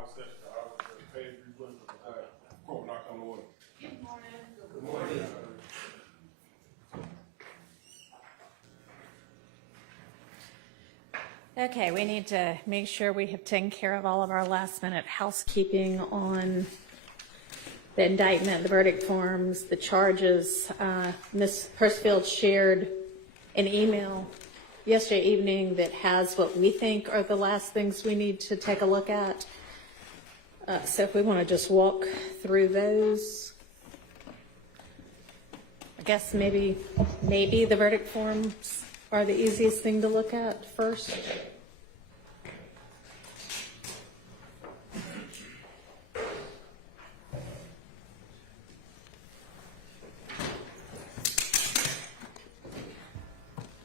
our session, our page request. Court not come to order. Good morning. Good morning. Okay, we need to make sure we have taken care of all of our last minute housekeeping on the indictment, the verdict forms, the charges. Ms. Persfield shared an email yesterday evening that has what we think are the last things we need to take a look at. So if we want to just walk through those. I guess maybe the verdict forms are the easiest thing to look at first.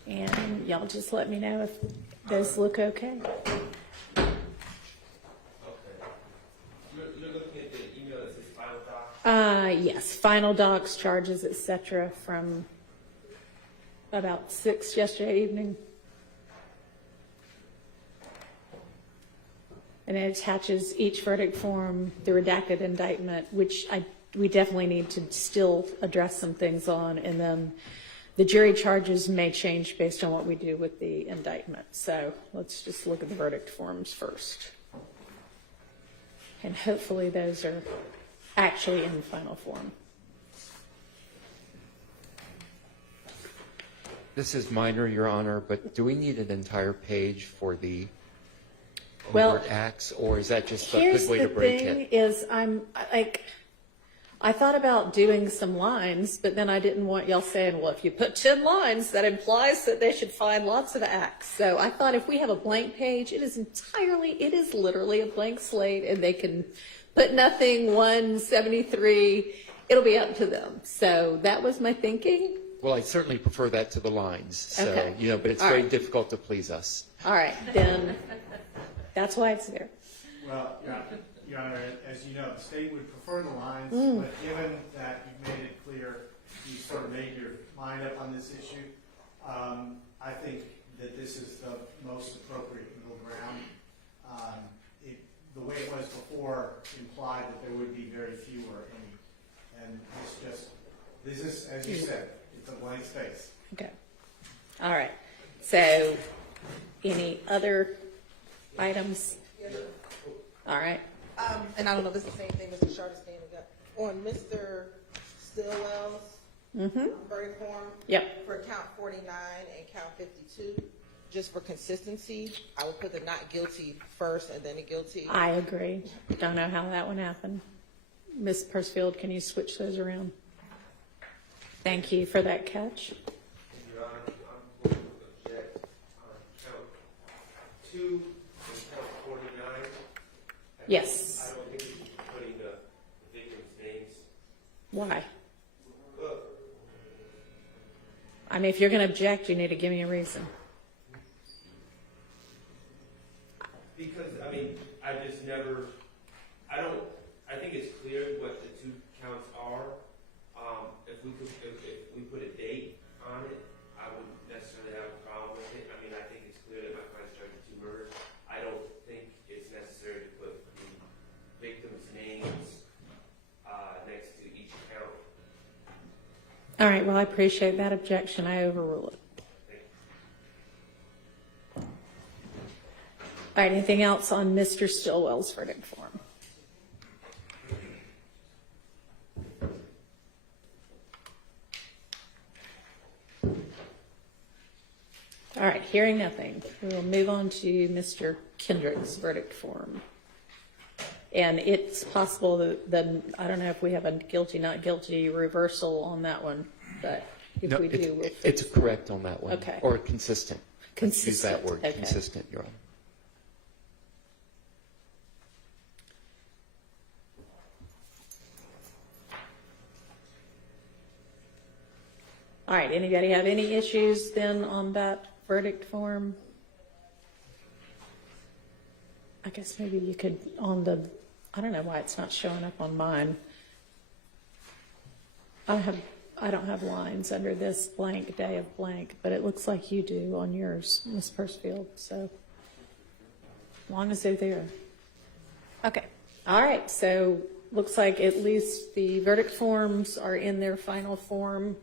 And y'all just let me know if those look okay. You're looking at the email that says final doc? Yes, final docs, charges, etc. from about 6 yesterday evening. And it attaches each verdict form, the redacted indictment, which we definitely need to still address some things on, and then the jury charges may change based on what we do with the indictment. So let's just look at the verdict forms first. And hopefully those are actually in final form. This is minor, Your Honor, but do we need an entire page for the Well, overt acts, or is that just a Here's good way the to break thing it? is I thought about doing some lines, but then I didn't want y'all saying, well, if you put 10 lines, that implies that they should find lots of acts. So I thought if we have a blank page, it is literally a blank slate, and they can put nothing, 173, it'll be up to them. So that was my thinking. Well, I certainly prefer that to the lines, so, Okay. but it's All very right. difficult to please us. All right, then that's why it's there. Well, Your Honor, as you know, the state would prefer the lines, but given that you've made it clear, you sort of made your mind up on this issue, I think that this is the most appropriate middle ground. The way it was before implied that there would be very few or any. And this is, as you said, it's a blank space. Okay. All right. So any other items? All right. And I don't know if it's the same thing Mr. Sharp saying. On Mr. Stillwell's verdict form. Yep. For count 49 and count 52, just for consistency, I would put the not guilty first and then the guilty. I agree. Don't know how that one happened. Ms. Persfield, can you switch those around? Thank you for that catch. Your Honor, I'm going to object on count 2 and count 49. Yes. I don't think we should be putting the victims' names. Why? Look, I mean, if you're going to object, you need to give me a reason. because, I think it's clear what the 2 counts are. If we put a date on it, I wouldn't necessarily have a problem with it. I mean, I think it's clear that my client's charged with 2 murders. I don't think it's necessary to put the victims' names next to each count. All right. Well, I appreciate that objection. I overrule it. All right. Anything else on Mr. Stillwell's verdict form? All right, hearing nothing, we will move on to Mr. Kendrick's verdict form. And it's possible that I don't know if we have a guilty, not guilty reversal on that one, but if No, we do, we'll it's correct on that one. Okay. Or consistent. Let's use that word, Okay. consistent, Your Honor. All right, anybody have any issues then on that verdict form? I guess maybe you could I don't know why it's not showing up on mine. I don't have lines under this blank day of blank, but it looks like you do on yours, Ms. Persfield, so as long as they're there. Okay, all right, so looks like at least the verdict forms are in their final form.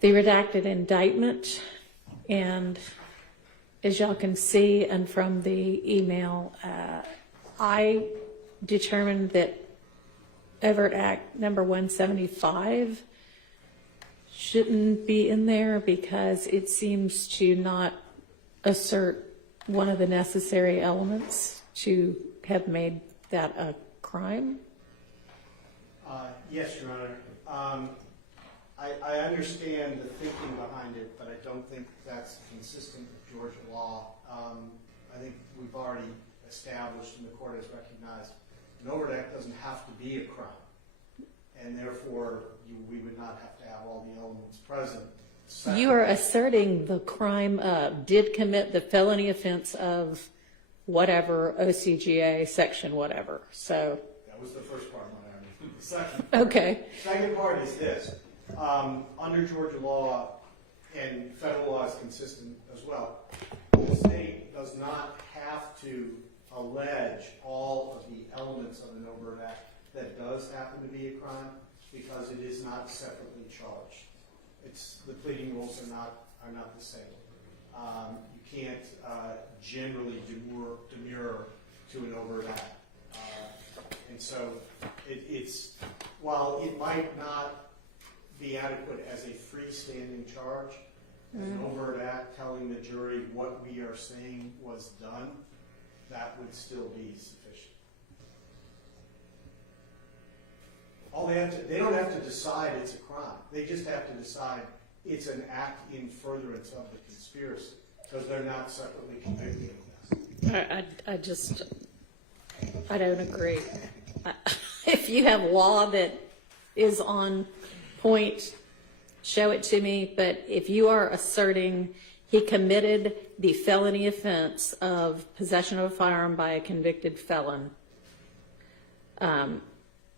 The redacted indictment, and as y'all can see, and from the email, I determined that Overt Act number 175 shouldn't be in there because it seems to not assert one of the necessary elements to have made that a crime. Yes, Your Honor. I understand the thinking behind it, but I don't think that's consistent with Georgia law. I think we've already established and the court has recognized an overt act doesn't have to be a crime, and therefore we would not have to have all the elements present. You are asserting the crime of, did commit the felony offense of whatever, OCGA section whatever, so. That was the first part of my argument. The second second part is this. Under Georgia law, and federal law is consistent as well, the state does not have to allege all of the elements of an overt act that does happen to be a crime because it is not separately charged. The pleading rules are not the same. You can't generally demur to an overt act. And so it's, while it might not be adequate as a freestanding charge, as an overt act telling the jury what we are saying was done, that would still be sufficient. They don't have to decide it's a crime. They just have to decide it's an act in furtherance of the conspiracy because they're not separately convicted of this. I don't agree. If you have law that is on point, show it to me. But if you are asserting he committed the felony offense of possession of a firearm by a convicted felon,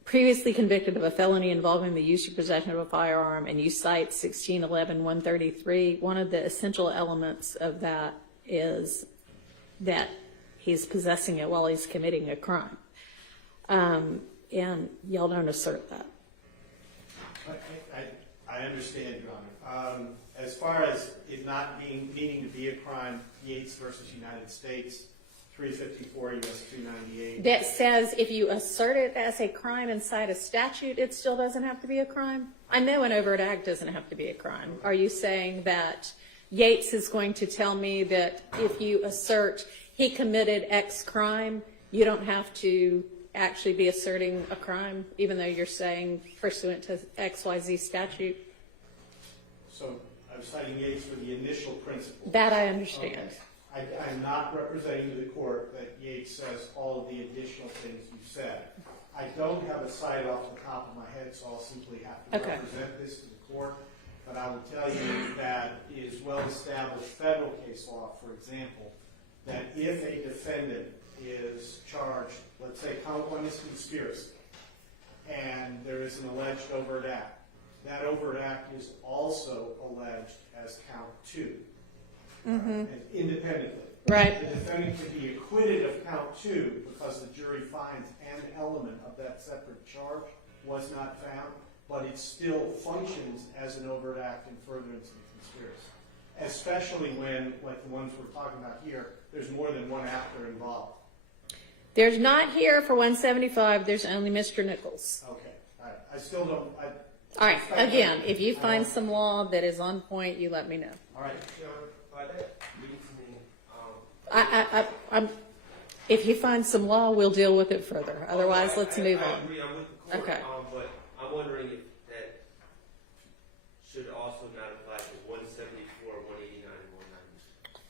previously convicted of a felony involving the use or possession of a firearm, and you cite 1611-133, one of the essential elements of that is that he's possessing it while he's committing a crime. And y'all don't assert that. I understand, Your Honor. As far as it not needing to be a crime, Yates versus United States, 354 U.S. 298. That says if you assert it as a crime inside a statute, it still doesn't have to be a crime? I know an overt act doesn't have to be a crime. Are you saying that Yates is going to tell me that if you assert he committed X crime, you don't have to actually be asserting a crime, even though you're saying pursuant to XYZ statute? So I'm citing Yates for the initial principle. That I understand. Okay. I'm not representing to the court that Yates says all of the additional things you said. I don't have a cite off the top of my head, so I'll simply have to represent this to the court. But I will tell you that it is well-established federal case law, for example, that if a defendant is charged, let's say count one is conspiracy, and there is an alleged overt act, that overt act is also alleged as count two, and independently. Right. The defendant can be acquitted of count two because the jury finds an element of that separate charge was not found, but it still functions as an overt act in furtherance of the conspiracy, especially when, like the ones we're talking about here, there's more than one actor involved. There's not here for 175. There's only Mr. Nichols. Okay. All right. I still don't. All right. Again, if you find some law that is on point, you let me know. All right. By that reasoning, If you find some law, we'll deal with it further. Otherwise, let's move I on. agree. I'm with the court. Okay. But I'm wondering if that should also not apply to 174, 189, and 190.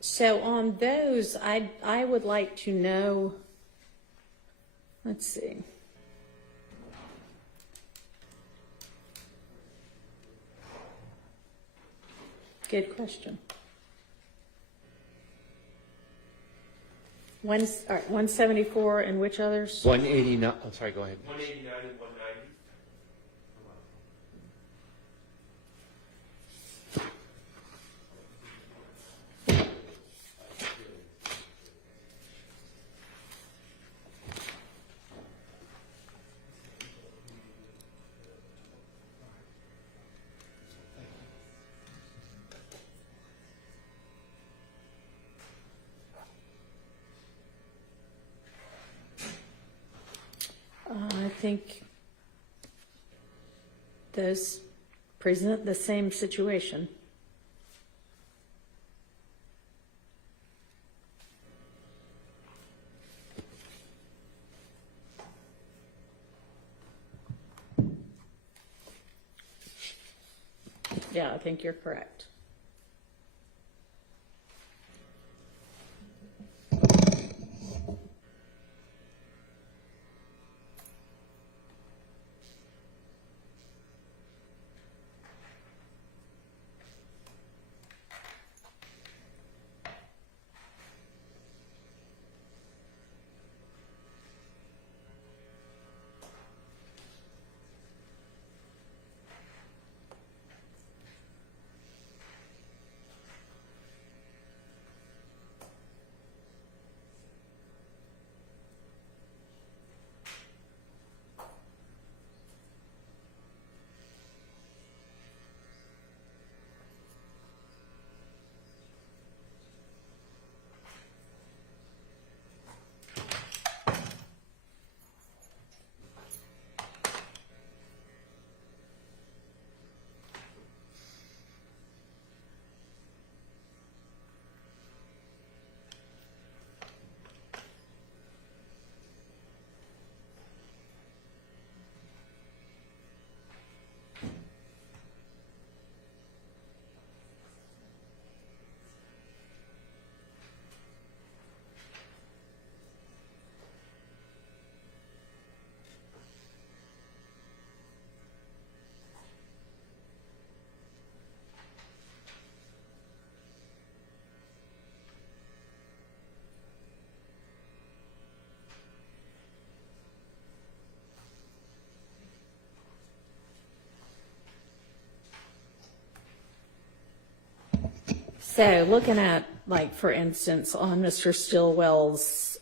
So on those, I would like to know, let's see. Good question. All right, 174 and which others? 189, I'm sorry, go ahead. 189 and 190. think those present the same situation. Yeah, I think you're correct. So looking at, like, for instance, on Mr. Stillwell's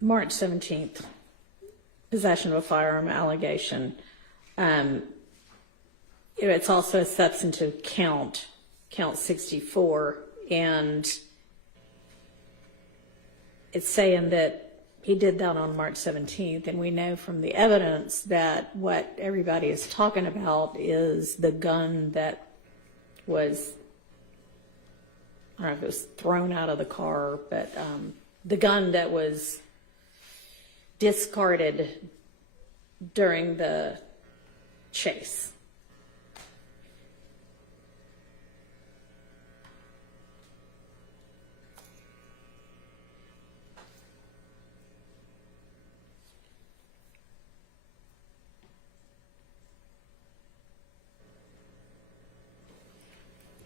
March 17th possession of a firearm allegation, it's also a substantive count 64, and it's saying that he did that on March 17th, and we know from the evidence that what everybody is talking about is the gun that was, I don't know if it was thrown out of the car, but the gun that was discarded during the chase.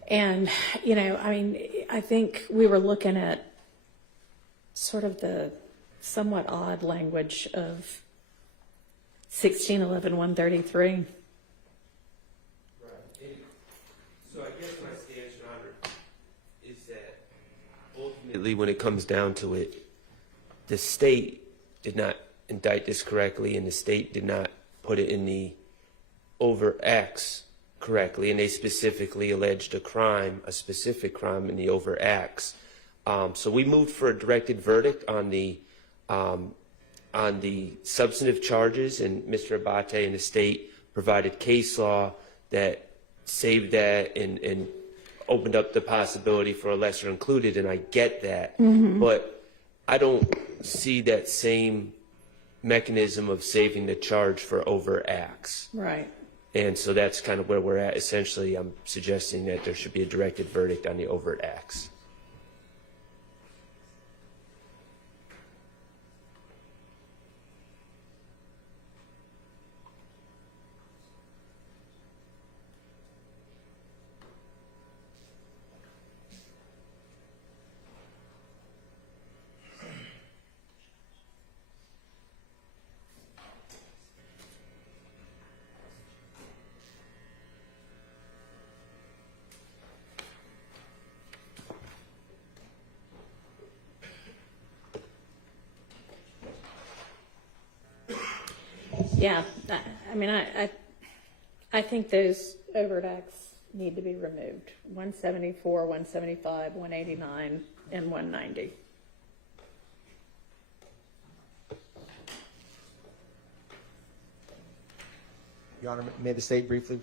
And, you know, I mean, I think we were looking at sort of the somewhat odd language of 1611-133. Right. So I guess my stance, Your Honor, is that ultimately when it comes down to it, the state did not indict this correctly, and the state did not put it in the overt acts correctly, and they specifically alleged a crime, a specific crime in the overt acts. So we moved for a directed verdict on the substantive charges, and Mr. Abate and the state provided case law that saved that and opened up the possibility for a lesser included, and I get that. But I don't see that same mechanism of saving the charge for overt acts. Right. And so that's kind of where we're at. Essentially, I'm suggesting that there should be a directed verdict on the overt acts. Yeah, I mean, I think those overt acts need to be removed. 174, 175, 189, and 190. Your Honor, may the state briefly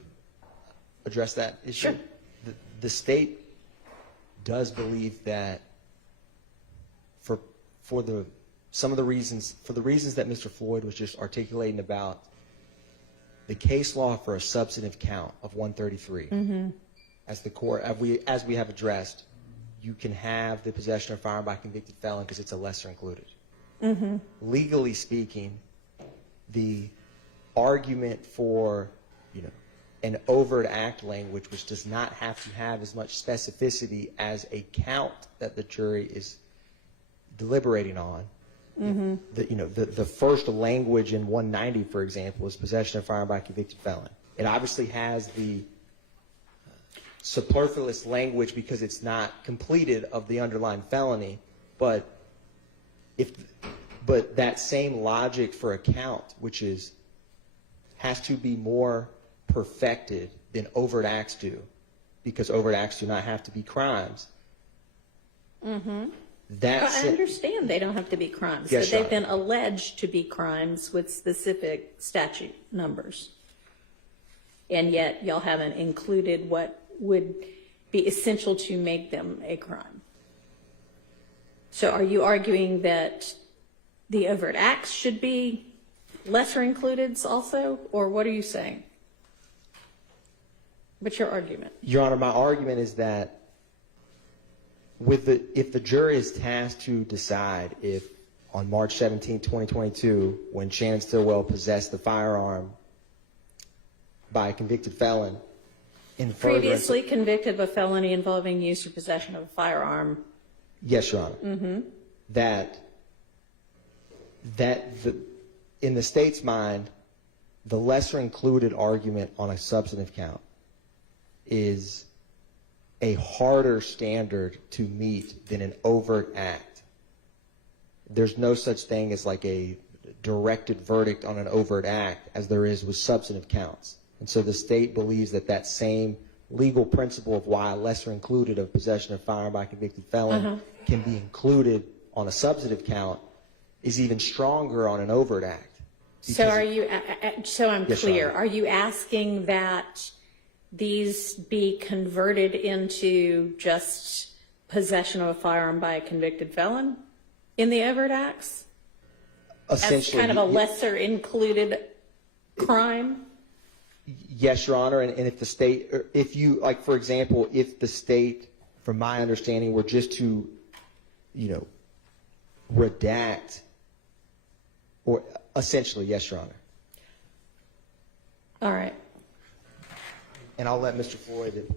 address that issue? Sure. The state does believe that for the reasons that Mr. Floyd was just articulating about the case law for a substantive count of 133, as the court, as we have addressed, you can have the possession of firearm by a convicted felon because it's a lesser included. Legally speaking, the argument for, an overt act language, which does not have to have as much specificity as a count that the jury is deliberating on. The first language in 190, for example, is possession of firearm by a convicted felon. It obviously has the superfluous language because it's not completed of the underlying felony, but that same logic for a count, which has to be more perfected than overt acts do, because overt acts do not have to be crimes. I understand they don't have to be crimes, Yes, but Your they've been alleged to be crimes with specific statute numbers. And yet y'all haven't included what would be essential to make them a crime. So are you arguing that the overt acts should be lesser included also, or what are you saying? What's your argument? Your Honor, my argument is that if the jury is tasked to decide if on March 17, 2022, when Shannon Stillwell possessed the firearm by a convicted felon in furtherance, Previously convicted of a felony involving use or possession of a firearm. Yes, Your Honor. That in the state's mind, the lesser included argument on a substantive count is a harder standard to meet than an overt act. There's no such thing as like a directed verdict on an overt act as there is with substantive counts. And so the state believes that same legal principle of why a lesser included of possession of firearm by a convicted felon can be included on a substantive count is even stronger on an overt act. So are you, so I'm Yes, clear, Your Honor. are you asking that these be converted into just possession of a firearm by a convicted felon in the overt acts? As Essentially, kind of a lesser included crime? yes, Your Honor. And if the state, if you, like, for example, if the state, from my understanding, were just to, redact, or essentially, yes, Your Honor. All right. And I'll let Mr. Floyd.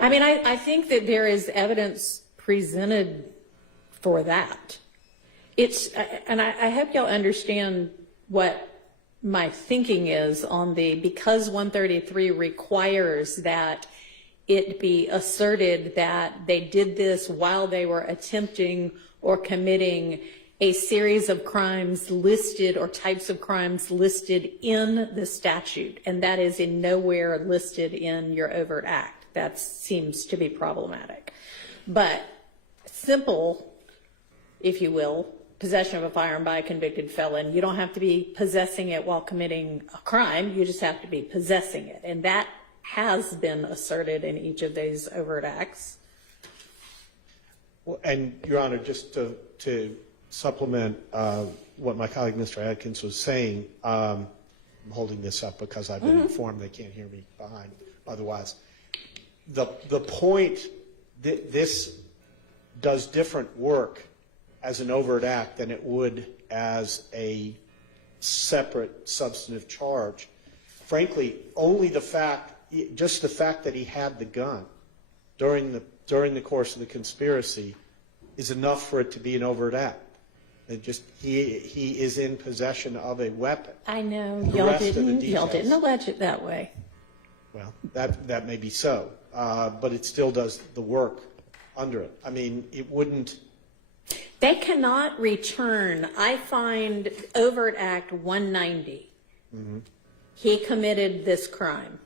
I mean, I think that there is evidence presented for that. And I hope y'all understand what my thinking is on because 133 requires that it be asserted that they did this while they were attempting or committing a series of crimes listed or types of crimes listed in the statute, and that is in nowhere listed in your overt act. That seems to be problematic. But simple, if you will, possession of a firearm by a convicted felon, you don't have to be possessing it while committing a crime, you just have to be possessing it. And that has been asserted in each of these overt acts. Well, and Your Honor, just to supplement what my colleague Mr. Adkins was saying, I'm holding this up because I've been informed they can't hear me behind otherwise. The point, this does different work as an overt act than it would as a separate substantive charge. Frankly, only just the fact that he had the gun during the course of the conspiracy is enough for it to be an overt act. He is in possession of a weapon. I know, The y'all rest of the didn't details. allege it that way. Well, that may be so, but it still does the work under it. I mean, it wouldn't. They cannot return. I find overt act 190. He committed this crime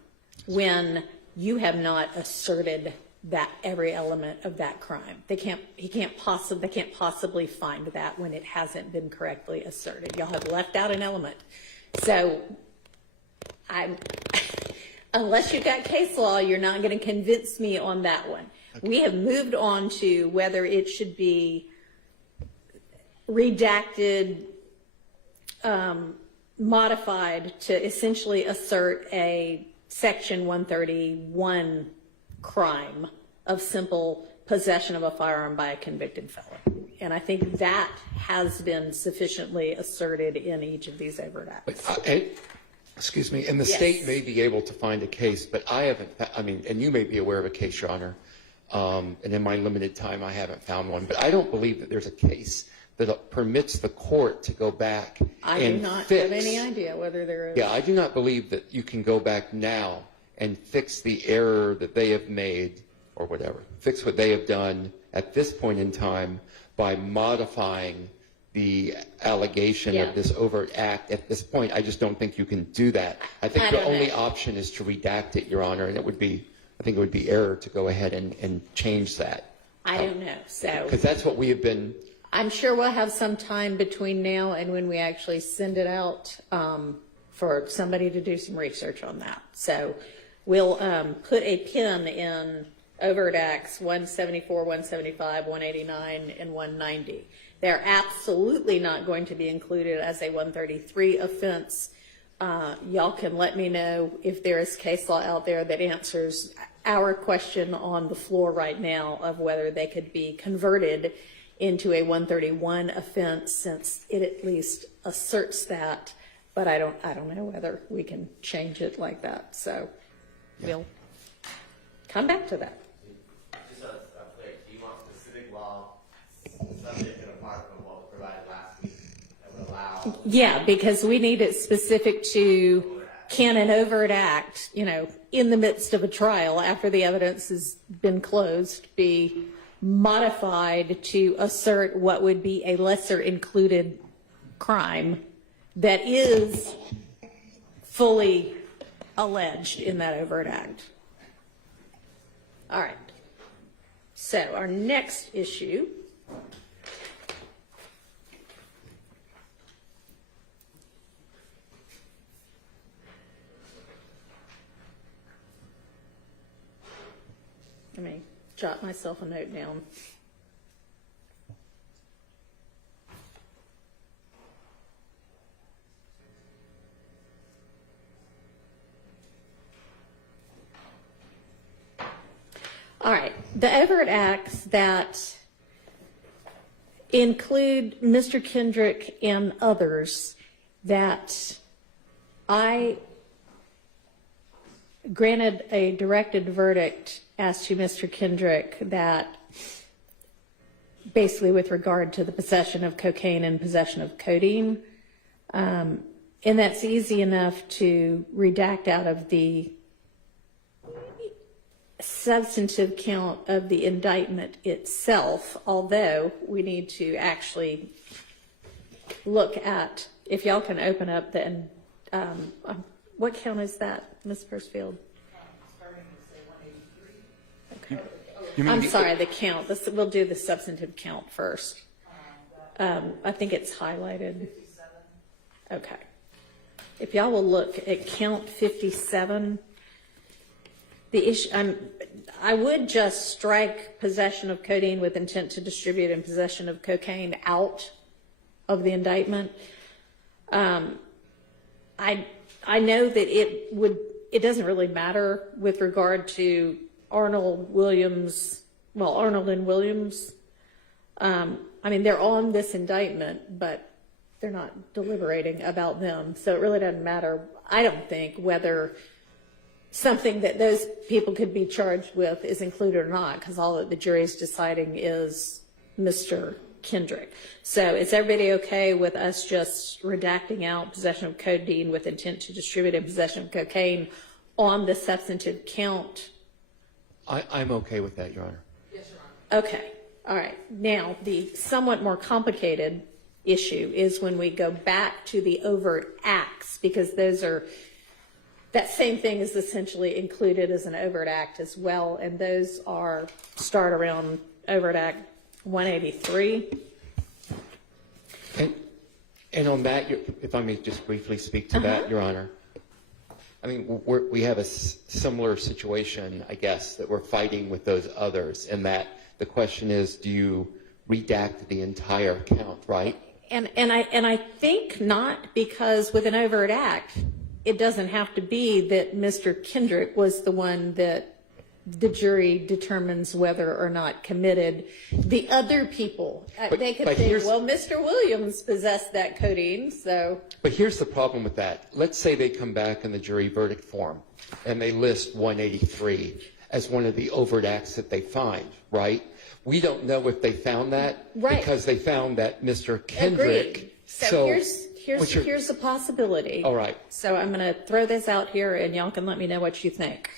when you have not asserted that every element of that crime. They can't possibly find that when it hasn't been correctly asserted. Y'all have left out an element. So unless you've got case law, you're not going to convince me on that one. Okay. We have moved on to whether it should be redacted, modified to essentially assert a Section 131 crime of simple possession of a firearm by a convicted felon. And I think that has been sufficiently asserted in each of these overt acts. Excuse me, and the Yes. state may be able to find a case, but I haven't, I mean, and you may be aware of a case, Your Honor, and in my limited time, I haven't found one, but I don't believe that there's a case that permits the court to go back I and do not fix. have any idea whether there is. Yeah, I do not believe that you can go back now and fix the error that they have made, or whatever, fix what they have done at this point in time by modifying the allegation Yeah. of this overt act. At this point, I just don't think you can do that. I think I the don't only know. option is to redact it, Your Honor, and it would be, I think it would be error to go ahead and change that. I don't know. So Because that's what we have been, I'm sure we'll have some time between now and when we actually send it out for somebody to do some research on that. So we'll put a pin in overt acts 174, 175, 189, and 190. They're absolutely not going to be included as a 133 offense. Y'all can let me know if there is case law out there that answers our question on the floor right now of whether they could be converted into a 131 offense, since it at least asserts that, but I don't know whether we can change it like that. So we'll come back to that. Just so it's clear, do you want specific law, subject and apart from what was provided last week, that would allow? Yeah, because we need it specific to, can an overt act, in the midst of a trial after the evidence has been closed, be modified to assert what would be a lesser included crime that is fully alleged in that overt act. All right. So our next issue let me jot myself a note down. All right, the overt acts that include Mr. Kendrick and others that I granted a directed verdict as to Mr. Kendrick that basically with regard to the possession of cocaine and possession of codeine, and that's easy enough to redact out of the substantive count of the indictment itself, although we need to actually look at, if y'all can open up the, what count is that, Ms. Percefield? I'm sorry, the count. We'll do the substantive count first. I think it's highlighted. Okay. If y'all will look at count 57, the issue, I would just strike possession of codeine with intent to distribute and possession of cocaine out of the indictment. I know that it doesn't really matter with regard to Arnold and Williams. They're on this indictment, but they're not deliberating about them. So it really doesn't matter, I don't think, whether something that those people could be charged with is included or not, because all that the jury is deciding is Mr. Kendrick. So is everybody okay with us just redacting out possession of codeine with intent to distribute and possession of cocaine on the substantive count? I'm okay with that, Your Honor. Yes, Your Honor. Okay, all right. Now, the somewhat more complicated issue is when we go back to the overt acts, because that same thing is essentially included as an overt act as well, and those start around overt act 183. And on that, if I may just briefly speak to that, Your Honor. I mean, we have a similar situation, I guess, that we're fighting with those others, and that the question is, do you redact the entire count, right? And I think not, because with an overt act, it doesn't have to be that Mr. Kendrick was the one that the jury determines whether or not committed. The other people, they could think, well, Mr. Williams possessed that codeine, so. But here's the problem with that. Let's say they come back in the jury verdict form and they list 183 as one of the overt acts that they find, right? We don't know if they found that, Right. because they found that Mr. Kendrick. Agreed. So here's a possibility. All right. So I'm going to throw this out here, and y'all can let me know what you think.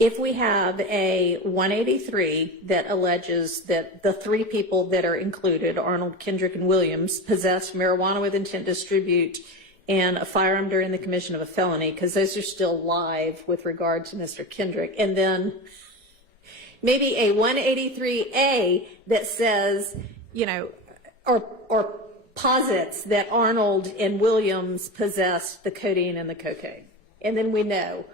If we have a 183 that alleges that the three people that are included, Arnold, Kendrick, and Williams, possessed marijuana with intent to distribute and a firearm during the commission of a felony, because those are still live with regard to Mr. Kendrick, and then maybe a 183A that says, you know, or posits that Arnold and Williams possessed the codeine and the cocaine. And then we know,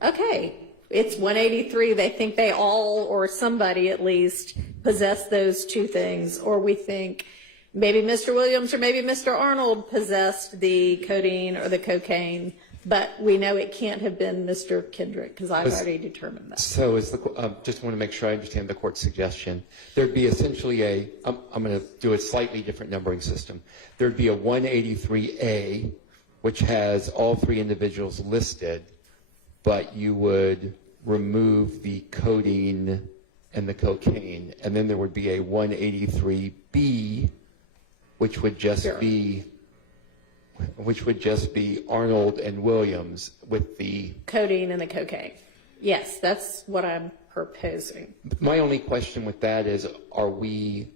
okay, it's 183. They think they all, or somebody at least, possessed those two things. Or we think maybe Mr. Williams or maybe Mr. Arnold possessed the codeine or the cocaine. But we know it can't have been Mr. Kendrick, because I've already determined that. So just want to make sure I understand the court's suggestion. There'd be essentially I'm going to do a slightly different numbering system. There'd be a 183A, which has all three individuals listed, but you would remove the codeine and the cocaine. And then there would be a 183B, which would just be Arnold and Williams with the Codeine and the cocaine. Yes, that's what I'm proposing. My only question with that is, are we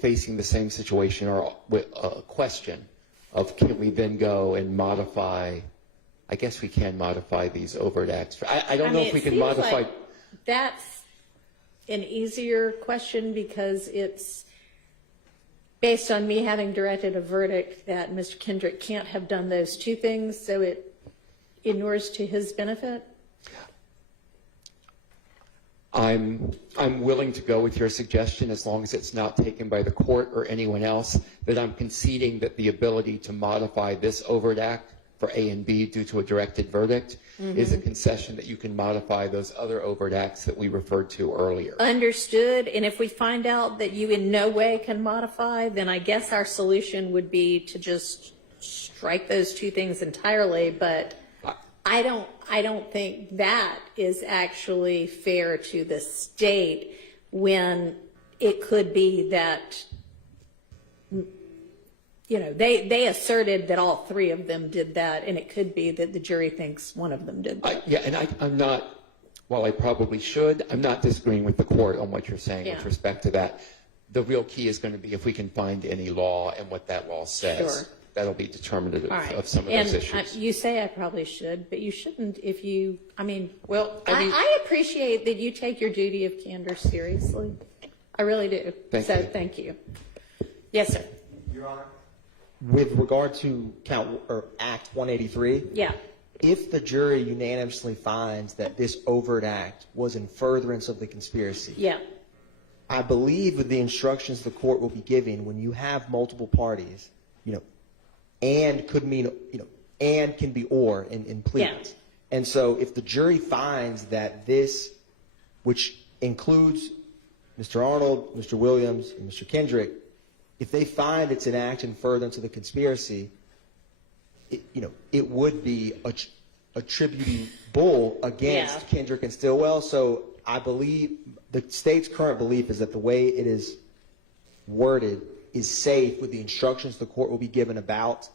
facing the same situation, or a question of, can we then go and modify? I guess we can modify these overt acts. I don't know if we can modify. Like that's an easier question, because it's based on me having directed a verdict that Mr. Kendrick can't have done those two things, so it inures to his benefit. I'm willing to go with your suggestion, as long as it's not taken by the court or anyone else, that I'm conceding that the ability to modify this overt act for A and B due to a directed verdict is a concession that you can modify those other overt acts that we referred to earlier. Understood. And if we find out that you in no way can modify, then I guess our solution would be to just strike those two things entirely. But I don't think that is actually fair to the state, when it could be that, you know, they asserted that all three of them did that, and it could be that the jury thinks one of them did that. Yeah, and I'm not, while I probably should, I'm not disagreeing with the court on what you're saying with respect to that. The real key is going to be if we can find any law and what that law says. Sure. That'll be determinative Right. of some of those issues. You say I probably should, but you shouldn't if you, I appreciate that you take your duty of candor seriously. I really do. Thank you. Yes, sir. Your Honor, with regard to Act 183, Yeah. if the jury unanimously finds that this overt act was in furtherance of the conspiracy, Yeah. I believe with the instructions the court will be giving, when you have multiple parties, you know, and could mean, you know, and can be or in pleadings. Yeah. And so if the jury finds that this, which includes Mr. Arnold, Mr. Williams, and Mr. Kendrick, if they find it's an act in furtherance of the conspiracy, it would be attributable against Kendrick and Stillwell. So I believe the state's current belief is that the way it is worded is safe with the instructions the court will be given about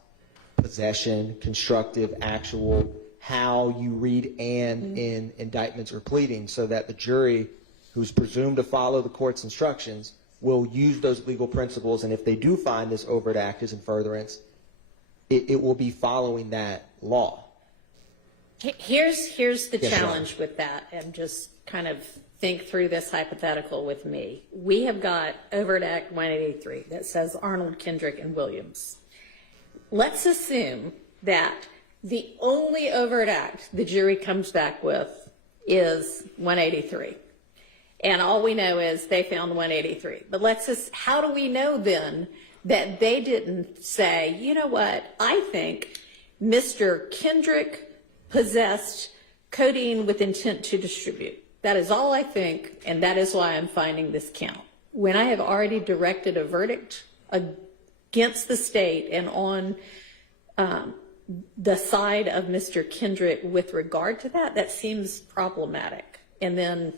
possession, constructive, actual, how you read and in indictments or pleadings, so that the jury, who's presumed to follow the court's instructions, will use those legal principles, and if they do find this overt act is in furtherance, it will be following that law. Here's the Yes, challenge with that, and just kind of think through this hypothetical with me. We have got overt act 183 that says Arnold, Kendrick, and Williams. Let's assume that the only overt act the jury comes back with is 183. And all we know is they found 183. But how do we know then that they didn't say, you know what, I think Mr. Kendrick possessed codeine with intent to distribute. That is all I think, and that is why I'm finding this count. When I have already directed a verdict against the state and on the side of Mr. Kendrick with regard to that, that seems problematic. And then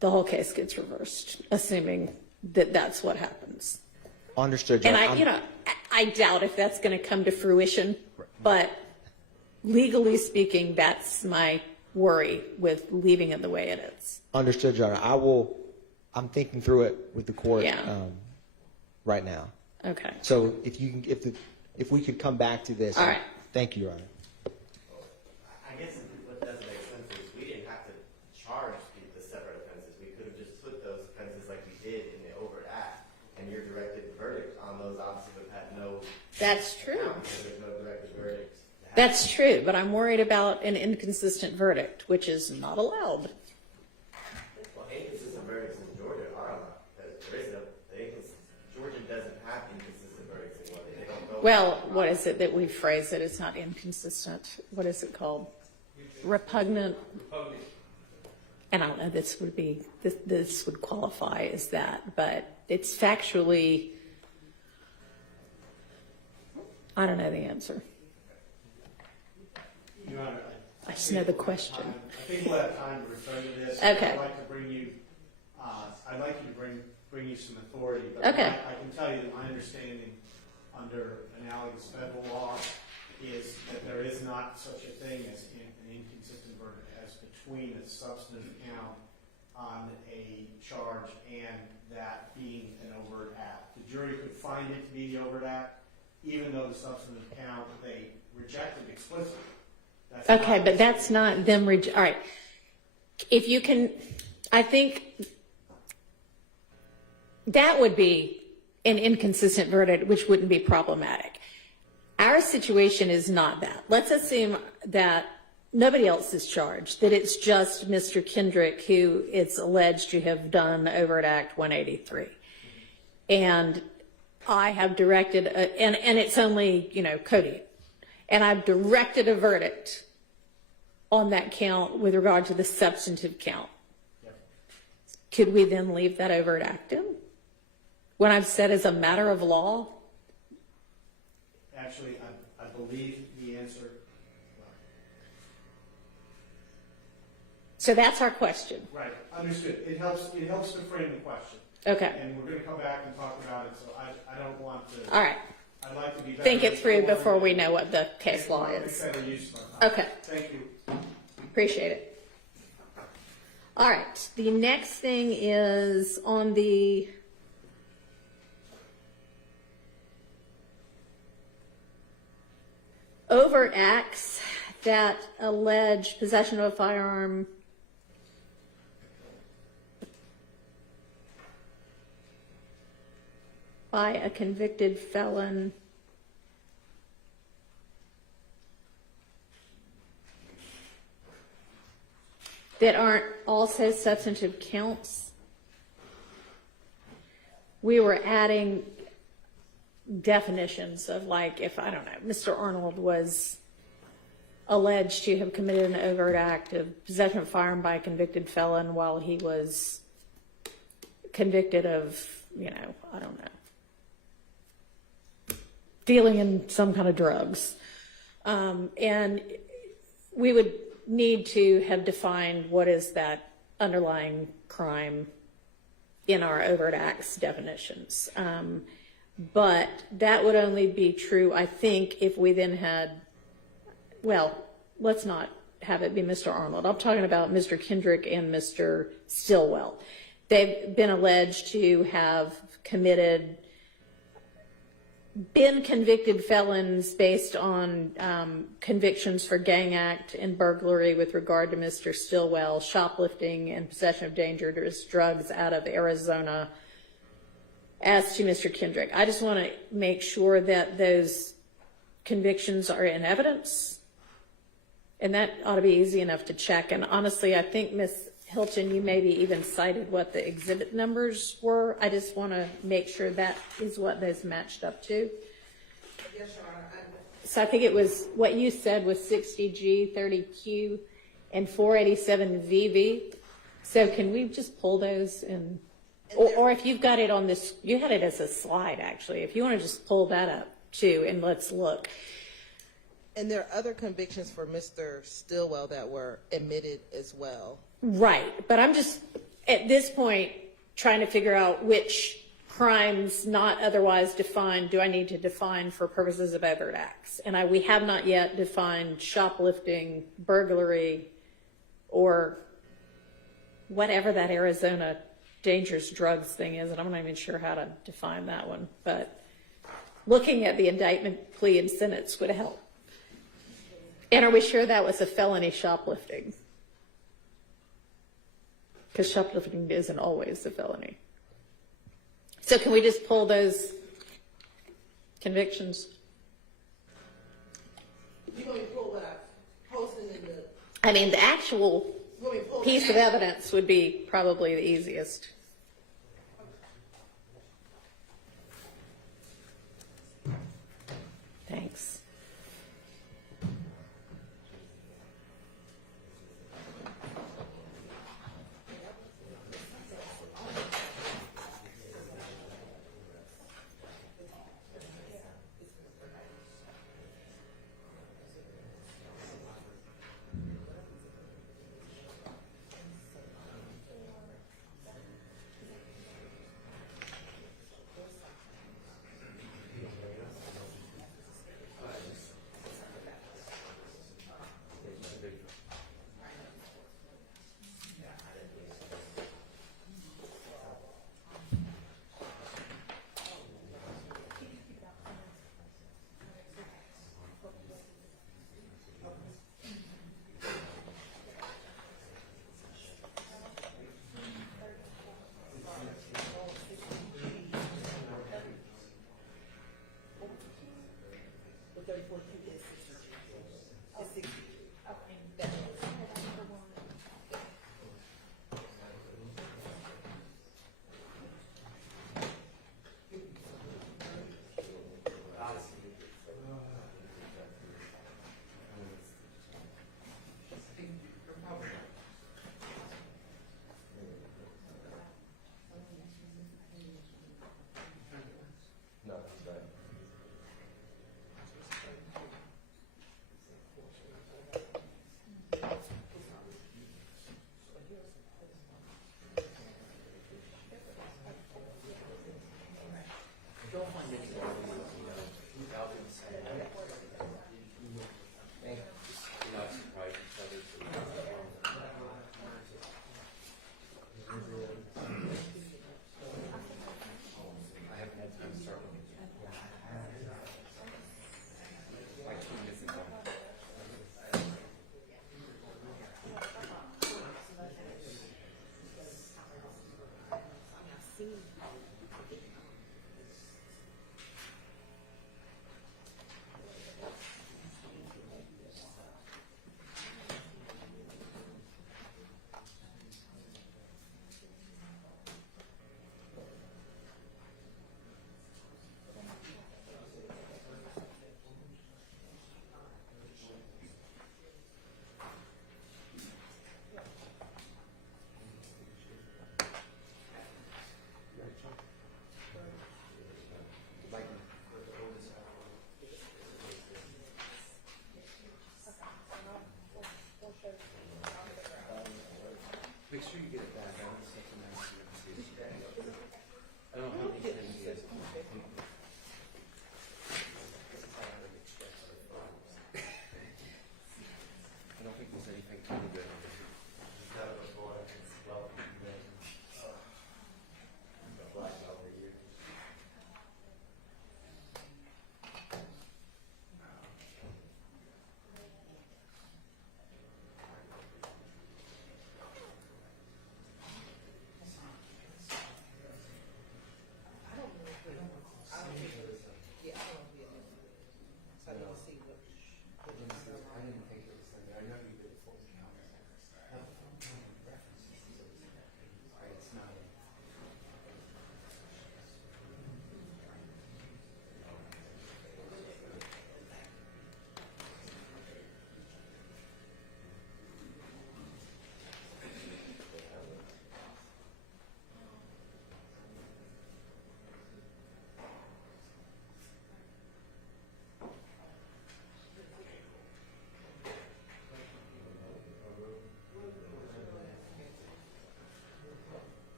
the whole case gets reversed, assuming that that's what happens. Understood, And John. I doubt if that's going to come to fruition, but legally speaking, that's my worry with leaving it the way it is. Understood, John. I'm thinking through it with the court right now. Okay. So if we could come back to this. All right. Thank you, Your Honor. I guess what doesn't make sense is we didn't have to charge the separate offenses. We could have just put those offenses like we did in the overt act, and your directed verdict on those obviously would have had no. That's true. Because there's no directed verdict. That's true, but I'm worried about an inconsistent verdict, which is not allowed. Well, inconsistent verdicts in Georgia are allowed. Georgia doesn't have inconsistent verdicts anymore. They don't go. Well, what is it that we phrase it? It's not inconsistent. What is it called? Repugnant. And I don't know, this would qualify as that, but it's factually, I don't know the answer. Your Honor, I just know the question. I think we'll have time to return to this. Okay. I'd like to bring you, bring you some authority. But Okay. I can tell you that my understanding under analogous federal law is that there is not such a thing as an inconsistent verdict as between a substantive count on a charge and that being an overt act. The jury could find it to be the overt act, even though the substantive count they rejected explicitly. Okay, but that's not them. All right. If you can, I think that would be an inconsistent verdict, which wouldn't be problematic. Our situation is not that. Let's assume that nobody else is charged, that it's just Mr. Kendrick who it's alleged to have done overt act 183. And I have directed, and it's only, codeine. And I've directed a verdict on that count with regard to the substantive count. Yep. Could we then leave that overt act in? When I've said as a matter of law? Actually, I believe the answer. So that's our question. Right, understood. It helps to frame the question. Okay. And we're going to come back and talk about it, so I don't want to. All right. I'd like to be better Think it through informed before we and know what the case law make is. better use of our time. Okay. Thank you. Appreciate it. All right. The next thing is on the overt acts that allege possession of a firearm by a convicted felon that aren't also substantive counts. We were adding definitions of, like, if, I don't know, Mr. Arnold was alleged to have committed an overt act of possession of a firearm by a convicted felon while he was convicted of, I don't know, dealing in some kind of drugs. And we would need to have defined what is that underlying crime in our overt acts definitions. But that would only be true, I think, if we then had, well, let's not have it be Mr. Arnold. I'm talking about Mr. Kendrick and Mr. Stillwell. They've been alleged to have been convicted felons based on convictions for gang act and burglary with regard to Mr. Stillwell, shoplifting and possession of dangerous drugs out of Arizona, as to Mr. Kendrick. I just want to make sure that those convictions are in evidence, and that ought to be easy enough to check. And honestly, I think, Ms. Hilton, you maybe even cited what the exhibit numbers were. I just want to make sure that is what those matched up to. Yes, Your Honor. So I think it was, what you said was 60G, 30Q, and 487VV. So can we just pull those and or if you've got it on this, you had it as a slide actually. If you want to just pull that up too, and let's look. And there are other convictions for Mr. Stillwell that were admitted as well. Right, but I'm just, at this point, trying to figure out which crimes not otherwise defined do I need to define for purposes of overt acts. And we have not yet defined shoplifting, burglary, or whatever that Arizona dangerous drugs thing is, and I'm not even sure how to define that one. But looking at the indictment, plea, and sentence would help. And are we sure that was a felony shoplifting? Because shoplifting isn't always a felony. So can we just pull those convictions? You want me to pull what I posted in the? I mean, the actual You want me to pull piece of evidence would be probably the easiest. Thanks.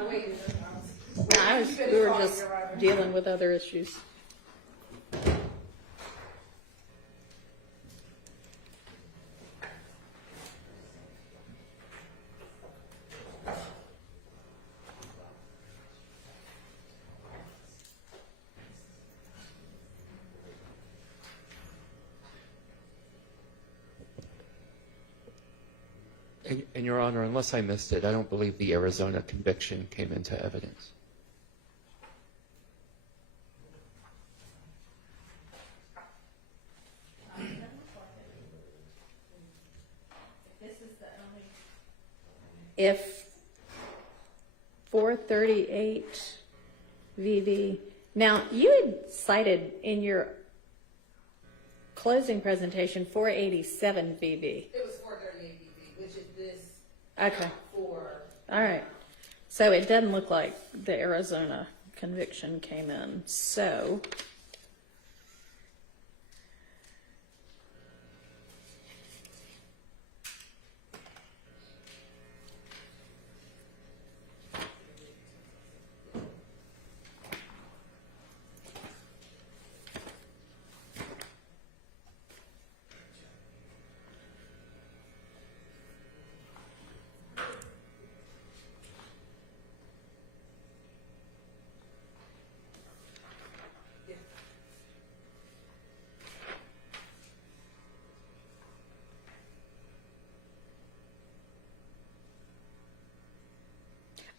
I waited. No, we were just dealing with other issues. And Your Honor, unless I missed it, I don't believe the Arizona conviction came into evidence. If 438 VV, now you had cited in your closing presentation 487 VV. It was 438 BB, which is this Okay, for. all right. So it doesn't look like the Arizona conviction came in. So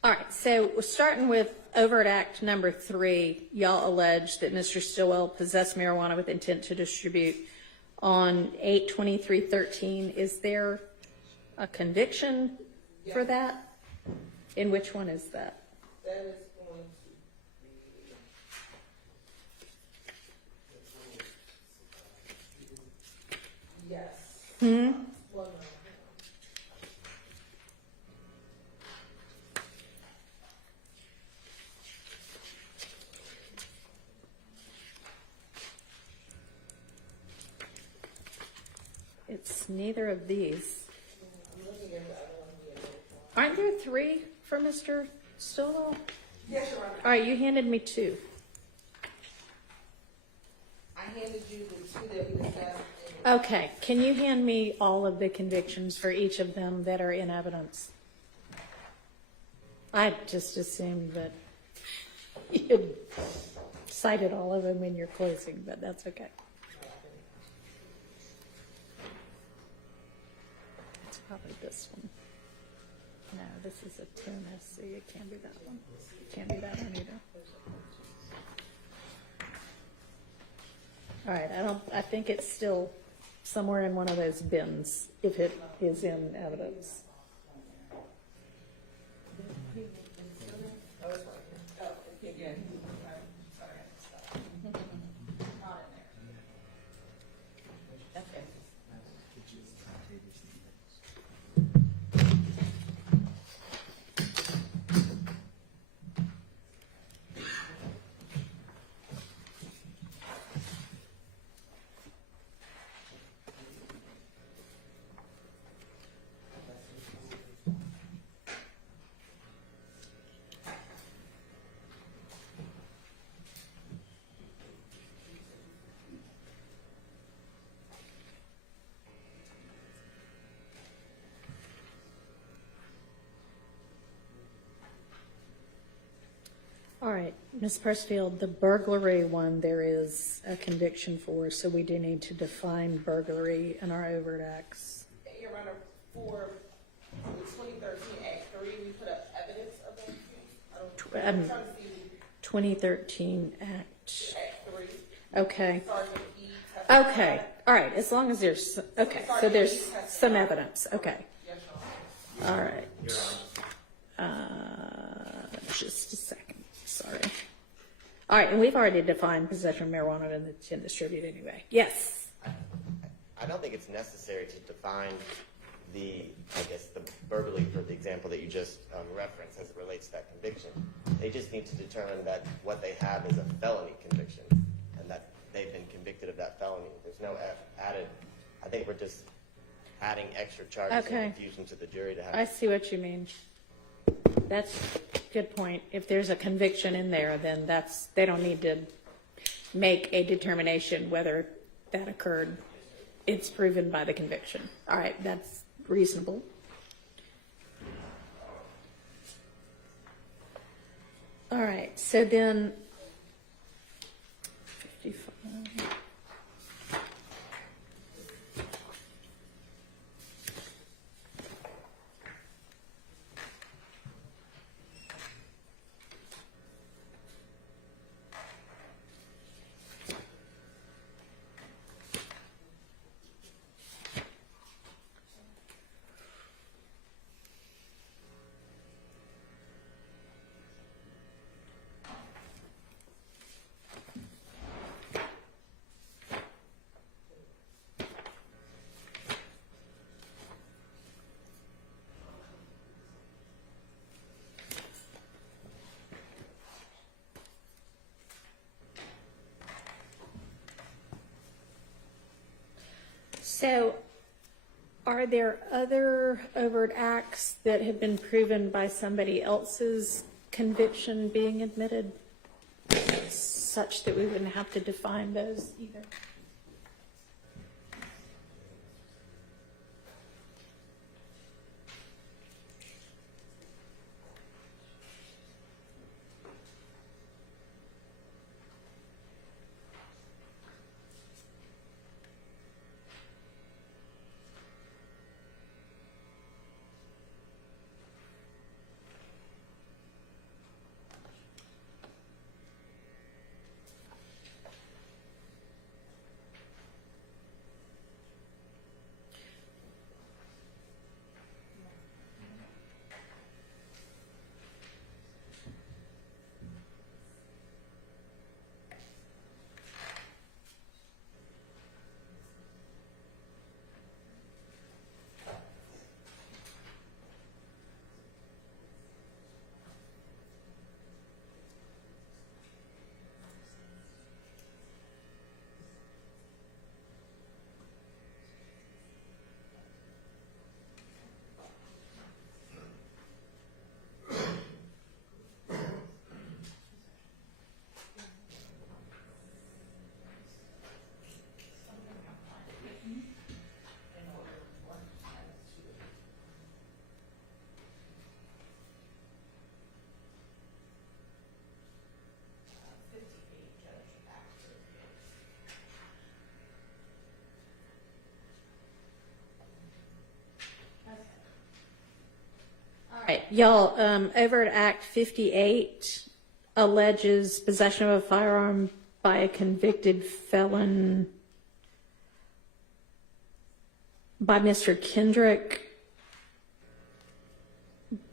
all right, so we're starting with overt act number 3. Y'all allege that Mr. Stillwell possessed marijuana with intent to distribute on 8/23/13. Is there a conviction for that? And which one is that? That is going to be. Yes. Well, no. It's neither of these. I'm looking at the other one here. Aren't there 3 for Mr. Stillwell? Yes, Your Honor. All right, you handed me 2. I handed you the 2 that we discussed. Okay, can you hand me all of the convictions for each of them that are in evidence? I just assumed that you'd cited all of them in your closing, but that's okay. It's probably this one. No, this is a 10SC. It can't be that one. It can't be that one either. All right, I think it's still somewhere in one of those bins, if it is in evidence. All right, Ms. Persfield, the burglary one there is a conviction for, so we do need to define burglary in our overt acts. Your Honor, for the 2013 Act 3, we put up evidence of that. I'm trying to see 2013 Act. Act 3. Okay. Sergeant E. testified. Okay. All right. As long as there's okay, so there's some evidence. Okay. Yes, Your Honor. All right. Just a second. Sorry. All right, and we've already defined possession of marijuana and to distribute anyway. Yes. I don't think it's necessary to define the burglary for the example that you just referenced as it relates to that conviction. They just need to determine that what they have is a felony conviction and that they've been convicted of that felony. There's no added, I think we're just adding extra charges Okay. and confusion to the jury to have. I see what you mean. That's good point. If there's a conviction in there, then they don't need to make a determination whether that occurred. It's proven by the conviction. All right, that's reasonable. All right, so then 55. So, are there other overt acts that have been proven by somebody else's conviction being admitted, such that we wouldn't have to define those either? All right, y'all, overt act 58 alleges possession of a firearm by a convicted felon by Mr. Kendrick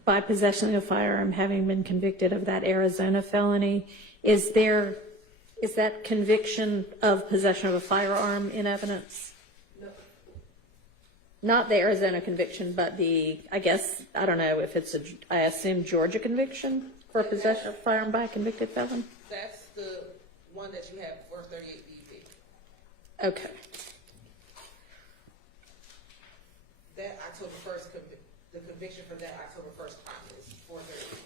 by possessing a firearm having been convicted of that Arizona felony. Is that conviction of possession of a firearm in evidence? No. Not the Arizona conviction, but I don't know if it's I assume Georgia conviction for possession of a firearm by a convicted felon? That's the one that you have for 38 DV. Okay. That October 1st, the conviction for that October 1st crime is 438.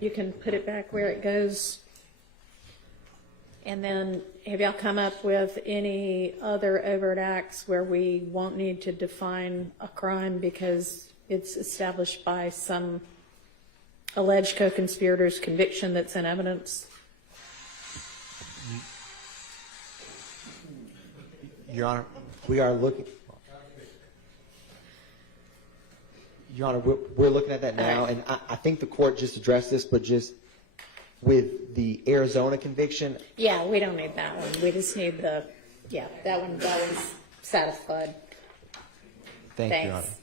you can put it back where it goes. And then have y'all come up with any other overt acts where we won't need to define a crime because it's established by some alleged co-conspirator's conviction that's in evidence? Your Honor, we are looking. Your Honor, we're looking at that now, and I think the court just addressed this, but just with the Arizona conviction, Yeah, we don't need that one. We just need that one's satisfied. thank you, Your Honor. Thanks.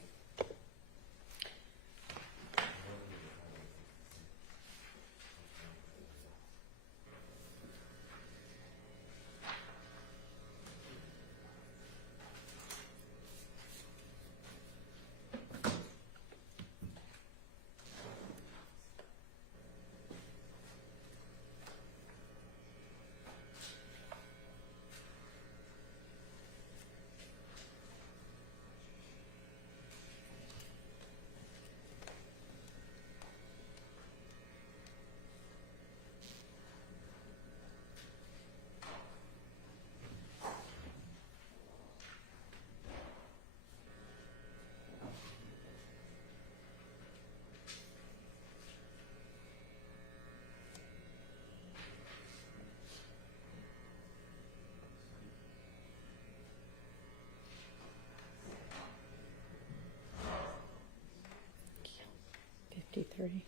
$53.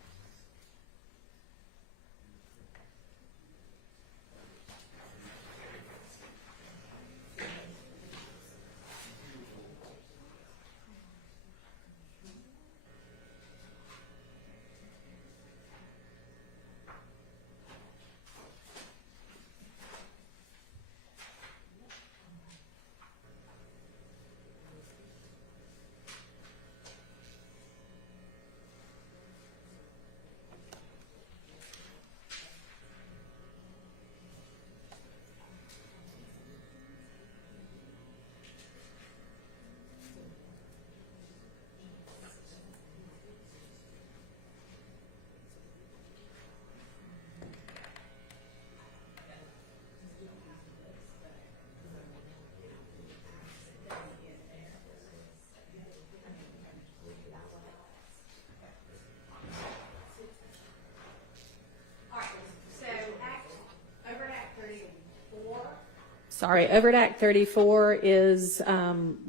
Sorry, overt act 34 is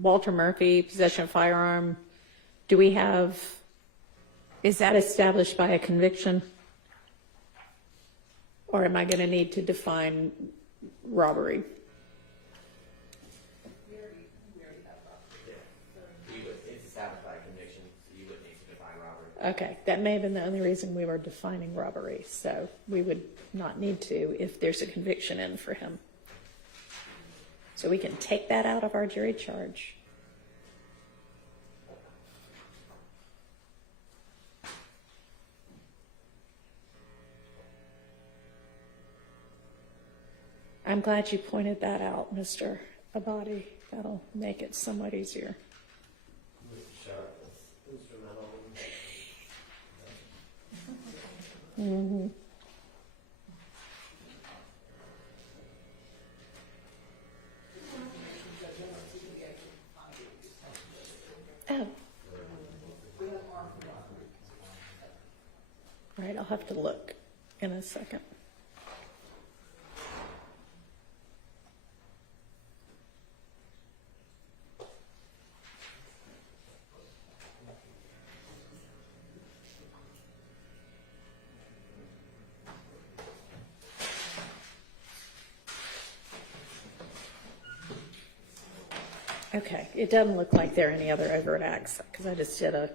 Walter Murphy, possession of firearm. Do we have, is that established by a conviction? Or am I going to need to define robbery? It's established by conviction, so you would need to define robbery. Okay, that may have been the only reason we were defining robbery, so we would not need to if there's a conviction in for him. So we can take that out of our jury charge. I'm glad you pointed that out, Mr. Abadi. That'll make it somewhat easier. Mr. Sharp was instrumental. Mm-hmm. Oh. Right, I'll have to look in a second. Okay, it doesn't look like there are any other overt acts because I just did a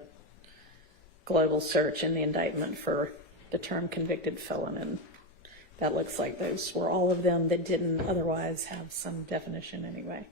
global search in the indictment for the term convicted felon, and that looks like those were all of them that didn't otherwise have some definition anyway.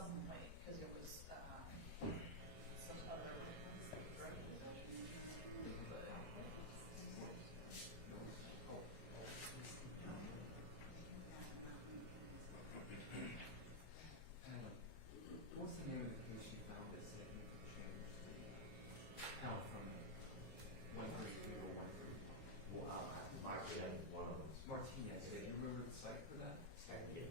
some way, because it was, some other drug possession. What's the name of the case you found that said you could change the count from 132 to 134? Well, Martinez is one of them. Martinez, do you remember the site for that? Thank you.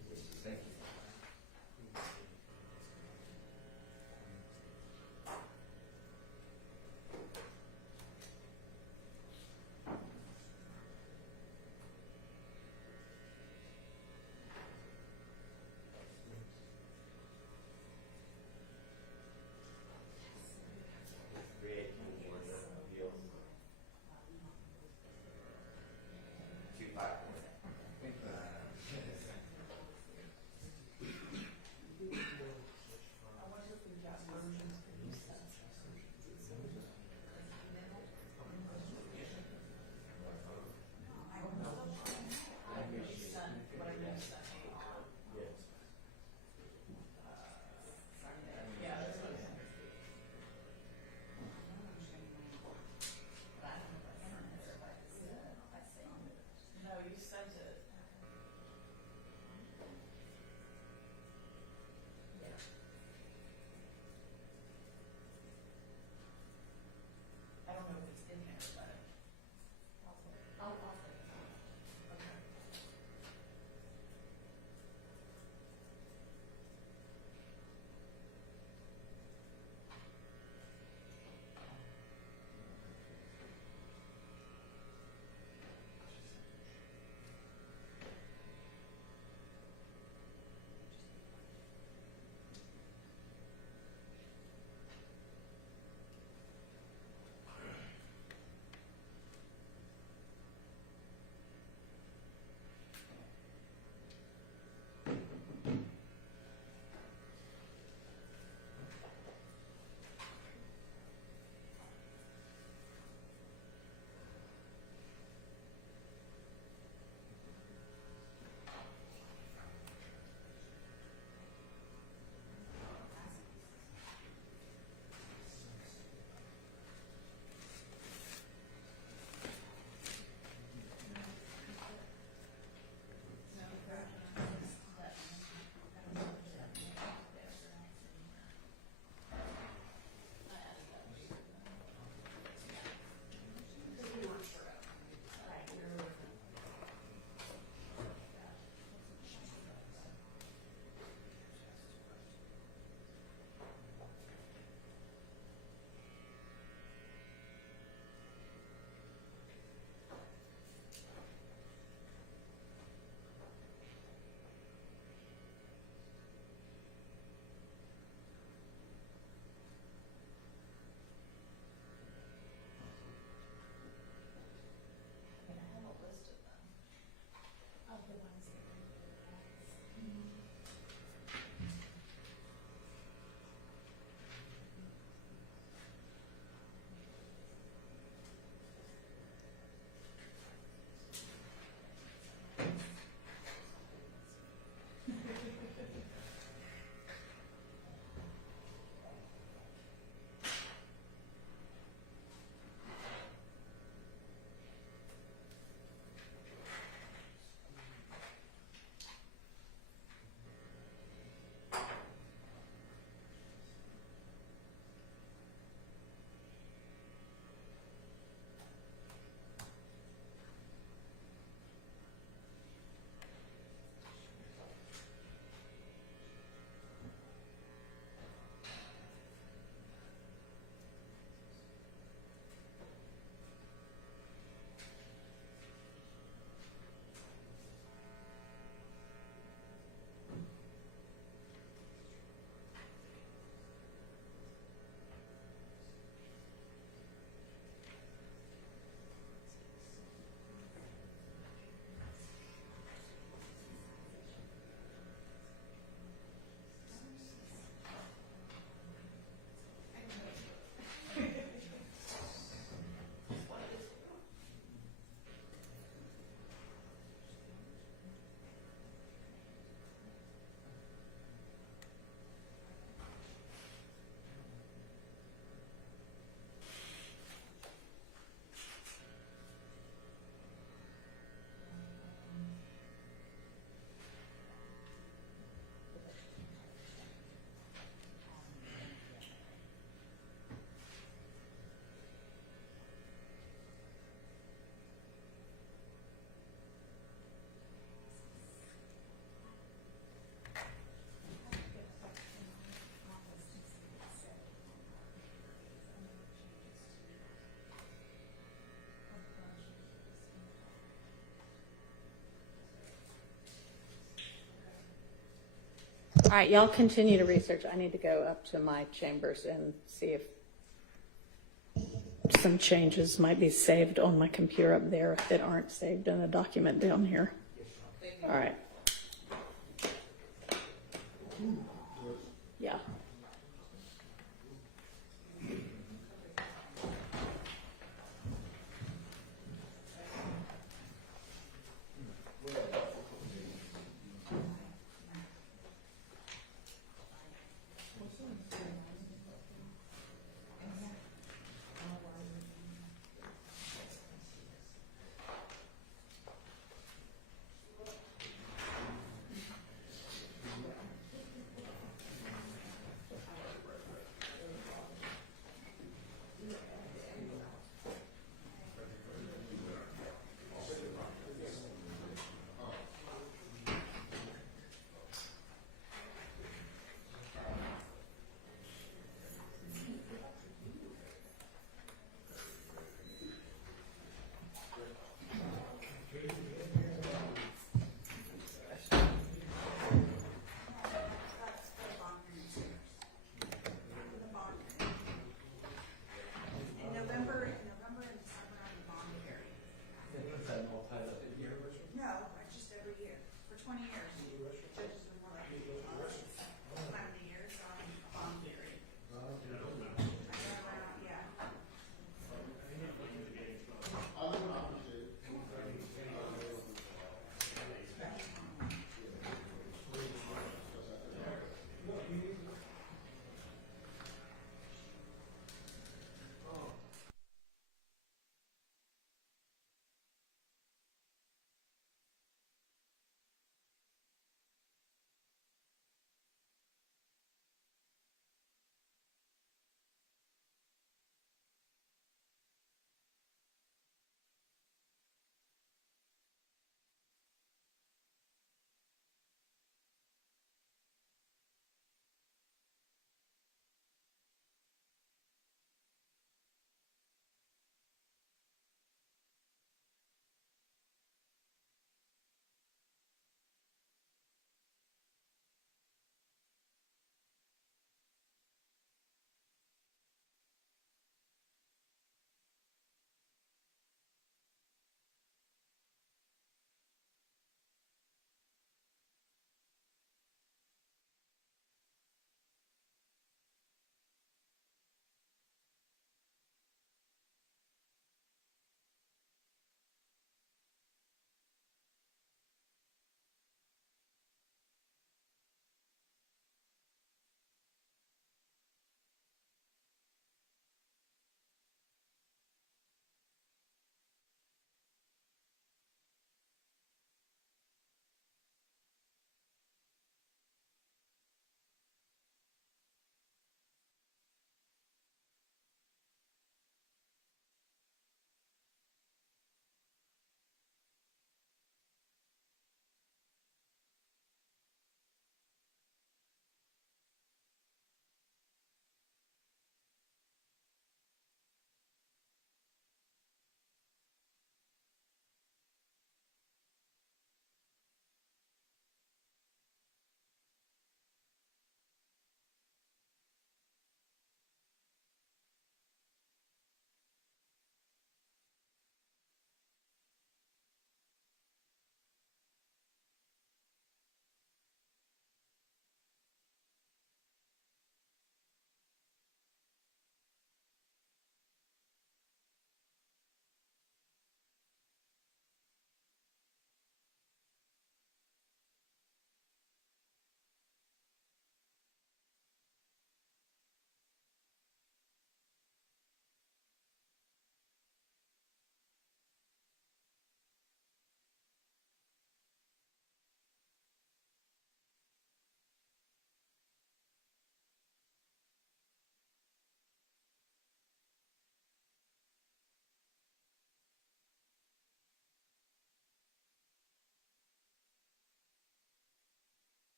All right, y'all continue to research. I need to go up to my chambers and see if some changes might be saved on my computer up there that aren't saved in a document down here. All right. Yeah. In November and December, I'm the bond hearing. Is that all tied up in here? No, just every year, for 20 years. Judges have won every time of the year, so I'm a bond hearing. I go around, yeah.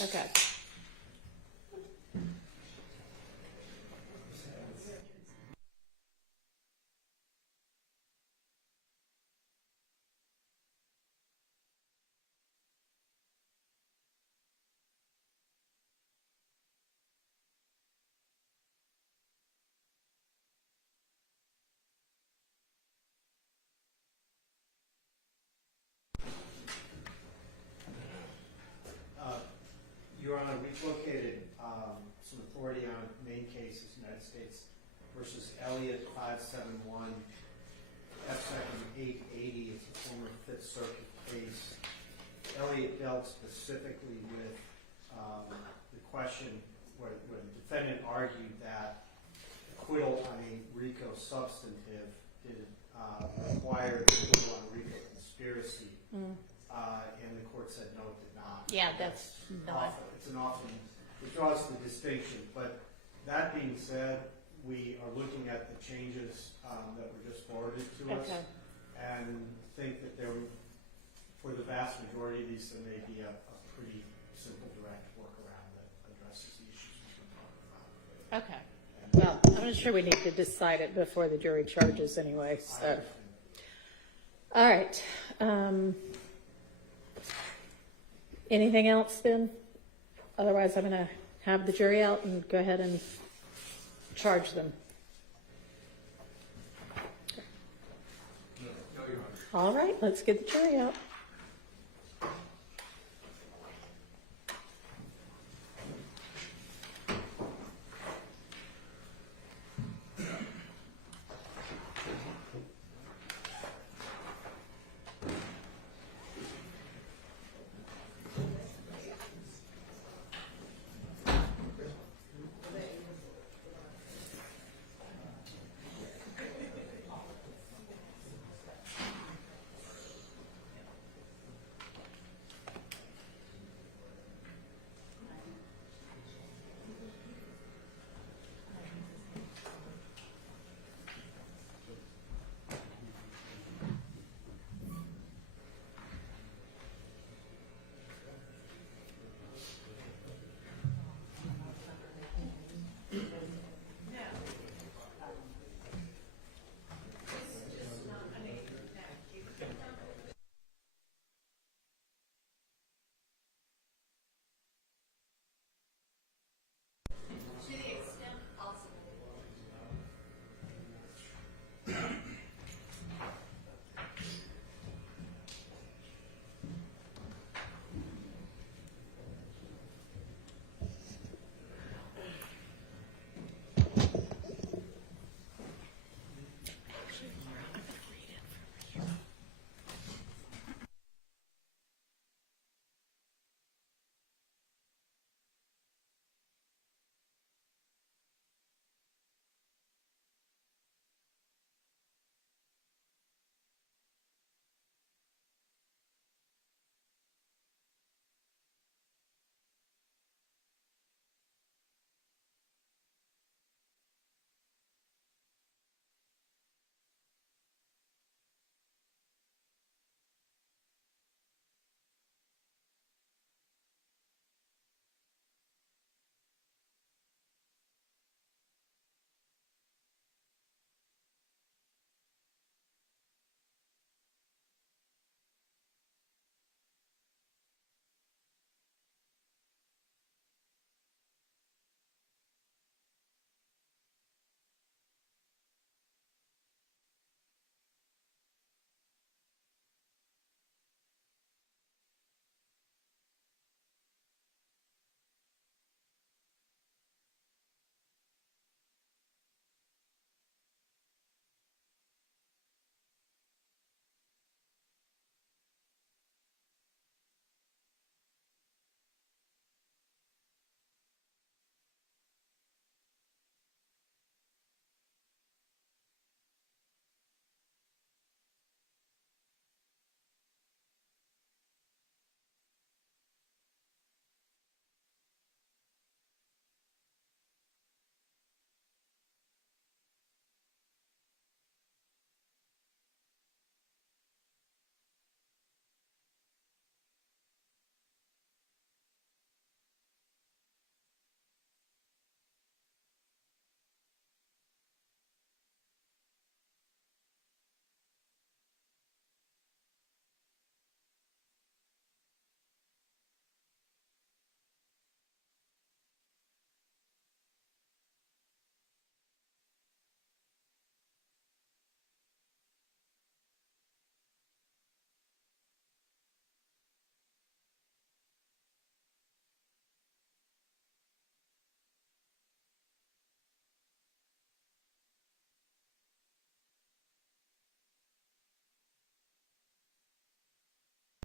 Okay. Your Honor, we've located some authority on main cases, United States versus Elliott 571, F2nd 880. It's a former Fifth Circuit case. Elliott dealt specifically with the question where the defendant argued that acquittal on a RICO substantive did require the acquittal on a RICO conspiracy. And the court said no, it did not. Yeah, that's not. It's an often, it draws the distinction. But that being said, we are looking at the changes that were just forwarded to us. Okay. And think that there, for the vast majority of these, there may be a pretty simple, direct workaround that addresses the issues we've been talking about. Okay. Well, I'm not sure we need to decide it before the jury charges anyway, so. All right. Anything else then? Otherwise, I'm going to have the jury out and go ahead and charge them. All right, let's get the jury out.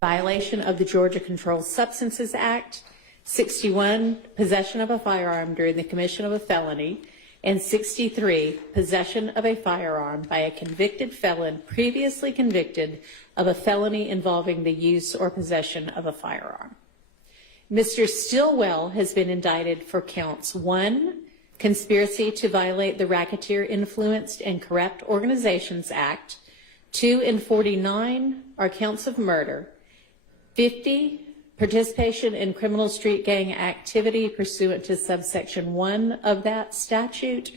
violation of the Georgia Controlled Substances Act, 61, possession of a firearm during the commission of a felony, and 63, possession of a firearm by a convicted felon previously convicted of a felony involving the use or possession of a firearm. Mr. Stillwell has been indicted for counts 1, conspiracy to violate the Racketeer Influenced and Corrupt Organizations Act, 2 and 49 are counts of murder, 50, participation in criminal street gang activity pursuant to subsection 1 of that statute,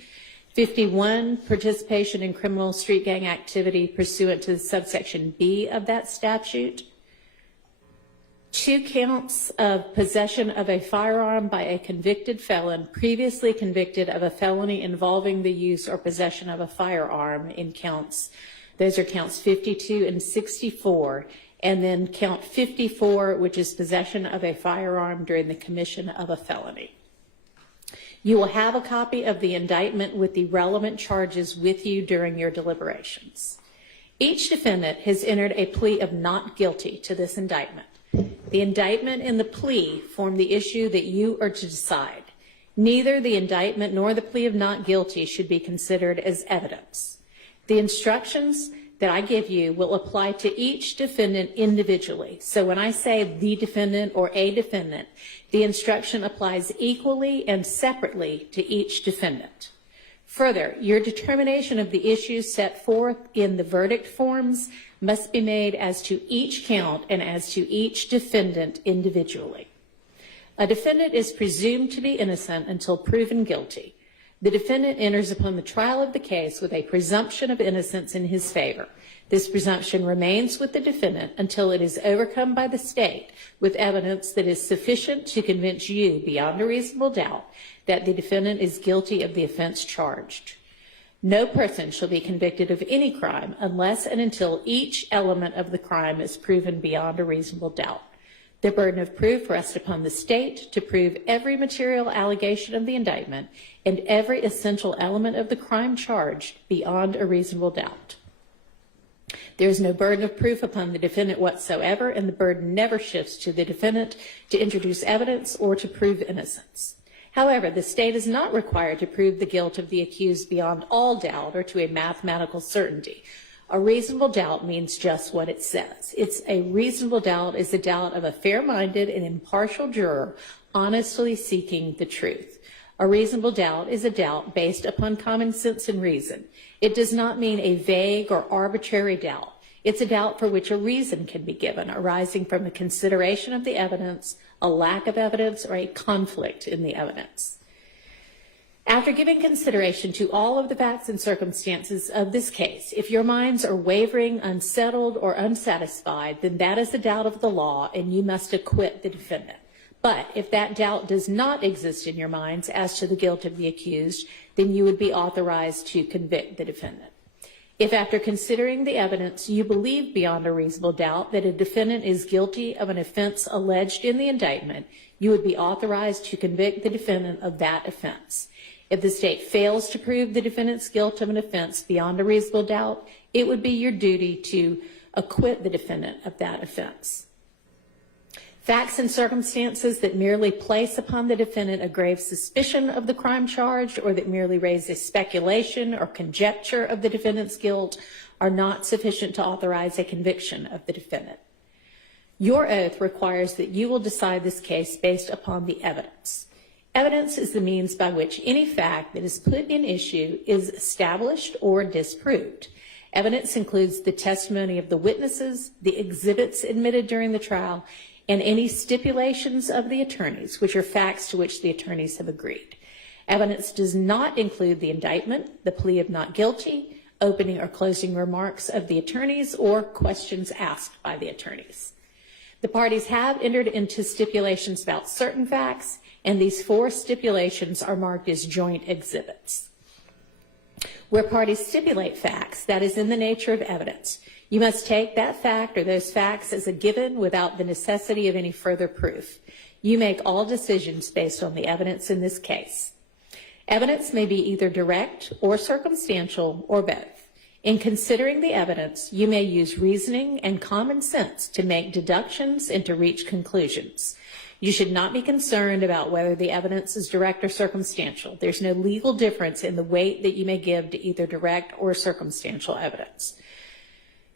51, participation in criminal street gang activity pursuant to subsection B of that statute, 2 counts of possession of a firearm by a convicted felon previously convicted of a felony involving the use or possession of a firearm in counts, those are counts 52 and 64, and then count 54, which is possession of a firearm during the commission of a felony. You will have a copy of the indictment with the relevant charges with you during your deliberations. Each defendant has entered a plea of not guilty to this indictment. The indictment and the plea form the issue that you are to decide. Neither the indictment nor the plea of not guilty should be considered as evidence. The instructions that I give you will apply to each defendant individually. So when I say the defendant or a defendant, the instruction applies equally and separately to each defendant. Further, your determination of the issues set forth in the verdict forms must be made as to each count and as to each defendant individually. A defendant is presumed to be innocent until proven guilty. The defendant enters upon the trial of the case with a presumption of innocence in his favor. This presumption remains with the defendant until it is overcome by the state with evidence that is sufficient to convince you beyond a reasonable doubt that the defendant is guilty of the offense charged. No person shall be convicted of any crime unless and until each element of the crime is proven beyond a reasonable doubt. The burden of proof rests upon the state to prove every material allegation of the indictment and every essential element of the crime charged beyond a reasonable doubt. There is no burden of proof upon the defendant whatsoever, and the burden never shifts to the defendant to introduce evidence or to prove innocence. However, the state is not required to prove the guilt of the accused beyond all doubt or to a mathematical certainty. A reasonable doubt means just what it says. It's a reasonable doubt is the doubt of a fair-minded and impartial juror honestly seeking the truth. A reasonable doubt is a doubt based upon common sense and reason. It does not mean a vague or arbitrary doubt. It's a doubt for which a reason can be given, arising from a consideration of the evidence, a lack of evidence, or a conflict in the evidence. After giving consideration to all of the facts and circumstances of this case, if your minds are wavering, unsettled, or unsatisfied, then that is a doubt of the law and you must acquit the defendant. But if that doubt does not exist in your minds as to the guilt of the accused, then you would be authorized to convict the defendant. If after considering the evidence you believe beyond a reasonable doubt that a defendant is guilty of an offense alleged in the indictment, you would be authorized to convict the defendant of that offense. If the state fails to prove the defendant's guilt of an offense beyond a reasonable doubt, it would be your duty to acquit the defendant of that offense. Facts and circumstances that merely place upon the defendant a grave suspicion of the crime charged or that merely raise a speculation or conjecture of the defendant's guilt are not sufficient to authorize a conviction of the defendant. Your oath requires that you will decide this case based upon the evidence. Evidence is the means by which any fact that is put in issue is established or disproved. Evidence includes the testimony of the witnesses, the exhibits admitted during the trial, and any stipulations of the attorneys, which are facts to which the attorneys have agreed. Evidence does not include the indictment, the plea of not guilty, opening or closing remarks of the attorneys, or questions asked by the attorneys. The parties have entered into stipulations about certain facts, and these 4 stipulations are marked as joint exhibits. Where parties stipulate facts, that is in the nature of evidence, you must take that fact or those facts as a given without the necessity of any further proof. You make all decisions based on the evidence in this case. Evidence may be either direct or circumstantial or both. In considering the evidence, you may use reasoning and common sense to make deductions and to reach conclusions. You should not be concerned about whether the evidence is direct or circumstantial. There's no legal difference in the weight that you may give to either direct or circumstantial evidence.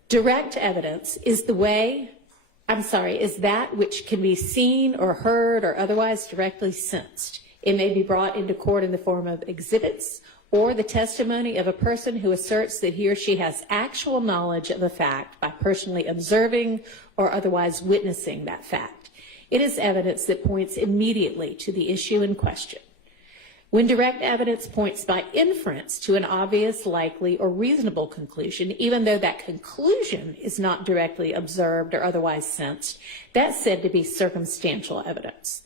Direct evidence is is that which can be seen or heard or otherwise directly sensed. It may be brought into court in the form of exhibits or the testimony of a person who asserts that he or she has actual knowledge of a fact by personally observing or otherwise witnessing that fact. It is evidence that points immediately to the issue in question. When direct evidence points by inference to an obvious, likely, or reasonable conclusion, even though that conclusion is not directly observed or otherwise sensed, that's said to be circumstantial evidence.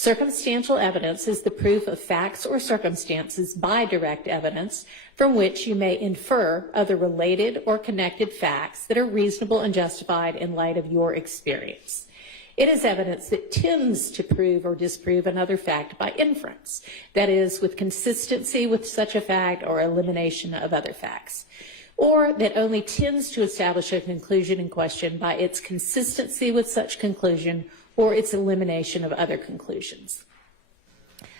Circumstantial evidence is the proof of facts or circumstances by direct evidence from which you may infer other related or connected facts that are reasonable and justified in light of your experience. It is evidence that tends to prove or disprove another fact by inference, that is, with consistency with such a fact or elimination of other facts, or that only tends to establish a conclusion in question by its consistency with such conclusion or its elimination of other conclusions.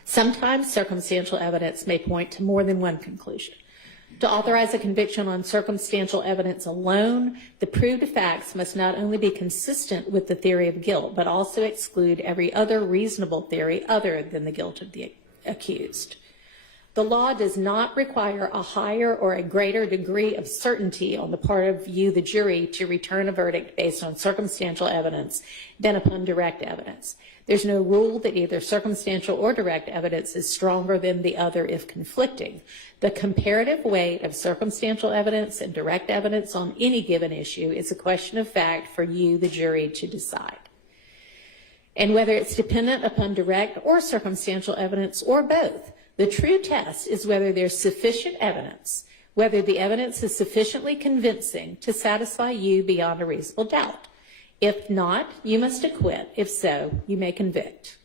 Sometimes circumstantial evidence may point to more than one conclusion. To authorize a conviction on circumstantial evidence alone, the proved facts must not only be consistent with the theory of guilt, but also exclude every other reasonable theory other than the guilt of the accused. The law does not require a higher or a greater degree of certainty on the part of you, the jury, to return a verdict based on circumstantial evidence than upon direct evidence. There's no rule that either circumstantial or direct evidence is stronger than the other if conflicting. The comparative weight of circumstantial evidence and direct evidence on any given issue is a question of fact for you, the jury, to decide. And whether it's dependent upon direct or circumstantial evidence or both, the true test is whether there's sufficient evidence, whether the evidence is sufficiently convincing to satisfy you beyond a reasonable doubt. If not, you must acquit. If so, you may convict.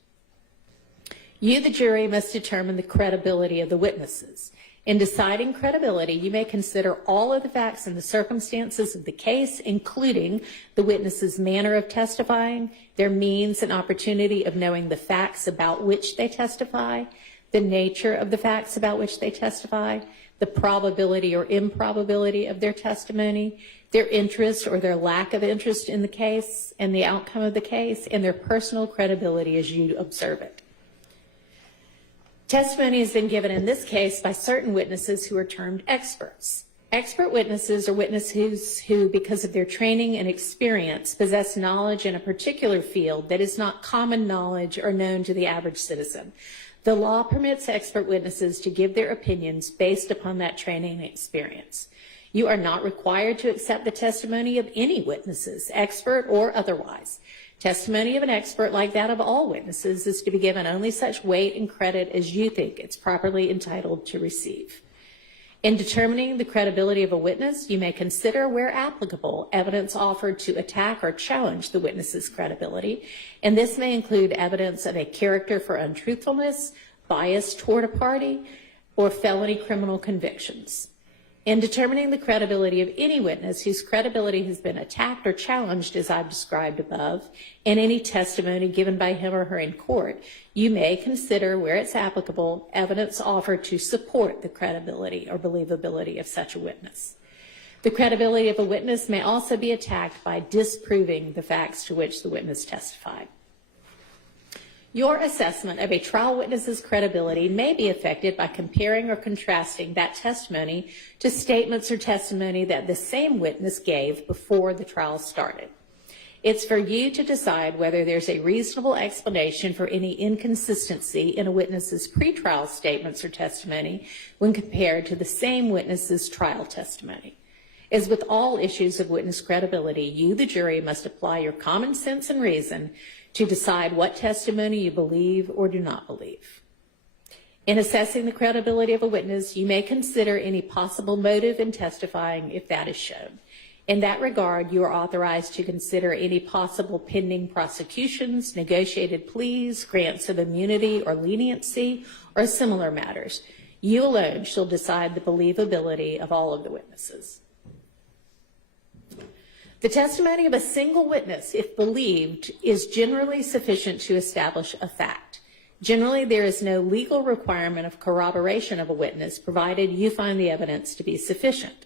You, the jury, must determine the credibility of the witnesses. In deciding credibility, you may consider all of the facts and the circumstances of the case, including the witness's manner of testifying, their means and opportunity of knowing the facts about which they testify, the nature of the facts about which they testify, the probability or improbability of their testimony, their interest or their lack of interest in the case and the outcome of the case, and their personal credibility as you observe it. Testimony has been given in this case by certain witnesses who are termed experts. Expert witnesses are witnesses who, because of their training and experience, possess knowledge in a particular field that is not common knowledge or known to the average citizen. The law permits expert witnesses to give their opinions based upon that training and experience. You are not required to accept the testimony of any witnesses, expert or otherwise. Testimony of an expert, like that of all witnesses, is to be given only such weight and credit as you think it's properly entitled to receive. In determining the credibility of a witness, you may consider, where applicable, evidence offered to attack or challenge the witness's credibility, and this may include evidence of a character for untruthfulness, bias toward a party, or felony criminal convictions. In determining the credibility of any witness whose credibility has been attacked or challenged, as I've described above, in any testimony given by him or her in court, you may consider, where it's applicable, evidence offered to support the credibility or believability of such a witness. The credibility of a witness may also be attacked by disproving the facts to which the witness testified. Your assessment of a trial witness's credibility may be affected by comparing or contrasting that testimony to statements or testimony that the same witness gave before the trial started. It's for you to decide whether there's a reasonable explanation for any inconsistency in a witness's pretrial statements or testimony when compared to the same witness's trial testimony. As with all issues of witness credibility, you, the jury, must apply your common sense and reason to decide what testimony you believe or do not believe. In assessing the credibility of a witness, you may consider any possible motive in testifying if that is shown. In that regard, you are authorized to consider any possible pending prosecutions, negotiated pleas, grants of immunity or leniency, or similar matters. You alone shall decide the believability of all of the witnesses. The testimony of a single witness, if believed, is generally sufficient to establish a fact. Generally, there is no legal requirement of corroboration of a witness, provided you find the evidence to be sufficient.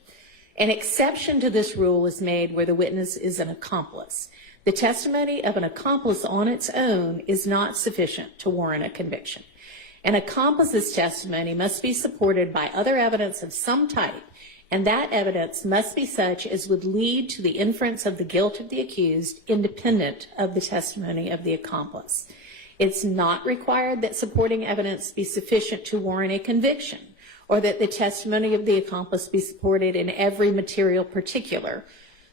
An exception to this rule is made where the witness is an accomplice. The testimony of an accomplice on its own is not sufficient to warrant a conviction. An accomplice's testimony must be supported by other evidence of some type, and that evidence must be such as would lead to the inference of the guilt of the accused, independent of the testimony of the accomplice. It's not required that supporting evidence be sufficient to warrant a conviction, or that the testimony of the accomplice be supported in every material particular.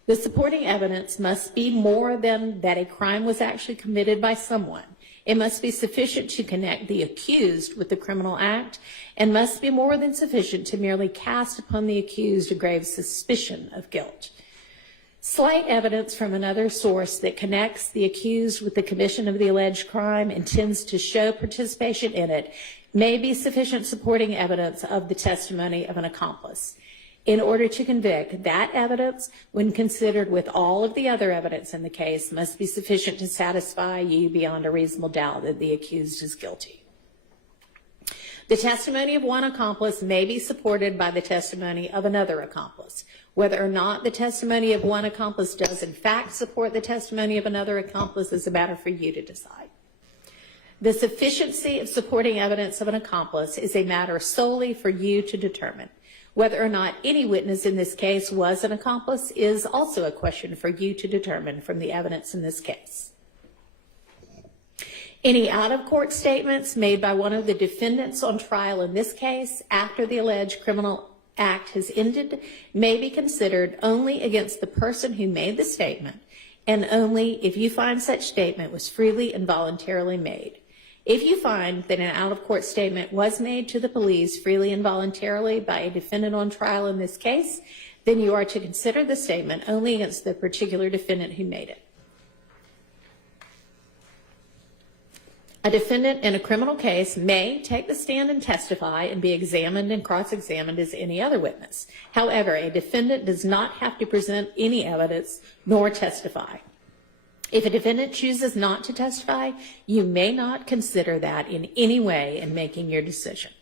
The supporting evidence must be more than that a crime was actually committed by someone. It must be sufficient to connect the accused with the criminal act, and must be more than sufficient to merely cast upon the accused a grave suspicion of guilt. Slight evidence from another source that connects the accused with the commission of the alleged crime and tends to show participation in it may be sufficient supporting evidence of the testimony of an accomplice. In order to convict, that evidence, when considered with all of the other evidence in the case, must be sufficient to satisfy you beyond a reasonable doubt that the accused is guilty. The testimony of one accomplice may be supported by the testimony of another accomplice. Whether or not the testimony of one accomplice does in fact support the testimony of another accomplice is a matter for you to decide. The sufficiency of supporting evidence of an accomplice is a matter solely for you to determine. Whether or not any witness in this case was an accomplice is also a question for you to determine from the evidence in this case. Any out-of-court statements made by one of the defendants on trial in this case after the alleged criminal act has ended may be considered only against the person who made the statement, and only if you find such statement was freely and voluntarily made. If you find that an out-of-court statement was made to the police freely and voluntarily by a defendant on trial in this case, then you are to consider the statement only against the particular defendant who made it. A defendant in a criminal case may take the stand and testify and be examined and cross-examined as any other witness. However, a defendant does not have to present any evidence nor testify. If a defendant chooses not to testify, you may not consider that in any way in making your decision.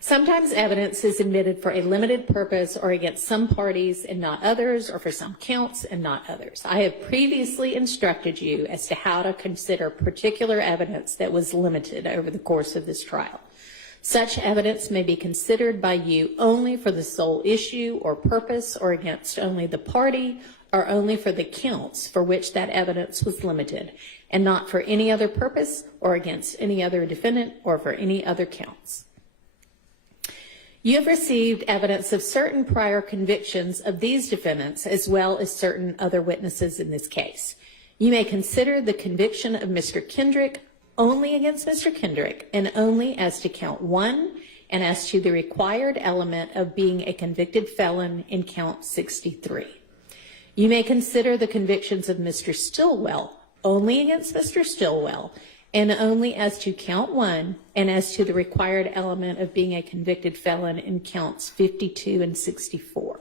Sometimes evidence is admitted for a limited purpose or against some parties and not others, or for some counts and not others. I have previously instructed you as to how to consider particular evidence that was limited over the course of this trial. Such evidence may be considered by you only for the sole issue or purpose, or against only the party, or only for the counts for which that evidence was limited, and not for any other purpose or against any other defendant or for any other counts. You have received evidence of certain prior convictions of these defendants as well as certain other witnesses in this case. You may consider the conviction of Mr. Kendrick only against Mr. Kendrick and only as to count 1 and as to the required element of being a convicted felon in count 63. You may consider the convictions of Mr. Stillwell only against Mr. Stillwell and only as to count 1 and as to the required element of being a convicted felon in counts 52 and 64.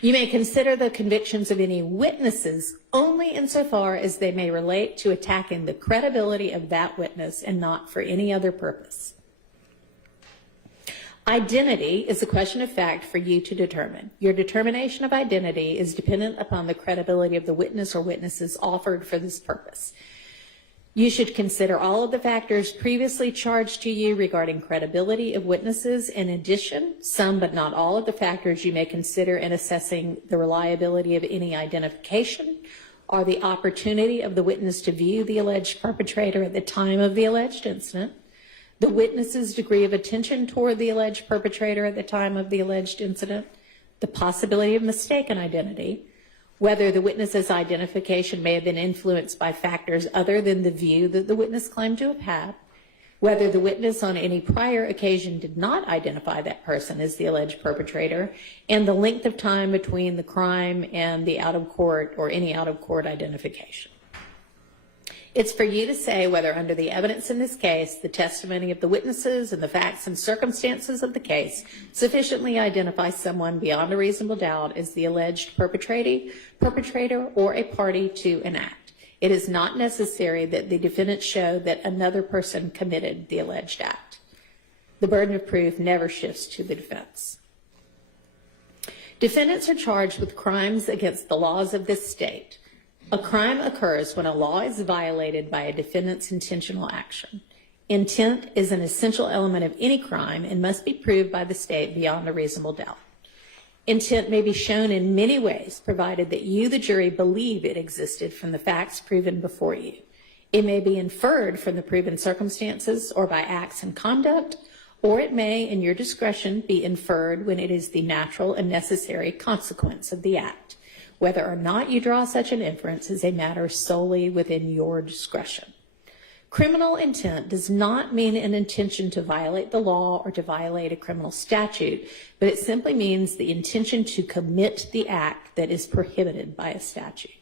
You may consider the convictions of any witnesses only insofar as they may relate to attacking the credibility of that witness and not for any other purpose. Identity is a question of fact for you to determine. Your determination of identity is dependent upon the credibility of the witness or witnesses offered for this purpose. You should consider all of the factors previously charged to you regarding credibility of witnesses. In addition, some but not all of the factors you may consider in assessing the reliability of any identification or the opportunity of the witness to view the alleged perpetrator at the time of the alleged incident, the witness's degree of attention toward the alleged perpetrator at the time of the alleged incident, the possibility of mistaken identity, whether the witness's identification may have been influenced by factors other than the view that the witness claimed to have had, whether the witness on any prior occasion did not identify that person as the alleged perpetrator, and the length of time between the crime and the out-of-court or any out-of-court identification. It's for you to say whether under the evidence in this case, the testimony of the witnesses and the facts and circumstances of the case sufficiently identify someone beyond a reasonable doubt as the alleged perpetrator or a party to an act. It is not necessary that the defendant show that another person committed the alleged act. The burden of proof never shifts to the defense. Defendants are charged with crimes against the laws of this state. A crime occurs when a law is violated by a defendant's intentional action. Intent is an essential element of any crime and must be proved by the state beyond a reasonable doubt. Intent may be shown in many ways, provided that you, the jury, believe it existed from the facts proven before you. It may be inferred from the proven circumstances or by acts and conduct, or it may, in your discretion, be inferred when it is the natural and necessary consequence of the act. Whether or not you draw such an inference is a matter solely within your discretion. Criminal intent does not mean an intention to violate the law or to violate a criminal statute, but it simply means the intention to commit the act that is prohibited by a statute.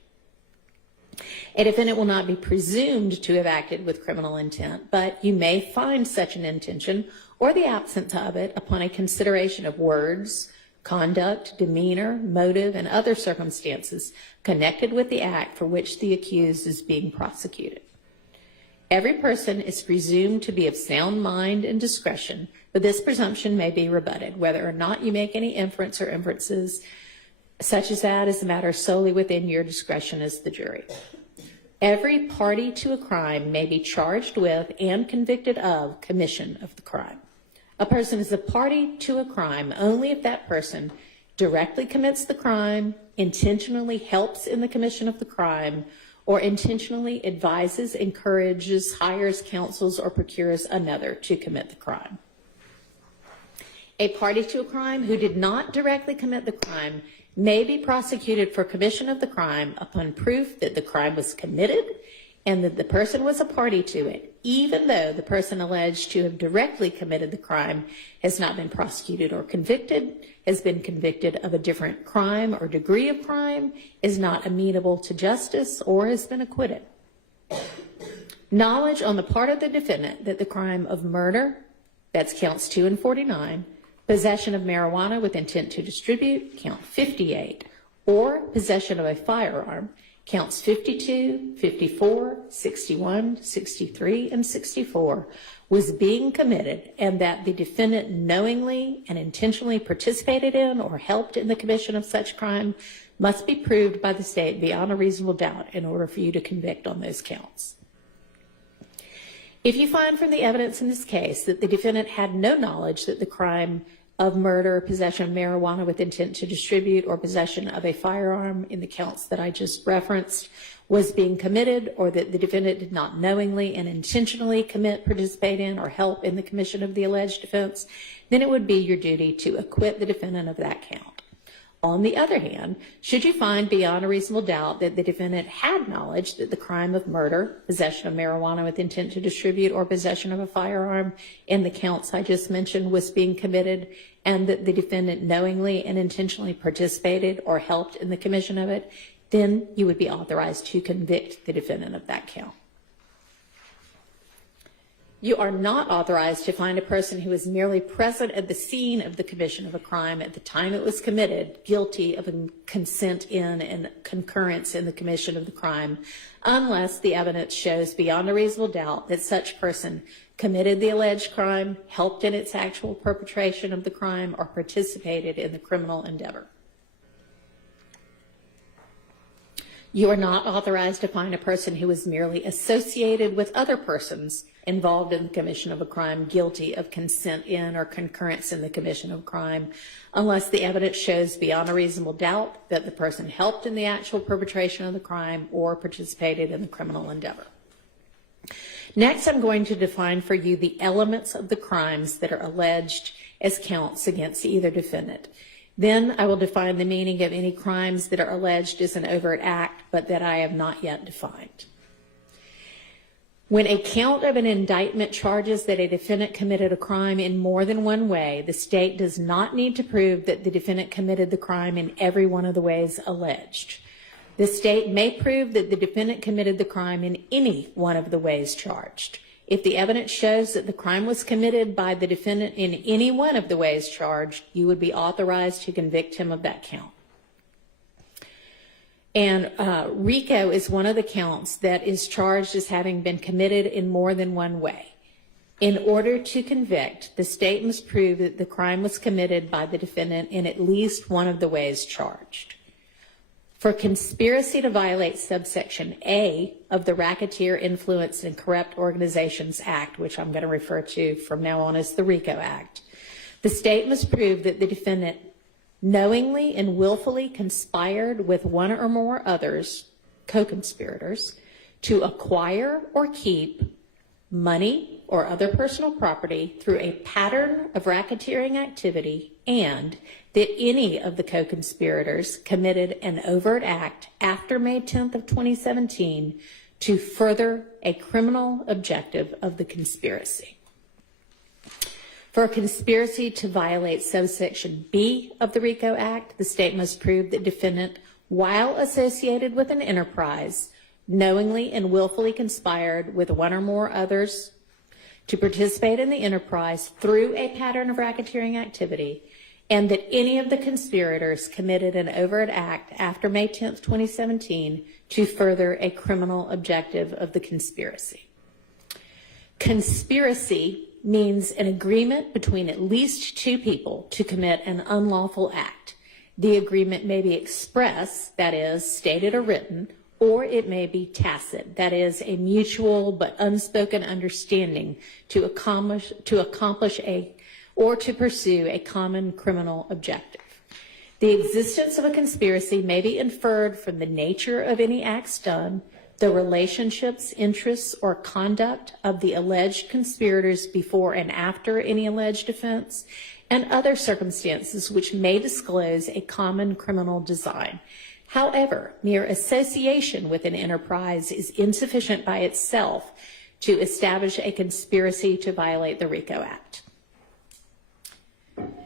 A defendant will not be presumed to have acted with criminal intent, but you may find such an intention or the absence of it upon a consideration of words, conduct, demeanor, motive, and other circumstances connected with the act for which the accused is being prosecuted. Every person is presumed to be of sound mind and discretion, but this presumption may be rebutted. Whether or not you make any inference or inferences such as that is a matter solely within your discretion as the jury. Every party to a crime may be charged with and convicted of commission of the crime. A person is a party to a crime only if that person directly commits the crime, intentionally helps in the commission of the crime, or intentionally advises, encourages, hires, counsels, or procures another to commit the crime. A party to a crime who did not directly commit the crime may be prosecuted for commission of the crime upon proof that the crime was committed and that the person was a party to it, even though the person alleged to have directly committed the crime has not been prosecuted or convicted, has been convicted of a different crime or degree of crime, is not amenable to justice, or has been acquitted. Knowledge on the part of the defendant that the crime of murder, that's counts 2 and 49, possession of marijuana with intent to distribute, count 58, or possession of a firearm, counts 52, 54, 61, 63, and 64, was being committed, and that the defendant knowingly and intentionally participated in or helped in the commission of such crime must be proved by the state beyond a reasonable doubt in order for you to convict on those counts. If you find from the evidence in this case that the defendant had no knowledge that the crime of murder, possession of marijuana with intent to distribute, or possession of a firearm in the counts that I just referenced was being committed, or that the defendant did not knowingly and intentionally commit, participate in, or help in the commission of the alleged offense, then it would be your duty to acquit the defendant of that count. On the other hand, should you find beyond a reasonable doubt that the defendant had knowledge that the crime of murder, possession of marijuana with intent to distribute, or possession of a firearm in the counts I just mentioned was being committed, and that the defendant knowingly and intentionally participated or helped in the commission of it, then you would be authorized to convict the defendant of that count. You are not authorized to find a person who is merely present at the scene of the commission of a crime at the time it was committed guilty of consent in and concurrence in the commission of the crime, unless the evidence shows beyond a reasonable doubt that such person committed the alleged crime, helped in its actual perpetration of the crime, or participated in the criminal endeavor. You are not authorized to find a person who is merely associated with other persons involved in the commission of a crime guilty of consent in or concurrence in the commission of a crime, unless the evidence shows beyond a reasonable doubt that the person helped in the actual perpetration of the crime or participated in the criminal endeavor. Next, I'm going to define for you the elements of the crimes that are alleged as counts against either defendant. Then I will define the meaning of any crimes that are alleged as an overt act, but that I have not yet defined. When a count of an indictment charges that a defendant committed a crime in more than one way, the state does not need to prove that the defendant committed the crime in every one of the ways alleged. The state may prove that the defendant committed the crime in any one of the ways charged. If the evidence shows that the crime was committed by the defendant in any one of the ways charged, you would be authorized to convict him of that count. And RICO is one of the counts that is charged as having been committed in more than one way. In order to convict, the state must prove that the crime was committed by the defendant in at least one of the ways charged. For conspiracy to violate subsection A of the Racketeer Influence and Corrupt Organizations Act, which I'm going to refer to from now on as the RICO Act, the state must prove that the defendant knowingly and willfully conspired with one or more others, co-conspirators, to acquire or keep money or other personal property through a pattern of racketeering activity, and that any of the co-conspirators committed an overt act after May 10th of 2017 to further a criminal objective of the conspiracy. For a conspiracy to violate subsection B of the RICO Act, the state must prove that defendant, while associated with an enterprise, knowingly and willfully conspired with one or more others to participate in the enterprise through a pattern of racketeering activity, and that any of the conspirators committed an overt act after May 10th, 2017 to further a criminal objective of the conspiracy. Conspiracy means an agreement between at least two people to commit an unlawful act. The agreement may be express, that is, stated or written, or it may be tacit, that is, a mutual but unspoken understanding to accomplish a or to pursue a common criminal objective. The existence of a conspiracy may be inferred from the nature of any acts done, the relationships, interests, or conduct of the alleged conspirators before and after any alleged offense, and other circumstances which may disclose a common criminal design. However, mere association with an enterprise is insufficient by itself to establish a conspiracy to violate the RICO Act.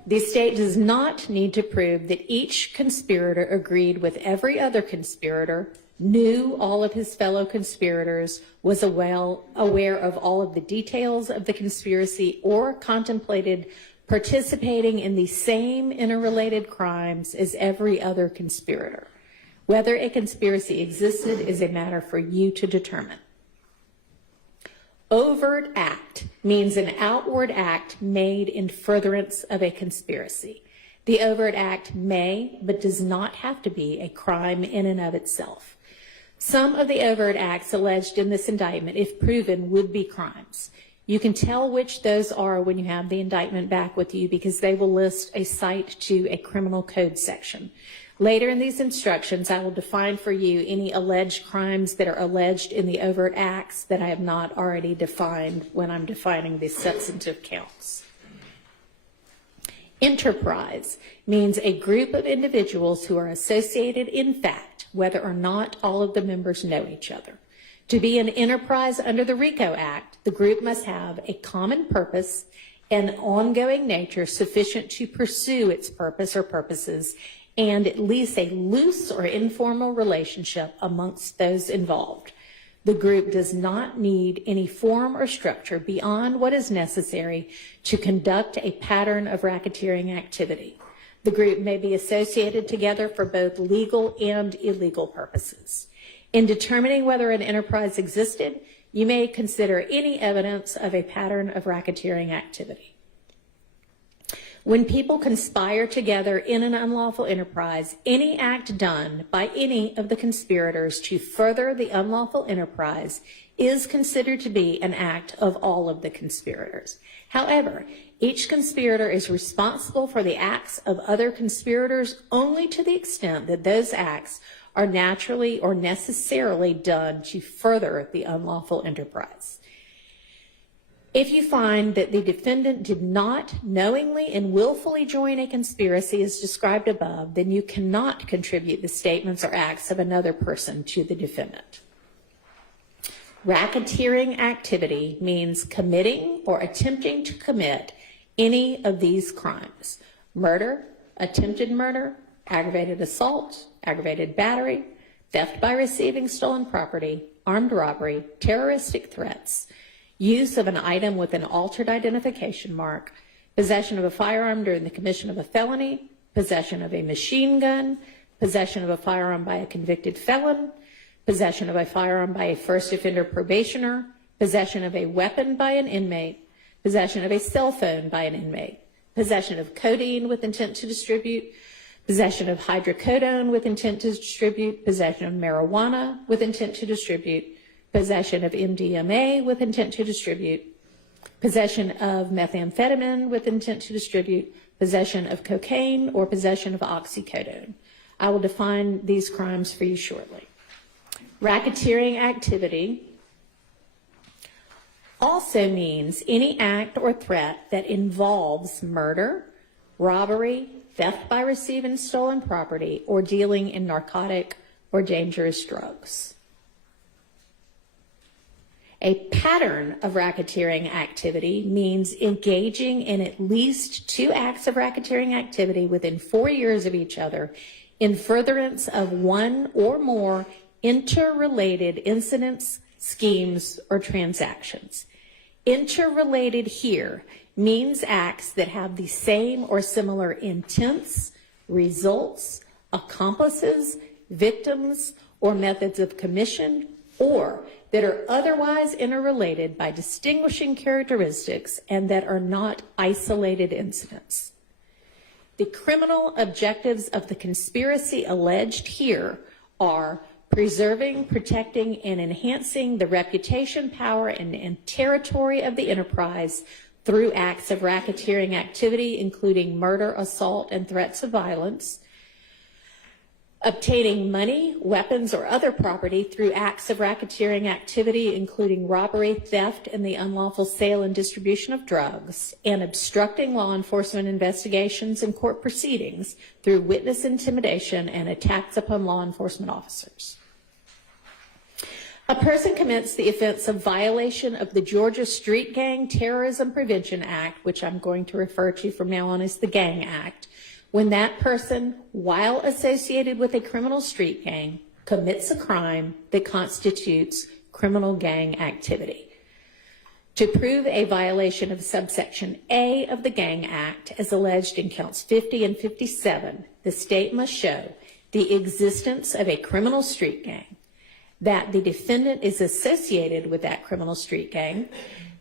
The state does not need to prove that each conspirator agreed with every other conspirator, knew all of his fellow conspirators, was aware of all of the details of the conspiracy, or contemplated participating in the same interrelated crimes as every other conspirator. Whether a conspiracy existed is a matter for you to determine. Overt act means an outward act made in furtherance of a conspiracy. The overt act may, but does not have to be, a crime in and of itself. Some of the overt acts alleged in this indictment, if proven, would be crimes. You can tell which those are when you have the indictment back with you, because they will list a cite to a criminal code section. Later in these instructions, I will define for you any alleged crimes that are alleged in the overt acts that I have not already defined when I'm defining the substantive counts. Enterprise means a group of individuals who are associated in fact, whether or not all of the members know each other. To be an enterprise under the RICO Act, the group must have a common purpose and ongoing nature sufficient to pursue its purpose or purposes, and at least a loose or informal relationship amongst those involved. The group does not need any form or structure beyond what is necessary to conduct a pattern of racketeering activity. The group may be associated together for both legal and illegal purposes. In determining whether an enterprise existed, you may consider any evidence of a pattern of racketeering activity. When people conspire together in an unlawful enterprise, any act done by any of the conspirators to further the unlawful enterprise is considered to be an act of all of the conspirators. However, each conspirator is responsible for the acts of other conspirators only to the extent that those acts are naturally or necessarily done to further the unlawful enterprise. If you find that the defendant did not knowingly and willfully join a conspiracy as described above, then you cannot contribute the statements or acts of another person to the defendant. Racketeering activity means committing or attempting to commit any of these crimes: murder, attempted murder, aggravated assault, aggravated battery, theft by receiving stolen property, armed robbery, terroristic threats, use of an item with an altered identification mark, possession of a firearm during the commission of a felony, possession of a machine gun, possession of a firearm by a convicted felon, possession of a firearm by a first offender probationer, possession of a weapon by an inmate, possession of a cell phone by an inmate, possession of codeine with intent to distribute, possession of hydrocodone with intent to distribute, possession of marijuana with intent to distribute, possession of MDMA with intent to distribute, possession of methamphetamine with intent to distribute, possession of cocaine, or possession of oxycodone. I will define these crimes for you shortly. Racketeering activity also means any act or threat that involves murder, robbery, theft by receiving stolen property, or dealing in narcotic or dangerous drugs. A pattern of racketeering activity means engaging in at least 2 acts of racketeering activity within 4 years of each other in furtherance of one or more interrelated incidents, schemes, or transactions. Interrelated here means acts that have the same or similar intents, results, accomplices, victims, or methods of commission, or that are otherwise interrelated by distinguishing characteristics and that are not isolated incidents. The criminal objectives of the conspiracy alleged here are preserving, protecting, and enhancing the reputation, power, and territory of the enterprise through acts of racketeering activity, including murder, assault, and threats of violence, obtaining money, weapons, or other property through acts of racketeering activity, including robbery, theft, and the unlawful sale and distribution of drugs, and obstructing law enforcement investigations and court proceedings through witness intimidation and attacks upon law enforcement officers. A person commits the offense of violation of the Georgia Street Gang Terrorism Prevention Act, which I'm going to refer to from now on as the Gang Act, when that person, while associated with a criminal street gang, commits a crime that constitutes criminal gang activity. To prove a violation of subsection A of the Gang Act, as alleged in counts 50 and 57, the state must show the existence of a criminal street gang, that the defendant is associated with that criminal street gang,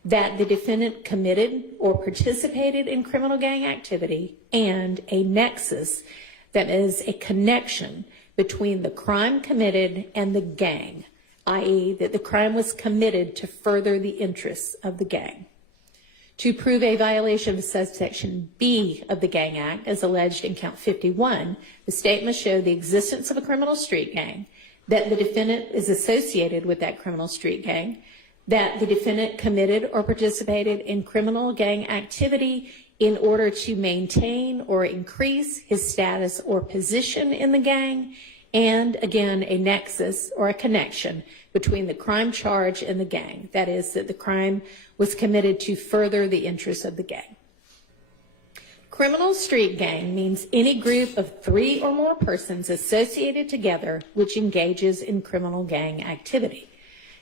that the defendant committed or participated in criminal gang activity, and a nexus, that is a connection between the crime committed and the gang, i.e. that the crime was committed to further the interests of the gang. To prove a violation of subsection B of the Gang Act, as alleged in count 51, the state must show the existence of a criminal street gang, that the defendant is associated with that criminal street gang, that the defendant committed or participated in criminal gang activity in order to maintain or increase his status or position in the gang, and again, a nexus or a connection between the crime charge and the gang. That is, that the crime was committed to further the interests of the gang. Criminal street gang means any group of 3 or more persons associated together which engages in criminal gang activity.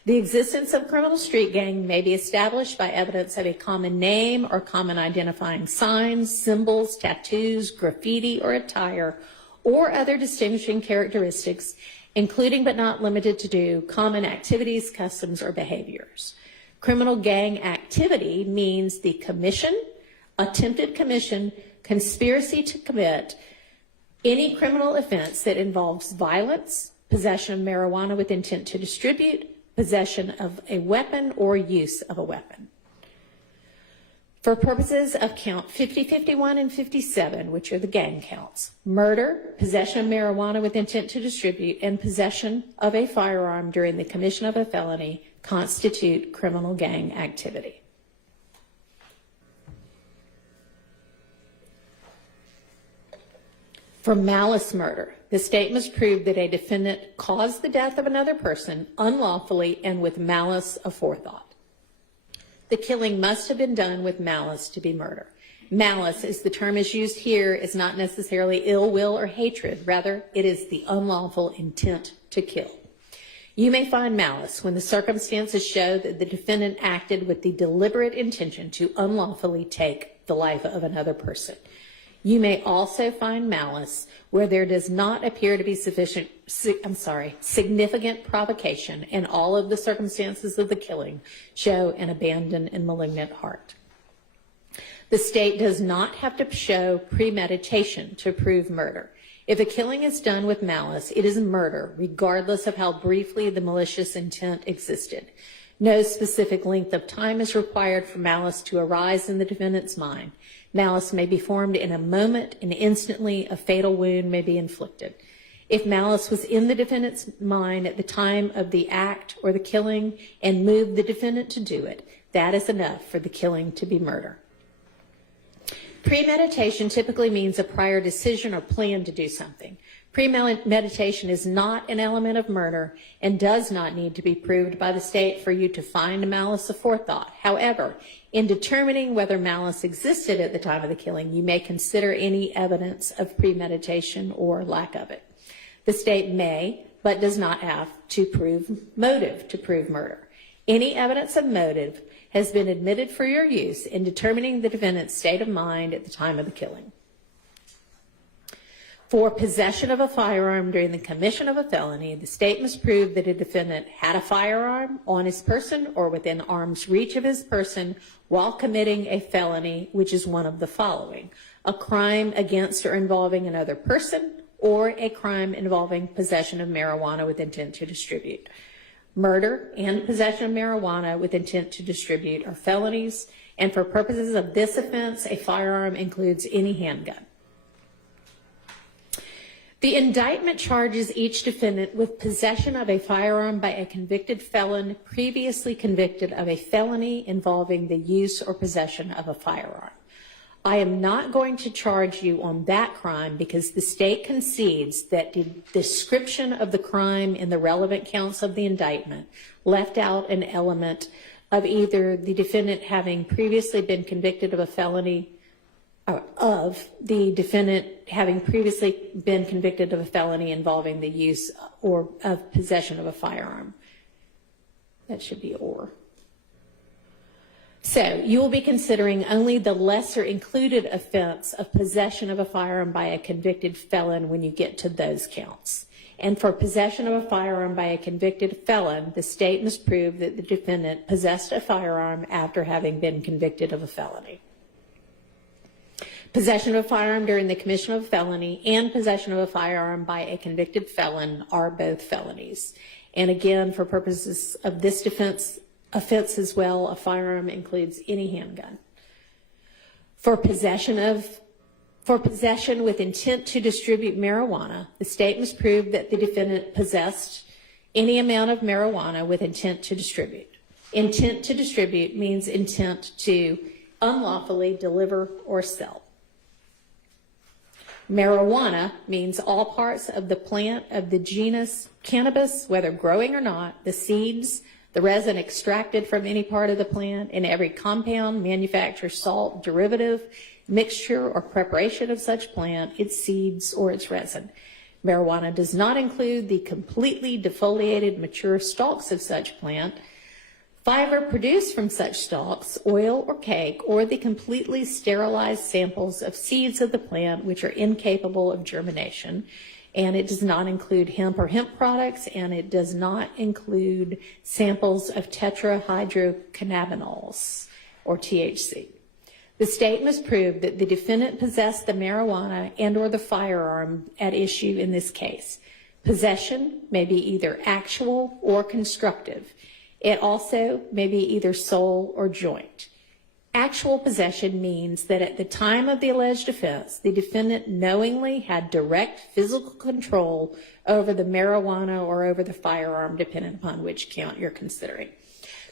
The existence of criminal street gang may be established by evidence of a common name or common identifying signs, symbols, tattoos, graffiti, or attire, or other distinguishing characteristics, including but not limited to common activities, customs, or behaviors. Criminal gang activity means the commission, attempted commission, conspiracy to commit any criminal offense that involves violence, possession of marijuana with intent to distribute, possession of a weapon, or use of a weapon. For purposes of count 50, 51, and 57, which are the gang counts, murder, possession of marijuana with intent to distribute, and possession of a firearm during the commission of a felony constitute criminal gang activity. For malice murder, the state must prove that a defendant caused the death of another person unlawfully and with malice aforethought. the killing must have been done with malice to be murder. Malice, as the term is used here, is not necessarily ill will or hatred. Rather, it is the unlawful intent to kill. You may find malice when the circumstances show that the defendant acted with the deliberate intention to unlawfully take the life of another person. You may also find malice where there does not appear to be significant provocation, and all of the circumstances of the killing show an abandoned and malignant heart. The state does not have to show premeditation to prove murder. If a killing is done with malice, it is murder, regardless of how briefly the malicious intent existed. No specific length of time is required for malice to arise in the defendant's mind. Malice may be formed in a moment, and instantly a fatal wound may be inflicted. If malice was in the defendant's mind at the time of the act or the killing and moved the defendant to do it, that is enough for the killing to be murder. Premeditation typically means a prior decision or plan to do something. Premeditation is not an element of murder and does not need to be proved by the state for you to find malice aforethought. However, in determining whether malice existed at the time of the killing, you may consider any evidence of premeditation or lack of it. The state may, but does not have, to prove motive to prove murder. Any evidence of motive has been admitted for your use in determining the defendant's state of mind at the time of the killing. For possession of a firearm during the commission of a felony, the state must prove that a defendant had a firearm on his person or within arm's reach of his person while committing a felony, which is one of the following: a crime against or involving another person, or a crime involving possession of marijuana with intent to distribute. Murder and possession of marijuana with intent to distribute are felonies, and for purposes of this offense, a firearm includes any handgun. The indictment charges each defendant with possession of a firearm by a convicted felon previously convicted of a felony involving the use or possession of a firearm. I am not going to charge you on that crime because the state concedes that the description of the crime in the relevant counts of the indictment left out an element of either the defendant having previously been convicted of a felony, or of the defendant having previously been convicted of a felony involving the use or of possession of a firearm. That should be or. So you will be considering only the lesser included offense of possession of a firearm by a convicted felon when you get to those counts. And for possession of a firearm by a convicted felon, the state must prove that the defendant possessed a firearm after having been convicted of a felony. Possession of a firearm during the commission of a felony and possession of a firearm by a convicted felon are both felonies. And again, for purposes of this offense as well, a firearm includes any handgun. For possession with intent to distribute marijuana, the state must prove that the defendant possessed any amount of marijuana with intent to distribute. Intent to distribute means intent to unlawfully deliver or sell. Marijuana means all parts of the plant of the genus cannabis, whether growing or not, the seeds, the resin extracted from any part of the plant, and every compound, manufacture, salt, derivative, mixture, or preparation of such plant, its seeds, or its resin. Marijuana does not include the completely defoliated mature stalks of such plant, fiber produced from such stalks, oil or cake, or the completely sterilized samples of seeds of the plant which are incapable of germination. And it does not include hemp or hemp products, and it does not include samples of tetrahydrocannabinols, or THC. The state must prove that the defendant possessed the marijuana and or the firearm at issue in this case. Possession may be either actual or constructive. It also may be either sole or joint. Actual possession means that at the time of the alleged offense, the defendant knowingly had direct physical control over the marijuana or over the firearm, depending upon which count you're considering.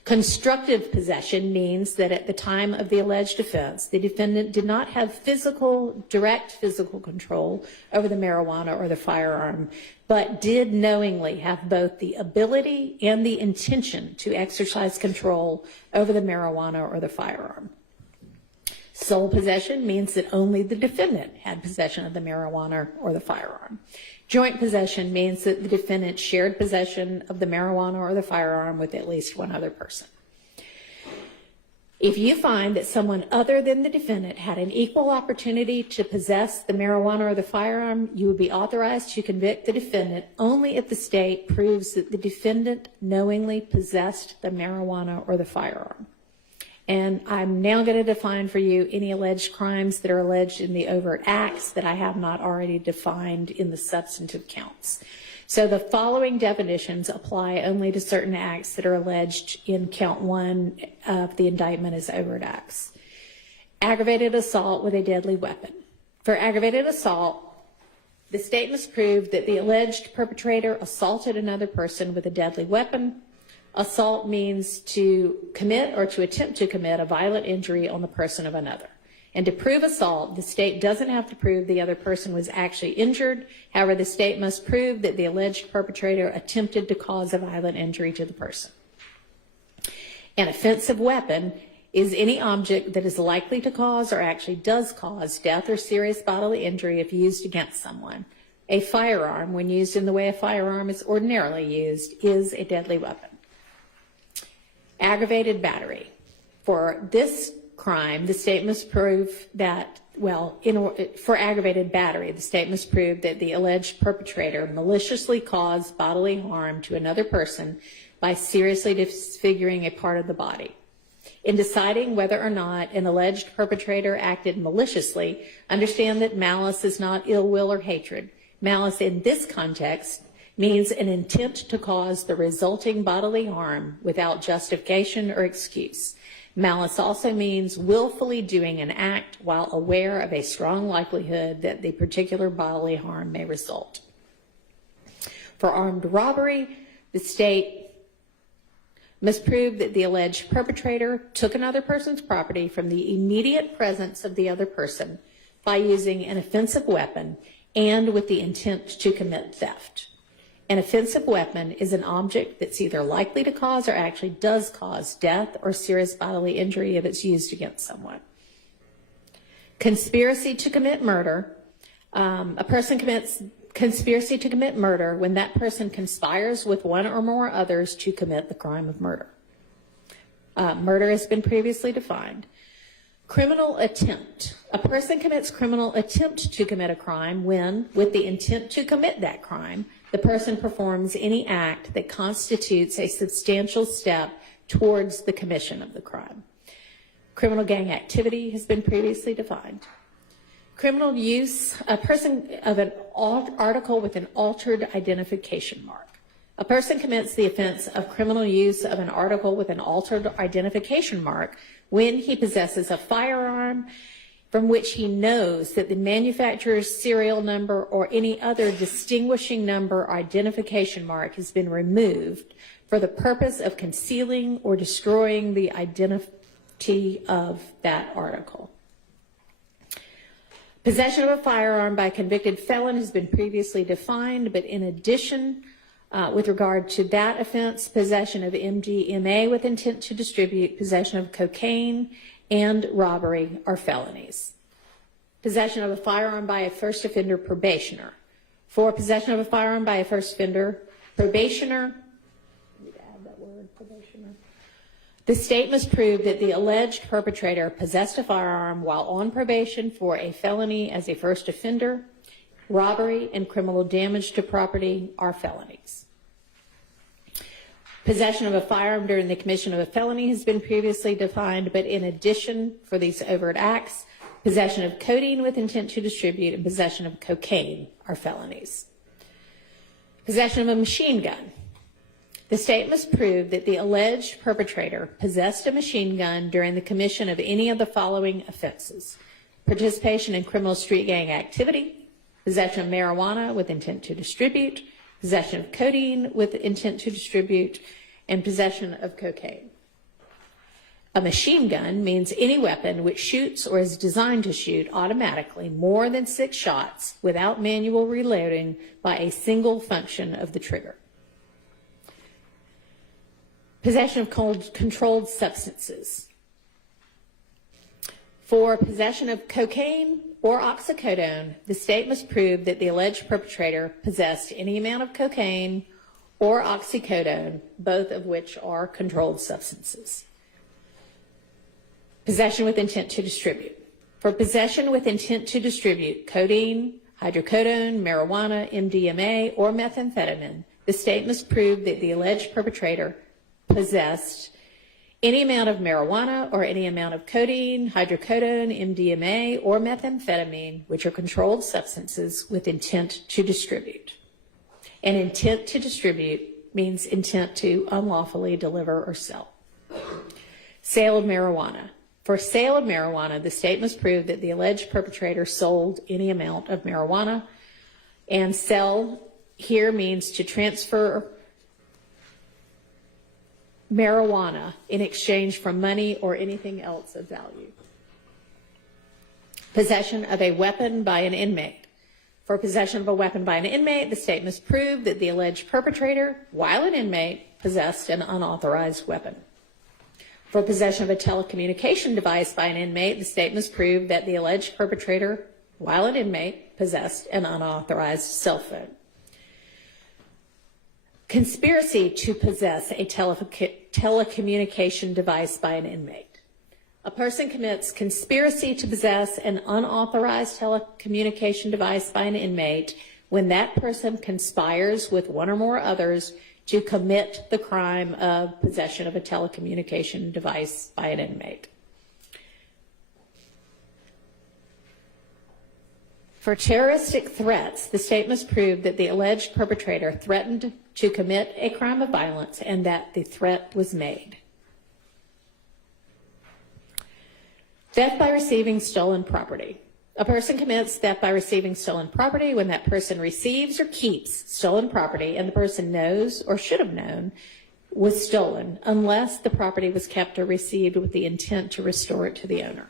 Constructive possession means that at the time of the alleged offense, the defendant did not have direct physical control over the marijuana or the firearm, but did knowingly have both the ability and the intention to exercise control over the marijuana or the firearm. Sole possession means that only the defendant had possession of the marijuana or the firearm. Joint possession means that the defendant shared possession of the marijuana or the firearm with at least one other person. If you find that someone other than the defendant had an equal opportunity to possess the marijuana or the firearm, you would be authorized to convict the defendant only if the state proves that the defendant knowingly possessed the marijuana or the firearm. And I'm now going to define for you any alleged crimes that are alleged in the overt acts that I have not already defined in the substantive counts. So the following definitions apply only to certain acts that are alleged in count 1 of the indictment as overt acts. Aggravated assault with a deadly weapon. For aggravated assault, the state must prove that the alleged perpetrator assaulted another person with a deadly weapon. Assault means to commit or to attempt to commit a violent injury on the person of another. And to prove assault, the state doesn't have to prove the other person was actually injured. However, the state must prove that the alleged perpetrator attempted to cause a violent injury to the person. An offensive weapon is any object that is likely to cause or actually does cause death or serious bodily injury if used against someone. A firearm, when used in the way a firearm is ordinarily used, is a deadly weapon. Aggravated battery. For this crime, the state must prove that, for aggravated battery, the state must prove that the alleged perpetrator maliciously caused bodily harm to another person by seriously disfiguring a part of the body. In deciding whether or not an alleged perpetrator acted maliciously, understand that malice is not ill will or hatred. Malice in this context means an intent to cause the resulting bodily harm without justification or excuse. Malice also means willfully doing an act while aware of a strong likelihood that the particular bodily harm may result. For armed robbery, the state must prove that the alleged perpetrator took another person's property from the immediate presence of the other person by using an offensive weapon and with the intent to commit theft. An offensive weapon is an object that's either likely to cause or actually does cause death or serious bodily injury if it's used against someone. Conspiracy to commit murder. A person commits conspiracy to commit murder when that person conspires with one or more others to commit the crime of murder. Murder has been previously defined. Criminal attempt. A person commits criminal attempt to commit a crime when, with the intent to commit that crime, the person performs any act that constitutes a substantial step towards the commission of the crime. Criminal gang activity has been previously defined. Criminal use, a person of an article with an altered identification mark. A person commits the offense of criminal use of an article with an altered identification mark when he possesses a firearm from which he knows that the manufacturer's serial number or any other distinguishing number or identification mark has been removed for the purpose of concealing or destroying the identity of that article. Possession of a firearm by a convicted felon has been previously defined, but in addition, with regard to that offense, possession of MDMA with intent to distribute, possession of cocaine, and robbery are felonies. Possession of a firearm by a first offender probationer. For possession of a firearm by a first offender probationer, I need to add that word, probationer. The state must prove that the alleged perpetrator possessed a firearm while on probation for a felony as a first offender. Robbery and criminal damage to property are felonies. Possession of a firearm during the commission of a felony has been previously defined, but in addition, for these overt acts, possession of codeine with intent to distribute and possession of cocaine are felonies. Possession of a machine gun. The state must prove that the alleged perpetrator possessed a machine gun during the commission of any of the following offenses: participation in criminal street gang activity, possession of marijuana with intent to distribute, possession of codeine with intent to distribute, and possession of cocaine. A machine gun means any weapon which shoots or is designed to shoot automatically more than 6 shots without manual reloading by a single function of the trigger. Possession of controlled substances. For possession of cocaine or oxycodone, the state must prove that the alleged perpetrator possessed any amount of cocaine or oxycodone, both of which are controlled substances. Possession with intent to distribute. For possession with intent to distribute codeine, hydrocodone, marijuana, MDMA, or methamphetamine, the state must prove that the alleged perpetrator possessed any amount of marijuana or any amount of codeine, hydrocodone, MDMA, or methamphetamine, which are controlled substances, with intent to distribute. And intent to distribute means intent to unlawfully deliver or sell. Sale of marijuana. For sale of marijuana, the state must prove that the alleged perpetrator sold any amount of marijuana, and sell here means to transfer marijuana in exchange for money or anything else of value. Possession of a weapon by an inmate. For possession of a weapon by an inmate, the state must prove that the alleged perpetrator, while an inmate, possessed an unauthorized weapon. For possession of a telecommunication device by an inmate, the state must prove that the alleged perpetrator, while an inmate, possessed an unauthorized cell phone. Conspiracy to possess a telecommunication device by an inmate. A person commits conspiracy to possess an unauthorized telecommunication device by an inmate when that person conspires with one or more others to commit the crime of possession of a telecommunication device by an inmate. For terroristic threats, the state must prove that the alleged perpetrator threatened to commit a crime of violence and that the threat was made. Theft by receiving stolen property. A person commits theft by receiving stolen property when that person receives or keeps stolen property and the person knows or should have known was stolen unless the property was kept or received with the intent to restore it to the owner.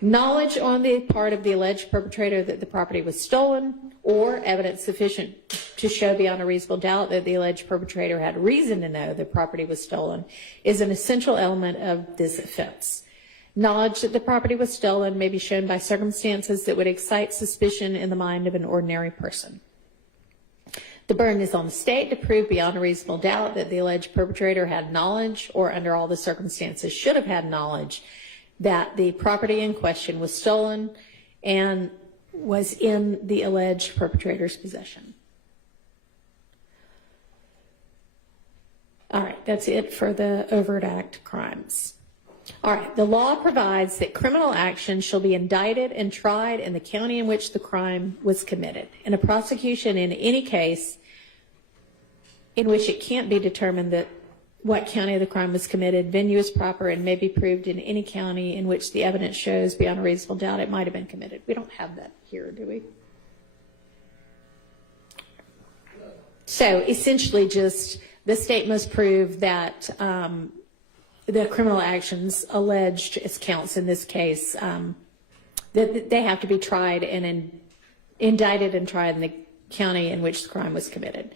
Knowledge on the part of the alleged perpetrator that the property was stolen, or evidence sufficient to show beyond a reasonable doubt that the alleged perpetrator had reason to know the property was stolen, is an essential element of this offense. Knowledge that the property was stolen may be shown by circumstances that would excite suspicion in the mind of an ordinary person. The burden is on the state to prove beyond a reasonable doubt that the alleged perpetrator had knowledge, or under all the circumstances should have had knowledge, that the property in question was stolen and was in the alleged perpetrator's possession. All right, that's it for the overt act crimes. All right, the law provides that criminal action shall be indicted and tried in the county in which the crime was committed. In a prosecution in any case in which it can't be determined that what county the crime was committed, venue is proper and may be proved in any county in which the evidence shows beyond a reasonable doubt it might have been committed. We don't have that here, do we? So essentially just the state must prove that the criminal actions alleged as counts in this case, that they have to be tried and indicted and tried in the county in which the crime was committed.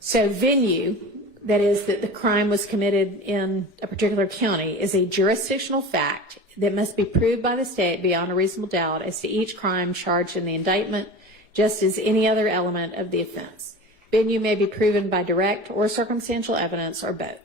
So venue, that is, that the crime was committed in a particular county, is a jurisdictional fact that must be proved by the state beyond a reasonable doubt as to each crime charged in the indictment, just as any other element of the offense. Venue may be proven by direct or circumstantial evidence, or both.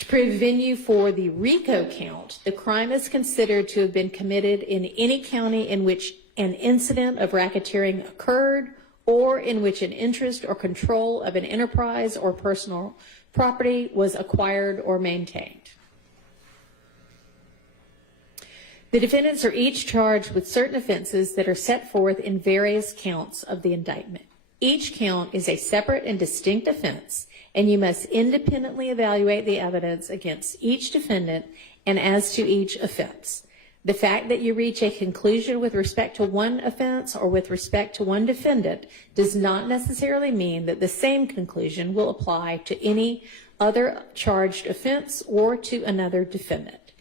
To prove venue for the RICO count, the crime is considered to have been committed in any county in which an incident of racketeering occurred, or in which an interest or control of an enterprise or personal property was acquired or maintained. The defendants are each charged with certain offenses that are set forth in various counts of the indictment. Each count is a separate and distinct offense, and you must independently evaluate the evidence against each defendant and as to each offense. The fact that you reach a conclusion with respect to one offense or with respect to one defendant does not necessarily mean that the same conclusion will apply to any other charged offense or to another defendant.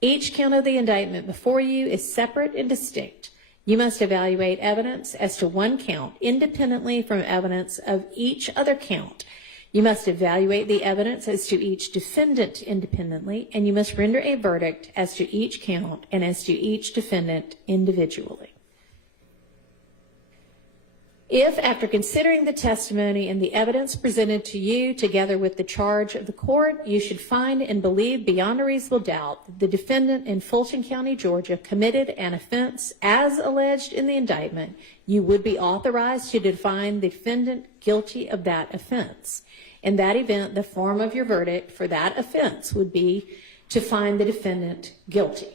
Each count of the indictment before you is separate and distinct. You must evaluate evidence as to one count independently from evidence of each other count. You must evaluate the evidence as to each defendant independently, and you must render a verdict as to each count and as to each defendant individually. If, after considering the testimony and the evidence presented to you, together with the charge of the court, you should find and believe beyond a reasonable doubt that the defendant in Fulton County, Georgia, committed an offense as alleged in the indictment, you would be authorized to find the defendant guilty of that offense. In that event, the form of your verdict for that offense would be to find the defendant guilty.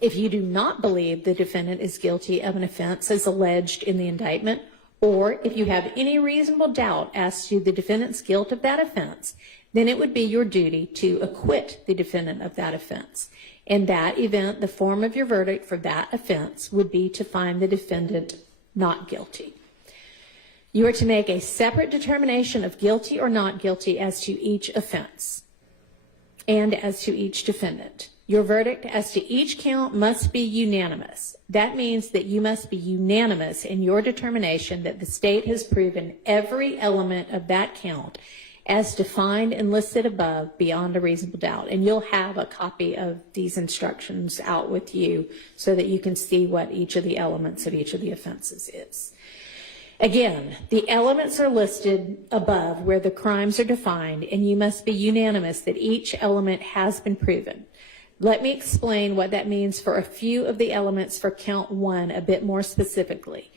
If you do not believe the defendant is guilty of an offense as alleged in the indictment, or if you have any reasonable doubt as to the defendant's guilt of that offense, then it would be your duty to acquit the defendant of that offense. In that event, the form of your verdict for that offense would be to find the defendant not guilty. You are to make a separate determination of guilty or not guilty as to each offense and as to each defendant. Your verdict as to each count must be unanimous. That means that you must be unanimous in your determination that the state has proven every element of that count as defined and listed above beyond a reasonable doubt. And you'll have a copy of these instructions out with you so that you can see what each of the elements of each of the offenses is. Again, the elements are listed above where the crimes are defined, and you must be unanimous that each element has been proven. Let me explain what that means for a few of the elements for count 1 a bit more specifically.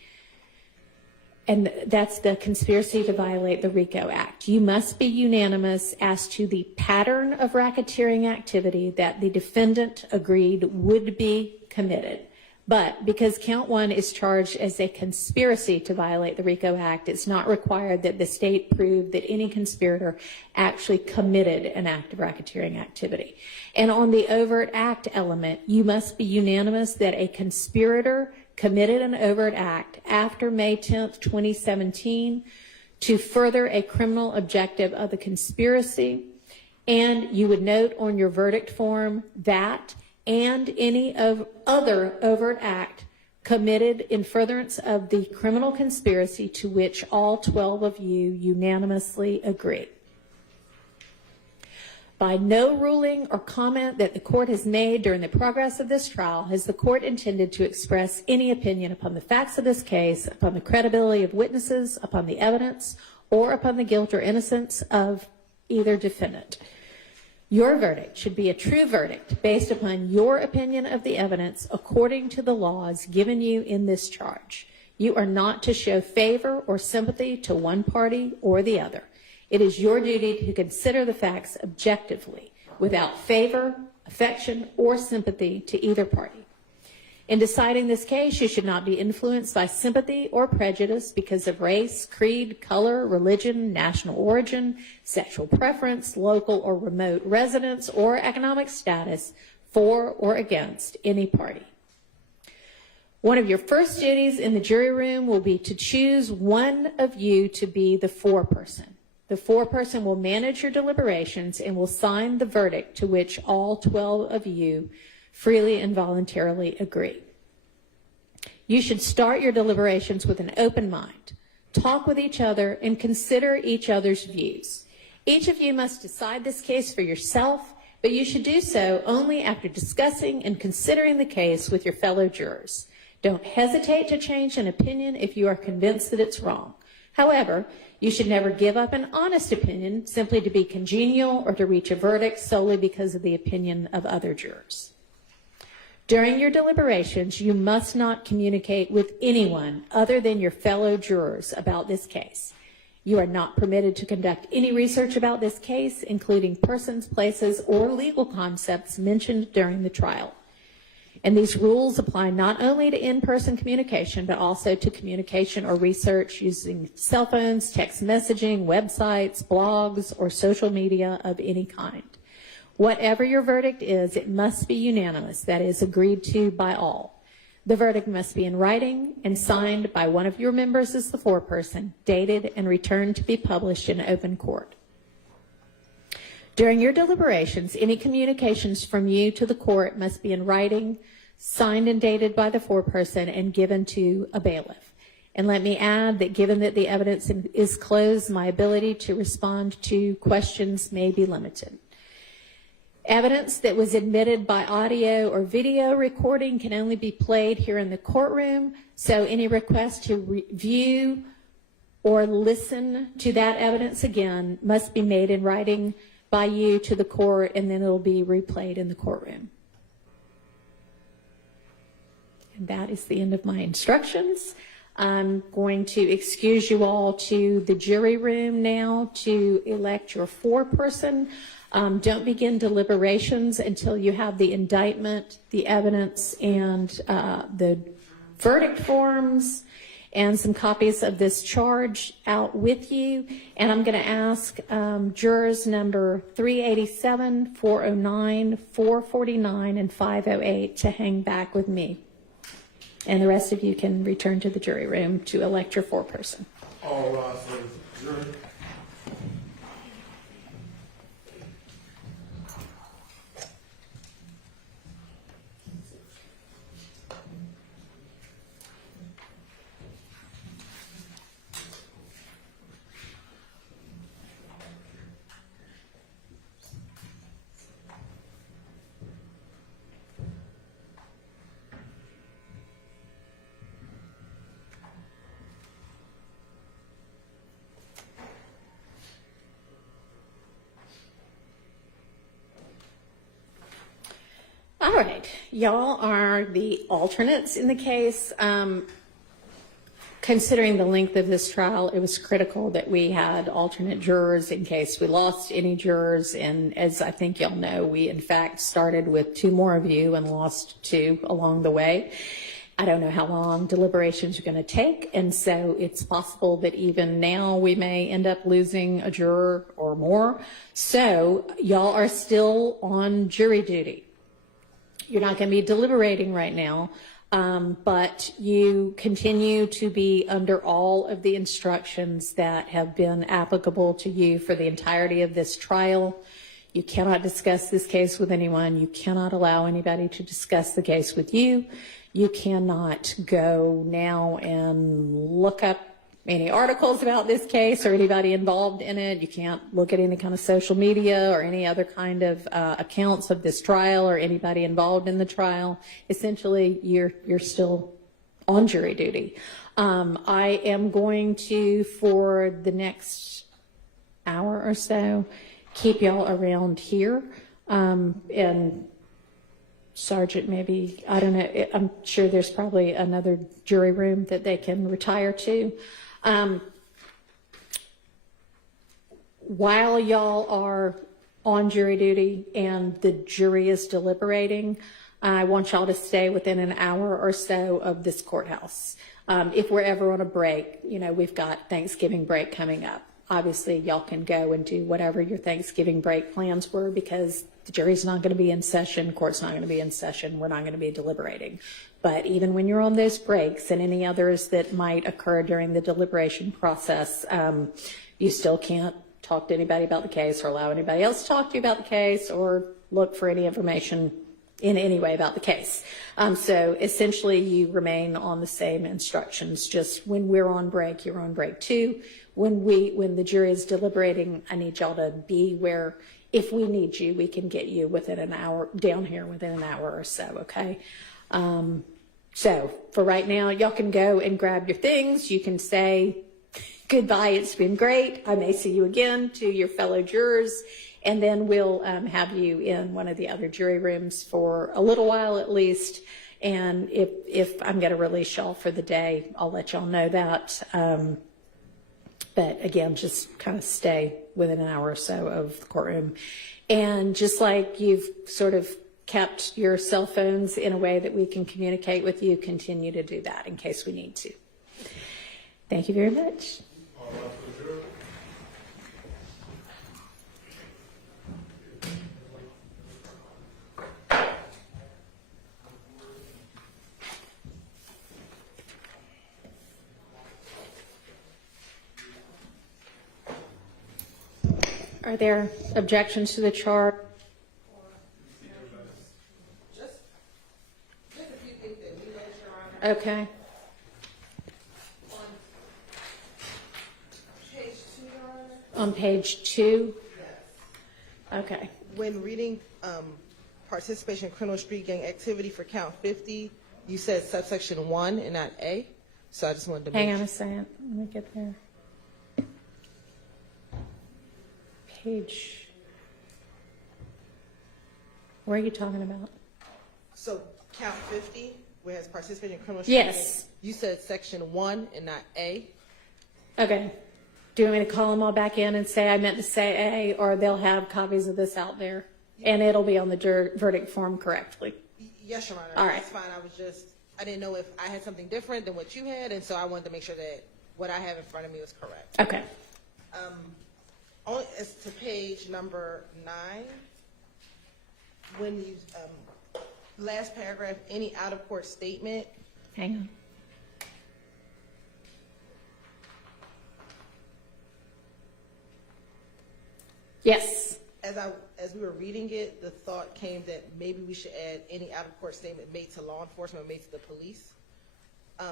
And that's the conspiracy to violate the RICO Act. You must be unanimous as to the pattern of racketeering activity that the defendant agreed would be committed. But because count 1 is charged as a conspiracy to violate the RICO Act, it's not required that the state prove that any conspirator actually committed an act of racketeering activity. And on the overt act element, you must be unanimous that a conspirator committed an overt act after May 10th, 2017 to further a criminal objective of the conspiracy. And you would note on your verdict form that and any of other overt act committed in furtherance of the criminal conspiracy to which all 12 of you unanimously agree. By no ruling or comment that the court has made during the progress of this trial has the court intended to express any opinion upon the facts of this case, upon the credibility of witnesses, upon the evidence, or upon the guilt or innocence of either defendant. Your verdict should be a true verdict based upon your opinion of the evidence according to the laws given you in this charge. You are not to show favor or sympathy to one party or the other. It is your duty to consider the facts objectively, without favor, affection, or sympathy to either party. In deciding this case, you should not be influenced by sympathy or prejudice because of race, creed, color, religion, national origin, sexual preference, local or remote residence, or economic status for or against any party. One of your first duties in the jury room will be to choose one of you to be the foreperson. The foreperson will manage your deliberations and will sign the verdict to which all 12 of you freely and voluntarily agree. You should start your deliberations with an open mind. Talk with each other and consider each other's views. Each of you must decide this case for yourself, but you should do so only after discussing and considering the case with your fellow jurors. Don't hesitate to change an opinion if you are convinced that it's wrong. However, you should never give up an honest opinion simply to be congenial or to reach a verdict solely because of the opinion of other jurors. During your deliberations, you must not communicate with anyone other than your fellow jurors about this case. You are not permitted to conduct any research about this case, including persons, places, or legal concepts mentioned during the trial. And these rules apply not only to in-person communication, but also to communication or research using cell phones, text messaging, websites, blogs, or social media of any kind. Whatever your verdict is, it must be unanimous, that is, agreed to by all. The verdict must be in writing and signed by one of your members as the foreperson, dated and returned to be published in open court. During your deliberations, any communications from you to the court must be in writing, signed and dated by the foreperson, and given to a bailiff. And let me add that given that the evidence is closed, my ability to respond to questions may be limited. Evidence that was admitted by audio or video recording can only be played here in the courtroom, so any request to review or listen to that evidence again must be made in writing by you to the court, and then it'll be replayed in the courtroom. And that is the end of my instructions. I'm going to excuse you all to the jury room now to elect your foreperson. Don't begin deliberations until you have the indictment, the evidence, and the verdict forms and some copies of this charge out with you. And I'm going to ask jurors number 387, 409, 449, and 508 to hang back with me. And the rest of you can return to the jury room to elect your foreperson. All rise for the jury. All right, y'all are the alternates in the case. Considering the length of this trial, it was critical that we had alternate jurors in case we lost any jurors. And as I think y'all know, we in fact started with 2 more of you and lost 2 along the way. I don't know how long deliberations are going to take, and so it's possible that even now we may end up losing a juror or more. So y'all are still on jury duty. You're not going to be deliberating right now, but you continue to be under all of the instructions that have been applicable to you for the entirety of this trial. You cannot discuss this case with anyone. You cannot allow anybody to discuss the case with you. You cannot go now and look up any articles about this case or anybody involved in it. You can't look at any kind of social media or any other kind of accounts of this trial or anybody involved in the trial. Essentially, you're still on jury duty. I am going to, for the next hour or so, keep y'all around here. And Sergeant, maybe, I don't know, I'm sure there's probably another jury room that they can retire to. While y'all are on jury duty and the jury is deliberating, I want y'all to stay within an hour or so of this courthouse. If we're ever on a break, you know, we've got Thanksgiving break coming up. Obviously, y'all can go and do whatever your Thanksgiving break plans were because the jury's not going to be in session, court's not going to be in session, we're not going to be deliberating. But even when you're on those breaks and any others that might occur during the deliberation process, you still can't talk to anybody about the case or allow anybody else to talk to you about the case or look for any information in any way about the case. So essentially you remain on the same instructions, just when we're on break, you're on break too. When the jury is deliberating, I need y'all to be where, if we need you, we can get you within an hour, down here within an hour or so, okay? So for right now, y'all can go and grab your things. You can say goodbye, it's been great. I may see you again to your fellow jurors. And then we'll have you in one of the other jury rooms for a little while at least. And if I'm going to release y'all for the day, I'll let y'all know that. But again, just kind of stay within an hour or so of the courtroom. And just like you've sort of kept your cell phones in a way that we can communicate with you, continue to do that in case we need to. Thank you very much. All rise for the jury. Are there objections to the chart? Just a few things that we noticed, Your Honor. Okay. On page 2, Your Honor. On page 2? Yes. Okay. When reading participation in criminal street gang activity for count 50, you said subsection 1 and not A. So I just wanted to Hang make on sure. a second. Let me get there. Page. Where are you talking about? So count 50, where it has participated in criminal street gang. Yes. You said section 1 and not A. Okay. Do you want me to call them all back in and say I meant to say A, or they'll have copies of this out there, and it'll be on the verdict form correctly? Yes, Your Honor. All right. That's fine. I didn't know if I had something different than what you had, and so I wanted to make sure that what I have in front of me was correct. Okay. Only as to page number 9, when you, last paragraph, any out-of-court statement, Hang on. Yes. as we were reading it, the thought came that maybe we should add any out-of-court statement made to law enforcement or made to the police,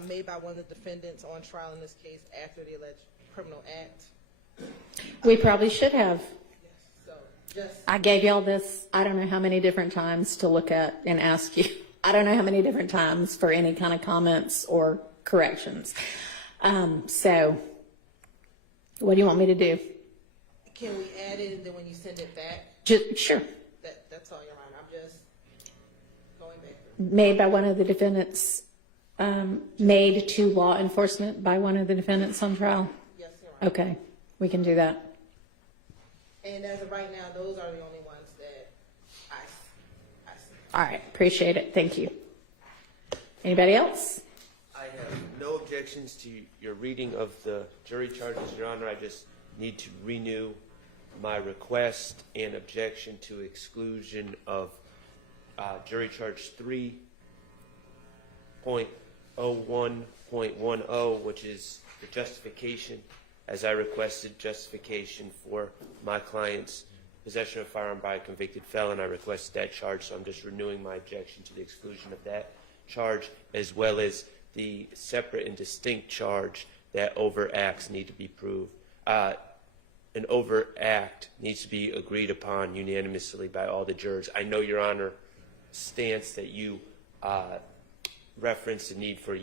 made by one of the defendants on trial in this case after the alleged criminal act. We probably should have. So just, I gave y'all this, I don't know how many different times to look at and ask you. I don't know how many different times for any kind of comments or corrections. So what do you want me to do? can we add it, and then when you send it back, Sure. that's all, Your Honor. I'm just going back. Made by one of the defendants, made to law enforcement by one of the defendants on trial? Yes, Your Honor. Okay, we can do that. And as of right now, those are the only ones that I see. All right, appreciate it. Thank you. Anybody else? I have no objections to your reading of the jury charges, Your Honor. I just need to renew my request and objection to exclusion of jury charge 3.01.10, which is the justification, as I requested justification for my client's possession of a firearm by a convicted felon. I requested that charge, so I'm just renewing my objection to the exclusion of that charge, as well as the separate and distinct charge that overacts need to be proved. An overact needs to be agreed upon unanimously by all the jurors. I know, Your Honor, stance that you referenced the need for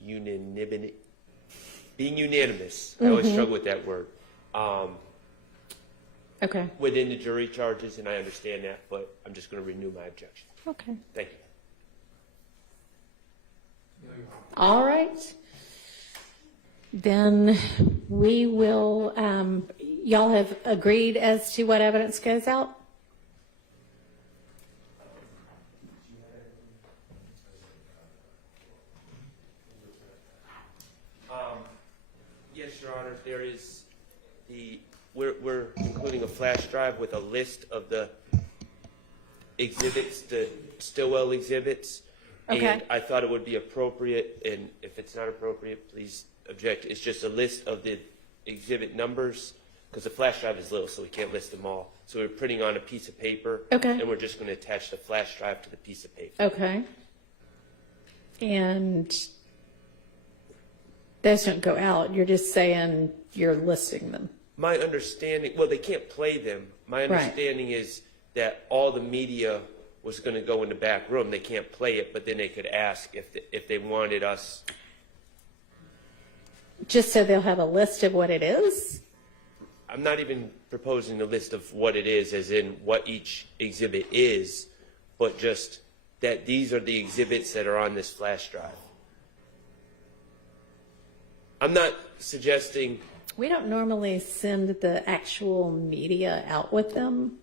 unanimity, being unanimous. I always struggle with that word. Okay. Within the jury charges, and I understand that, but I'm just going to renew my objection. Okay. Thank you. All right. Then we will, y'all have agreed as to what evidence goes out? Yes, Your Honor, there is we're including a flash drive with a list of the exhibits, the Stillwell exhibits. Okay. And I thought it would be appropriate, and if it's not appropriate, please object. It's just a list of the exhibit numbers, because the flash drive is little, so we can't list them all. So we're printing on a piece of paper, Okay. and we're just going to attach the flash drive to the piece of paper. Okay. And those don't go out. You're just saying you're listing them. My understanding, well, they can't play them. My understanding is that all the media was going to go in the back room. They can't play it, but then they could ask if they wanted us. Just so they'll have a list of what it is? I'm not even proposing a list of what it is, as in what each exhibit is, but just that these are the exhibits that are on this flash drive. I'm not suggesting. We don't normally send the actual media out with them.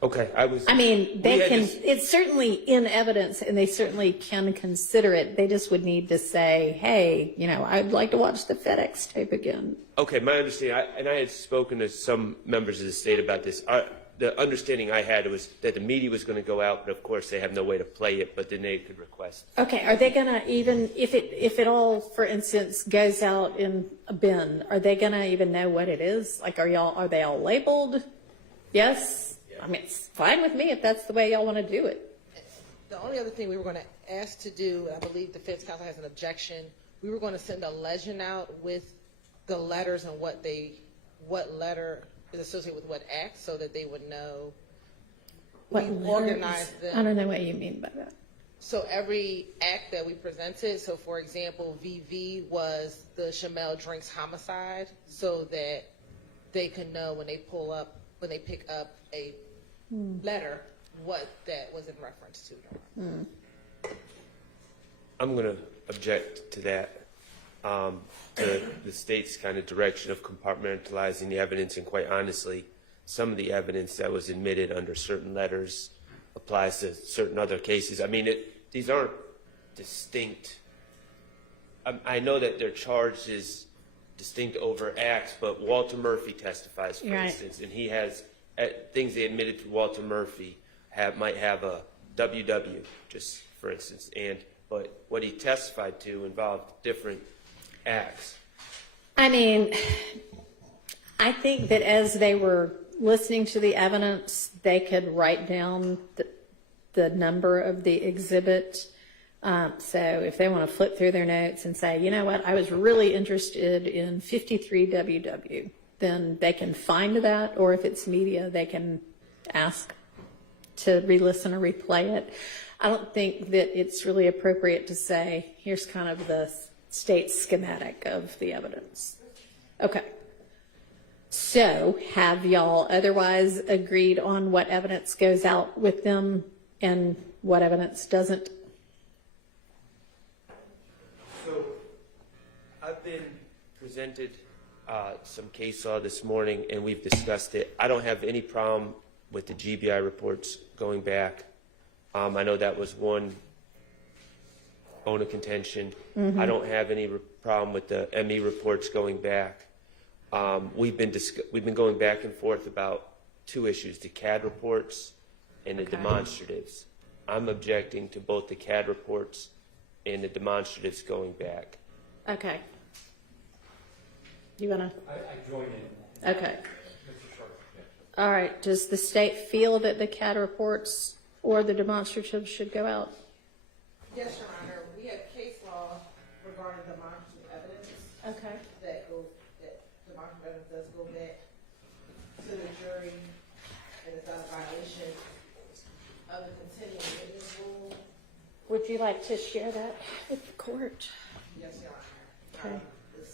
Okay, I mean, they can, it's certainly in evidence and they certainly can consider it. They just would need to say, hey, you know, I'd like to watch the FedEx tape again. Okay, my understanding, and I had spoken to some members of the state about this. the understanding I had was that the media was going to go out, but of course they have no way to play it, but then they could request. Okay, are they gonna even, if it all, for instance, goes out in a bin, are they gonna even know what it is? Like, are they all labeled? Yes? I mean, it's fine with me if that's the way y'all wanna do it. The only other thing we were going to ask to do, and I believe defense counsel has an objection, we were going to send a legend out with the letters and what letter is associated with what act, so that they would know. What We letters? organized them. I don't know what you mean by that. So every act that we presented, so for example, VV was the Chamel Drinks homicide, so that they could know when they pick up a letter, what that was in reference to. I'm going to object to that, to the state's kind of direction of compartmentalizing the evidence, and quite honestly, some of the evidence that was admitted under certain letters applies to certain other cases. I mean, these aren't distinct. I know that they're charged as distinct over acts, but Walter Murphy testifies, for Right. instance, and he has things they admitted to Walter Murphy might have a WW, just for instance, but what he testified to involved different acts. I mean, I think that as they were listening to the evidence, they could write down the number of the exhibit. So if they want to flip through their notes and say, you know what, I was really interested in 53 WW, then they can find that, or if it's media, they can ask to re-listen or replay it. I don't think that it's really appropriate to say, here's kind of the state schematic of the evidence. Okay. So have y'all otherwise agreed on what evidence goes out with them and what evidence doesn't? So I've been presented some case law this morning, and we've discussed it. I don't have any problem with the GBI reports going back. I know that was one bone of contention. I don't have any problem with the ME reports going back. We've been going back and forth about two issues: the CAD reports and the demonstratives. I'm objecting to both the CAD reports and the demonstratives going back. Okay. You wanna? I join in. Okay. Mr. Sharp, yeah. All right. Does the state feel that the CAD reports or the demonstratives should go out? Yes, Your Honor, we have case law regarding demonstrative evidence. Okay. That demonstrative evidence does go back to the jury, and it's not a violation of the continuing witness rule. Would you like to share that with the court? Yes, Your Honor. Okay. The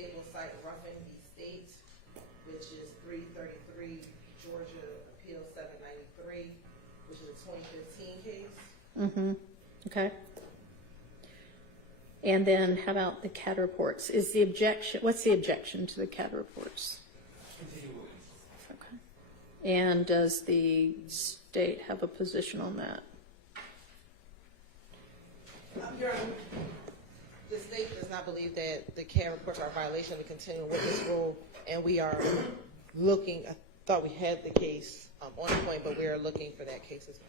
state will cite Ruffin v. State, which is 333 Georgia Appeal 793, which is a 2015 case. Mm-hmm. Okay. And then how about the CAD reports? What's the objection to the CAD reports? Okay. And does the state have a position on that? Your Honor, the state does not believe that the CAD reports are a violation of the continuing witness rule, and we are looking, I thought we had the case on point, but we are looking for that case as well.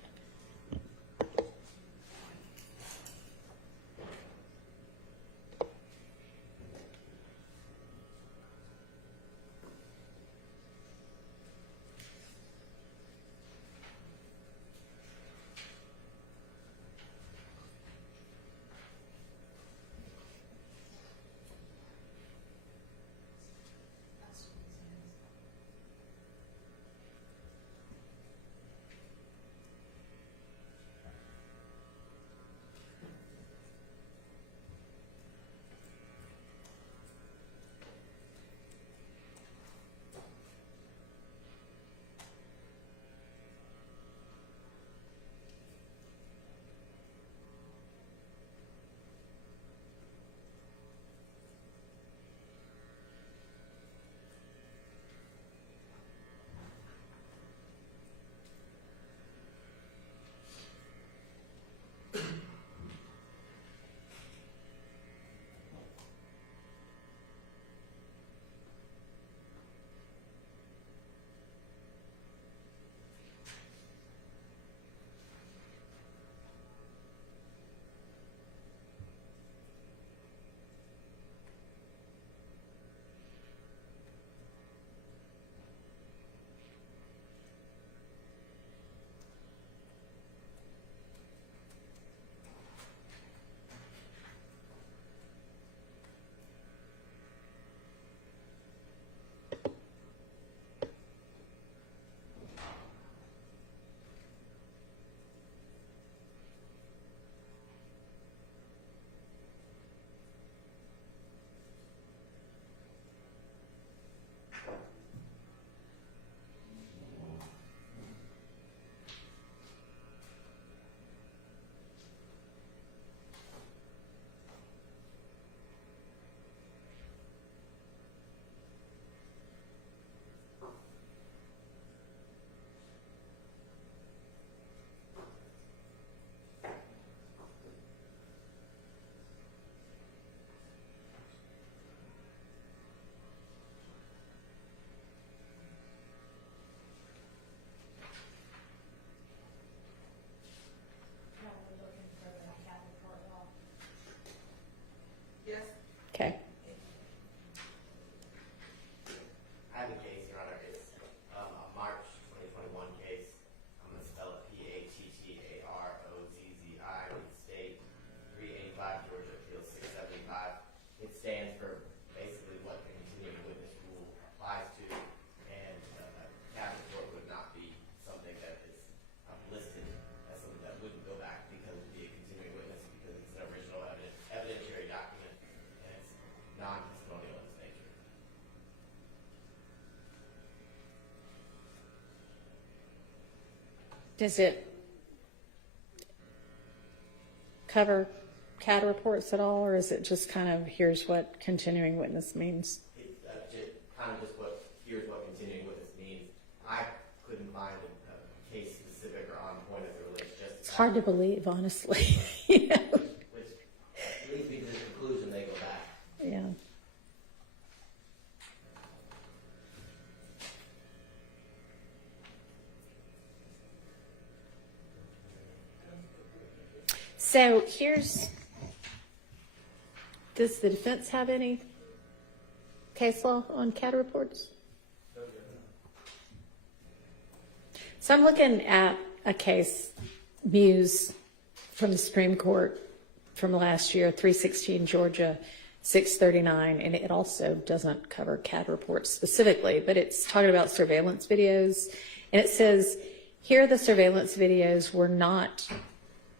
Does it cover CAD reports at all, or is it just kind of, here's what continuing witness means? It's kind of just what, here's what continuing witness means. I couldn't find a case specific or on point as it relates just to It's hard to believe, honestly. You know? which leads me to the conclusion they go back. Yeah. So does the defense have any case law on CAD reports? So I'm looking at a case, Muse, from the Supreme Court from last year, 316 Georgia, 639, and it also doesn't cover CAD reports specifically, but it's talking about surveillance videos, and it says, here the surveillance videos were not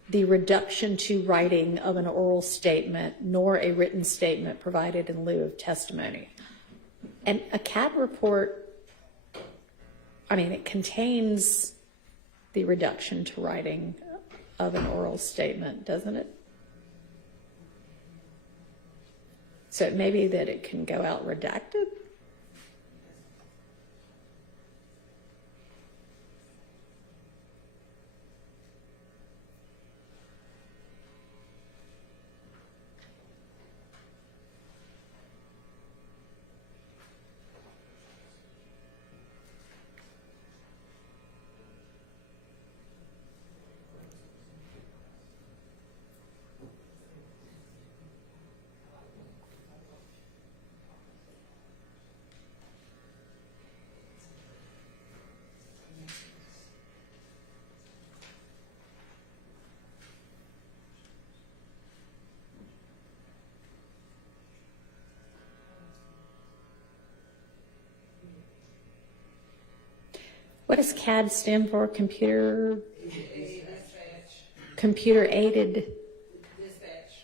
the reduction to writing of an oral statement, nor a written statement provided in lieu of testimony. And a CAD report, I mean, it contains the reduction to writing of an oral statement, doesn't it? So it may be that it can go out redacted? What does CAD stand for? Computer aided Dispatch.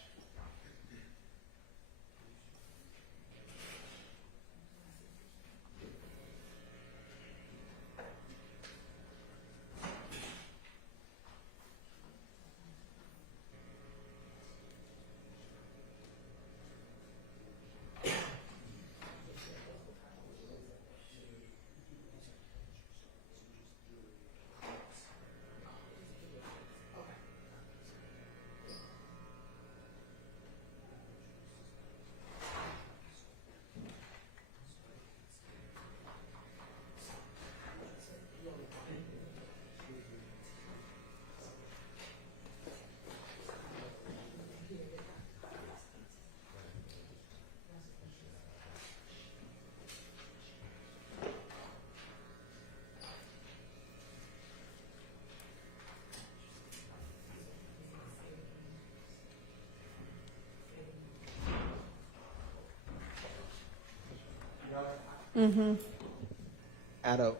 Addo,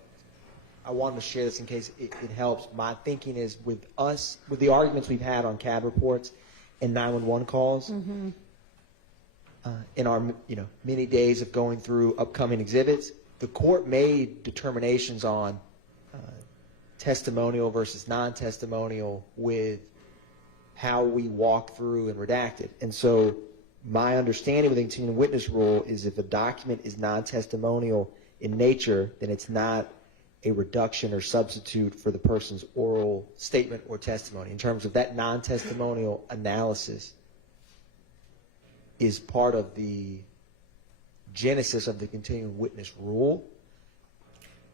I wanted to share this in case it helps. My thinking is with the arguments we've had on CAD reports and 911 calls, in our many days of going through upcoming exhibits, the court made determinations on testimonial versus non-testimonial with how we walk through and redact it. And so my understanding with the continuing witness rule is if a document is non-testimonial in nature, then it's not a reduction or substitute for the person's oral statement or testimony. In terms of that non-testimonial analysis is part of the genesis of the continuing witness rule.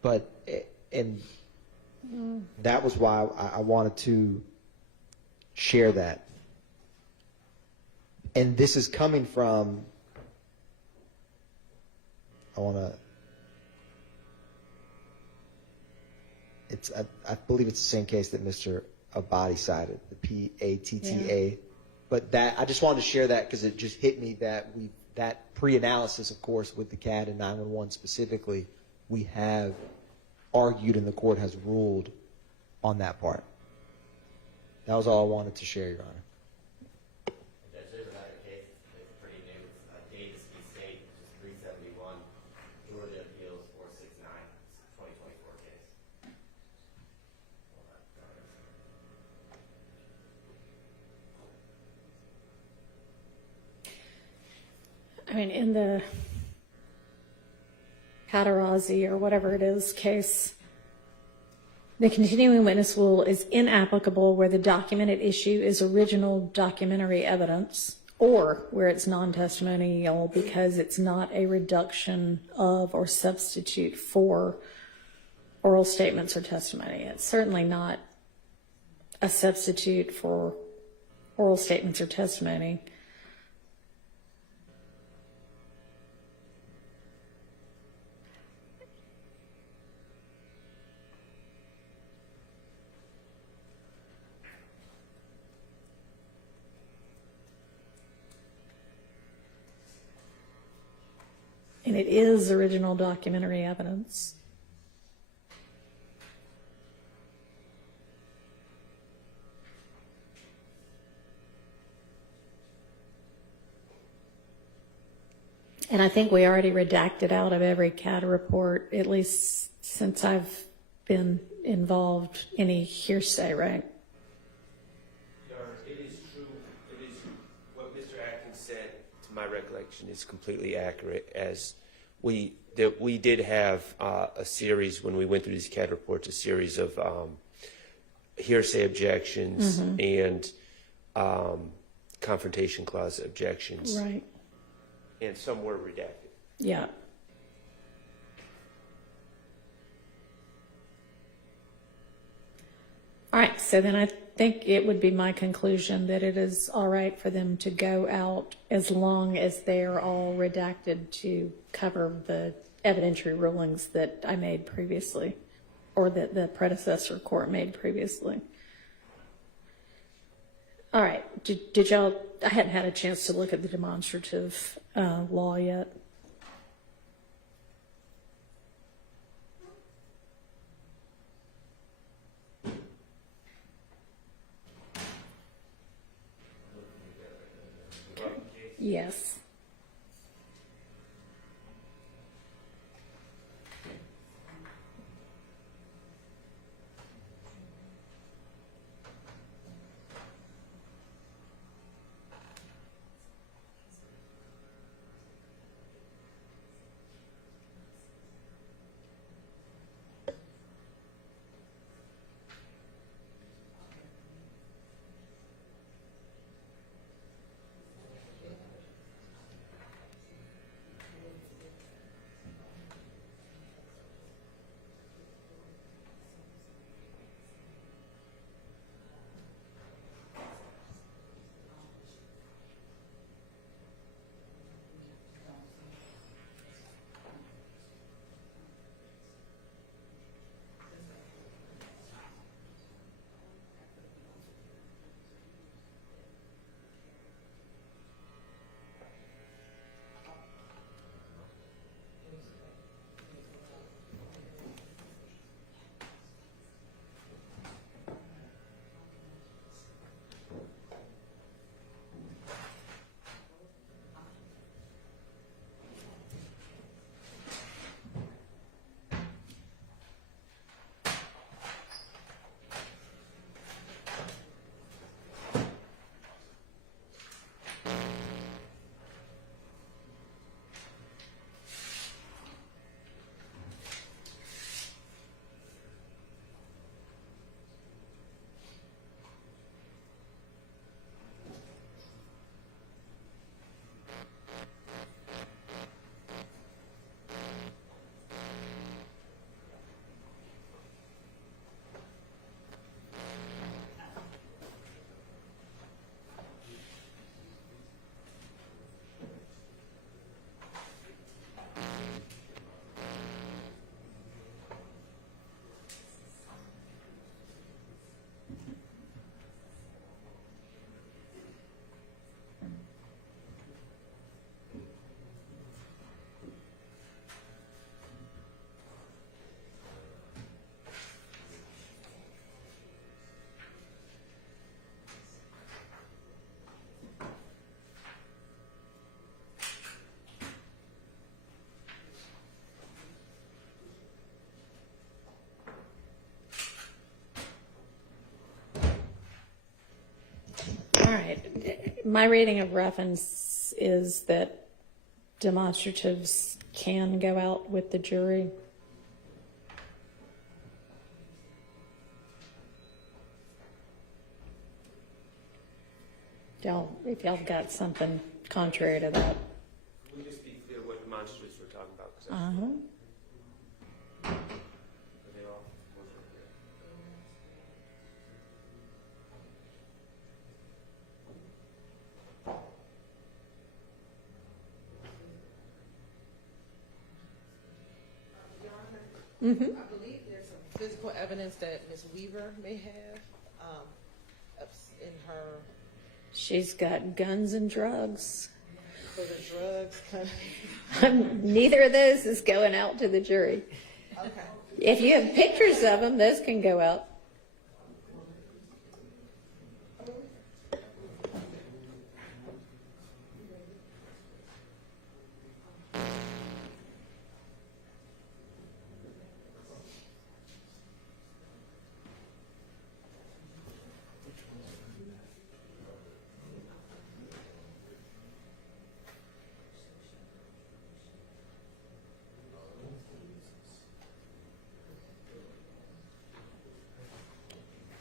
But, and that was why I wanted to share that. And this is coming from, I believe it's the same case that Mr. Abadi cited, the PATTA. Yeah. But that, I just wanted to share that because it just hit me that that pre-analysis, of course, with the CAD and 911 specifically, we have argued and the court has ruled on that part. That was all I wanted to share, Your Honor. Judge, there's another case, it's pretty new, it's Davis v. State, which is 371, Georgia Appeals 469, it's a 2024 case. Hold on, I mean, in the Paparazzi or whatever it is case, the continuing witness rule is inapplicable where the documented issue is original documentary evidence or where it's non-testimonial because it's not a reduction of or substitute for oral statements or testimony. It's certainly not a substitute for oral statements or testimony. And it is original documentary evidence. And I think we already redacted out of every CAD report, at least since I've been involved, any hearsay, right? Your Honor, it is true. It is what Mr. Atkins said, to my recollection, is completely accurate. As we did have a series when we went through these CAD reports, a series of hearsay objections and confrontation clause objections. Right. And some were redacted. Yeah. All right, so then I think it would be my conclusion that it is all right for them to go out as long as they're all redacted to cover the evidentiary rulings that I made previously, or that the predecessor court made previously. All right, did y'all, I hadn't had a chance to look at the demonstrative law yet. Yes. All right. My reading of reference is that demonstratives can go out with the jury? Y'all, if y'all got something contrary to that. Can we just be clear what demonstratives we're talking about? 'Cause Uh-huh. are they all? I believe there's some physical evidence that Ms. Weaver may have in her, She's got guns and drugs. for the drugs. Kind of, Neither of those is going out to the jury. okay. If you have pictures of them, those can go out.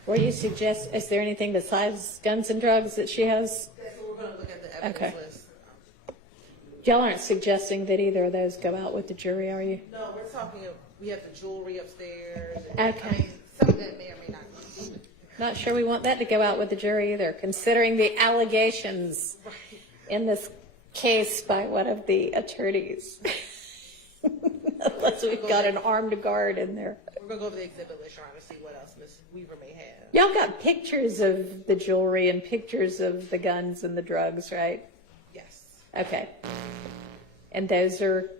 Or you suggest, is there anything besides guns and drugs that she has? Okay, so we're going to look at the evidence Okay. list. Y'all aren't suggesting that either of those go out with the jury, are you? No, we're talking, we have the jewelry upstairs. And, Okay. I mean, some of that may or may not be. Not sure we want that to go out with the jury either, considering the allegations in this case by one of the attorneys. Unless we've got an armed guard in there. We're going to go over the exhibit list, Your Honor, to see what else Ms. Weaver may have. Y'all got pictures of the jewelry and pictures of the guns and the drugs, right? Yes. Okay. And those are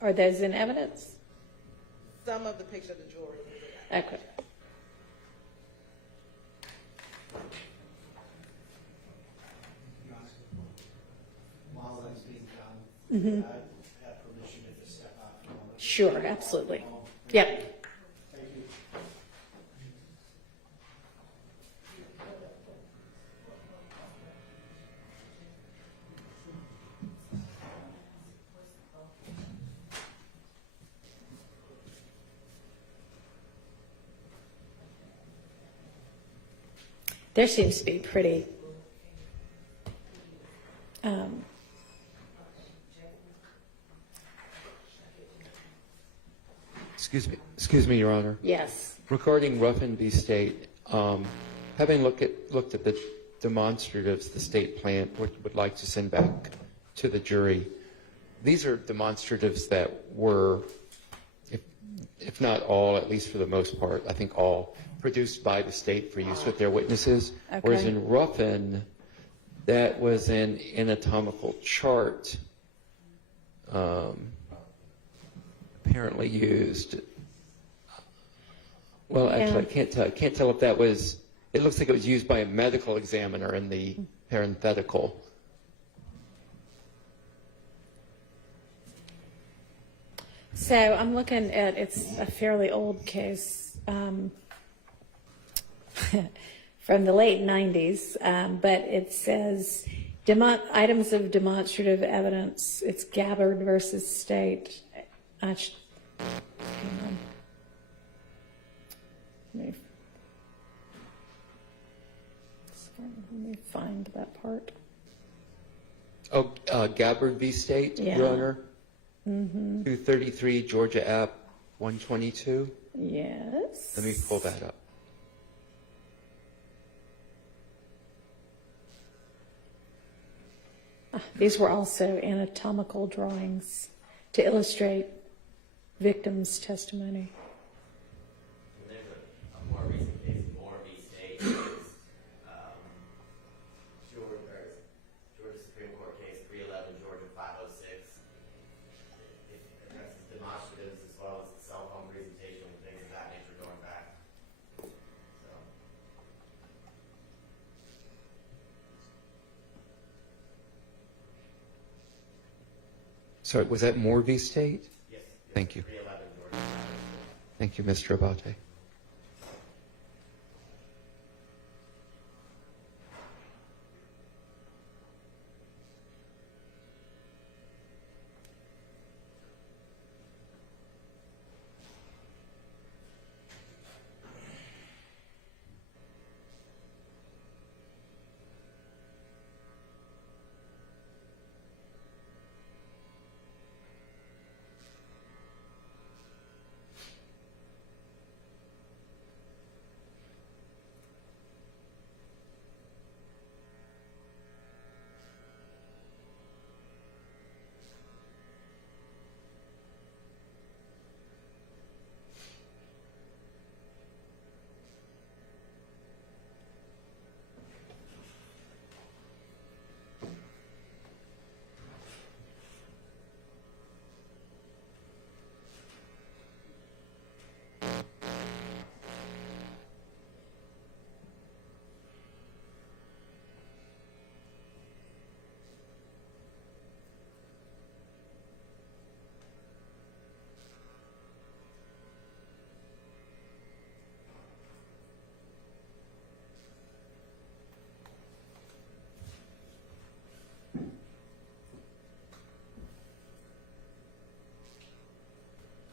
those in evidence? Some of the picture of the jewelry. Okay. While that's being done, I have permission to just step out for a moment. Sure, absolutely. Yep. Thank you. There seems to be pretty Excuse me, Your Honor. yes. Regarding Ruffin v. State, having looked at the demonstratives the state plan would like to send back to the jury, these are demonstratives that were, if not all, at least for the most part, I think all, produced by the state for use with their witnesses. Okay. Whereas in Ruffin, that was an anatomical chart apparently used. Well, actually, I can't tell if that was. It looks like it was used by a medical examiner in the parenthetical. So I'm looking at, it's a fairly old case from the late 90s, but it says items of demonstrative evidence. It's Gabbard versus State. Hang on. Let me find that part. Oh, Gabbard v. State, Yeah. Your Honor. 233 Georgia App 122. Yes. Let me pull that up. These were also anatomical drawings to illustrate victims' testimony. There's a more recent case, Morby State, Georgia Supreme Court case 311, Georgia 506. It addresses demonstratives as well as the cell phone presentation and things of that nature going back. So, Sorry, was that Moore v. State? yes. Thank you. 311, Georgia 506. Thank you, Mr. Abate.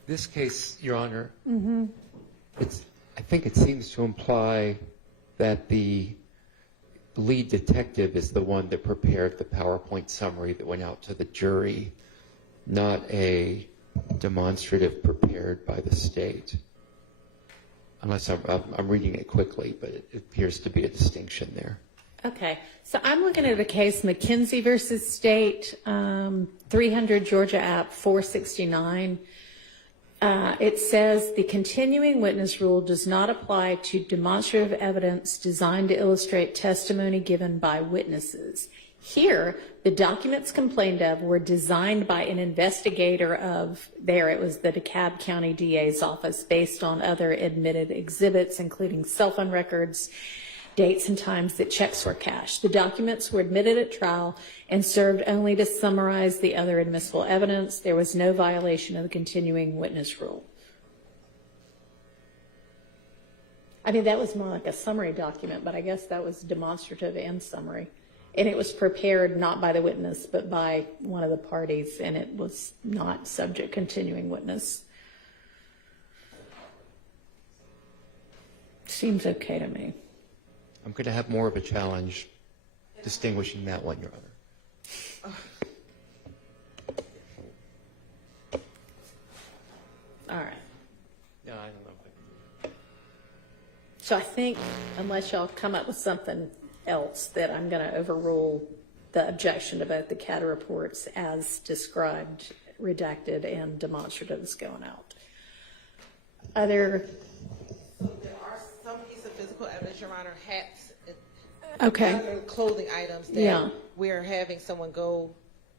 This case, Your Honor, I think it seems to imply that the lead detective is the one that prepared the PowerPoint summary that went out to the jury, not a demonstrative prepared by the state. Unless I'm reading it quickly, but it appears to be a distinction there. Okay, so I'm looking at a case, McKenzie versus State, 300 Georgia App 469. It says the continuing witness rule does not apply to demonstrative evidence designed to illustrate testimony given by witnesses. Here, the documents complained of were designed by an investigator of, it was the DeKalb County DA's office, based on other admitted exhibits, including cell phone records, dates and times that checks were cashed. The documents were admitted at trial and served only to summarize the other admissible evidence. There was no violation of the continuing witness rule. I mean, that was more like a summary document, but I guess that was demonstrative and summary. And it was prepared not by the witness, but by one of the parties, and it was not subject continuing witness. Seems okay to me. I'm going to have more of a challenge distinguishing that one, Your Honor. All right. Yeah, I don't know if I can do it. So I think, unless y'all come up with something else, that I'm going to overrule the objection to both the CADA reports as described, redacted, and demonstratives going out. Other... So there are some pieces of physical evidence, Your Honor, hats, Okay. other clothing items that Yeah. we're having someone go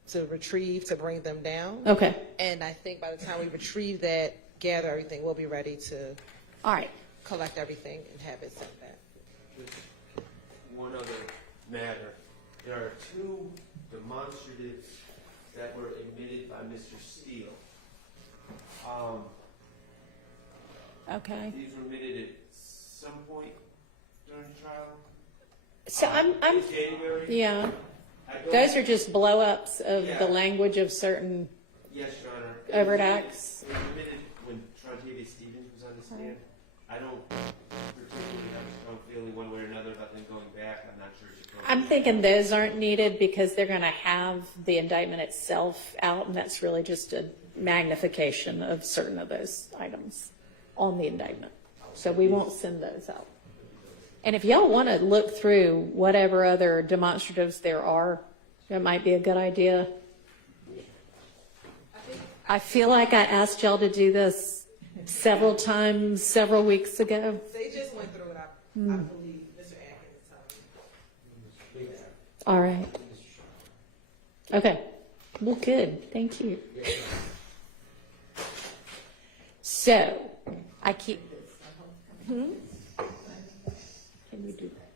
to retrieve to bring them down. Okay. And I think by the time we retrieve that, gather everything, we'll be ready to All right. collect everything and have it sent back. One other matter. There are two demonstratives that were admitted by Mr. Steele. Okay. These were admitted at some point during the trial. So I'm In January. yeah. I don't- Those are just blow-ups of Yeah. the language of certain Yes, Your Honor. overt acts. It was admitted when Trontavia Stevens was on the stand. I don't particularly have a strong feeling one way or another about them going back. I'm not sure it's appropriate. I'm thinking those aren't needed because they're going to have the indictment itself out, and that's really just a magnification of certain of those items on the indictment. So we won't send those out. And if y'all want to look through whatever other demonstratives there are, it might be a good idea. I feel like I asked y'all to do this several times, several weeks ago. They just went through it, I believe, Mr. Atkins told me. All right. Okay. Well, good. Thank you. So, I keep. Can you do that?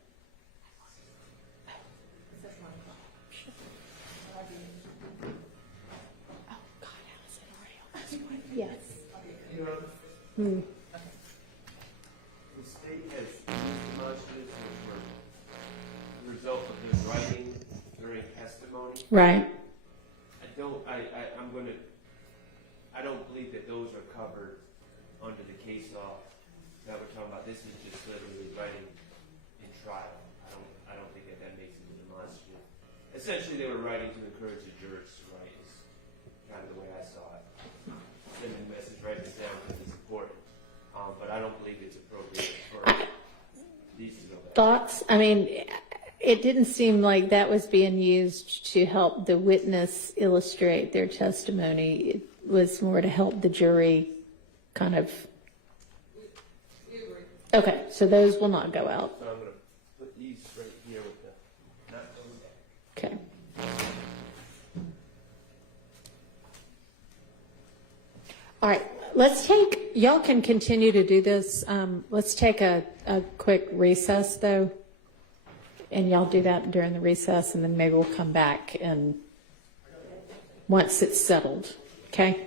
Oh, God, Allison, already on this one? Yes. The state has used demonstratives which were the result of his writing during testimony. Right. I don't believe that those are covered under the case law that we're talking about. This is just literally writing in trial. I don't think that makes it a demonstrative. Essentially, they were writing to encourage the jurors to write is kind of the way I saw it. Sending a message, write this down because it's important. But I don't believe it's appropriate for these to go back. Thoughts? I mean, it didn't seem like that was being used to help the witness illustrate their testimony. It was more to help the jury kind of. We agree. Okay, so those will not go out. So I'm going to put these right here with the, not those. Okay. All right, let's take, y'all can continue to do this. Let's take a quick recess, though. And y'all do that during the recess, and then maybe we'll come back and once it's settled, okay?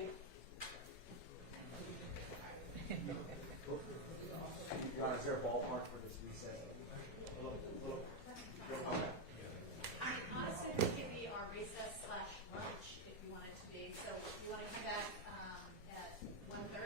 Your Honor, is there a ballpark for this reset? Honestly, this could be our recess /lunch if you want it to be. So you want to come back at 1:30?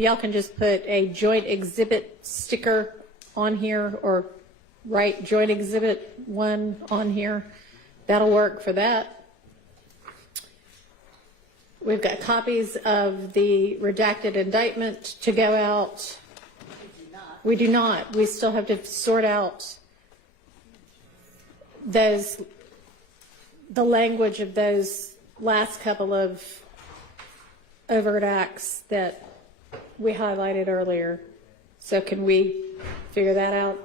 Y'all can just put a joint exhibit sticker on here or write joint exhibit 1 on here. That'll work for that. We've got copies of the redacted indictment to go out. We do not. We still have to sort out the language of those last couple of overt acts that we highlighted earlier. So can we figure that out?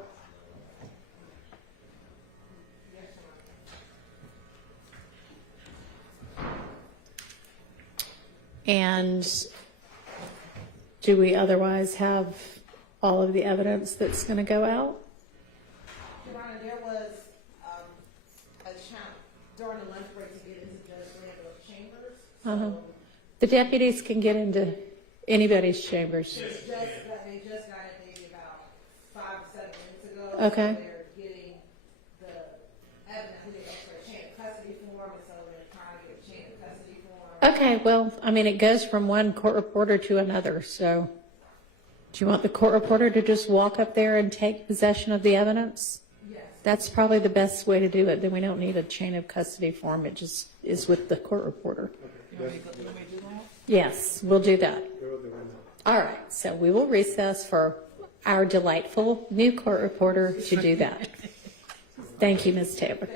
And do we otherwise have all of the evidence that's going to go out? Your Honor, there was a challenge during the lunch break to get into Judge Randall's chambers. So The deputies can get into anybody's chambers. they just got it maybe about 5 to 7 minutes ago. Okay. So they're getting the evidence. We didn't ask for a chain of custody form, and so they're trying to get a chain of custody form. Okay, well, I mean, it goes from one court reporter to another, so do you want the court reporter to just walk up there and take possession of the evidence? Yes. That's probably the best way to do it. Then we don't need a chain of custody form. It just is with the court reporter. Yes, we'll do that. All right, so we will recess for our delightful new court reporter to do that. Thank you, Ms. Taylor.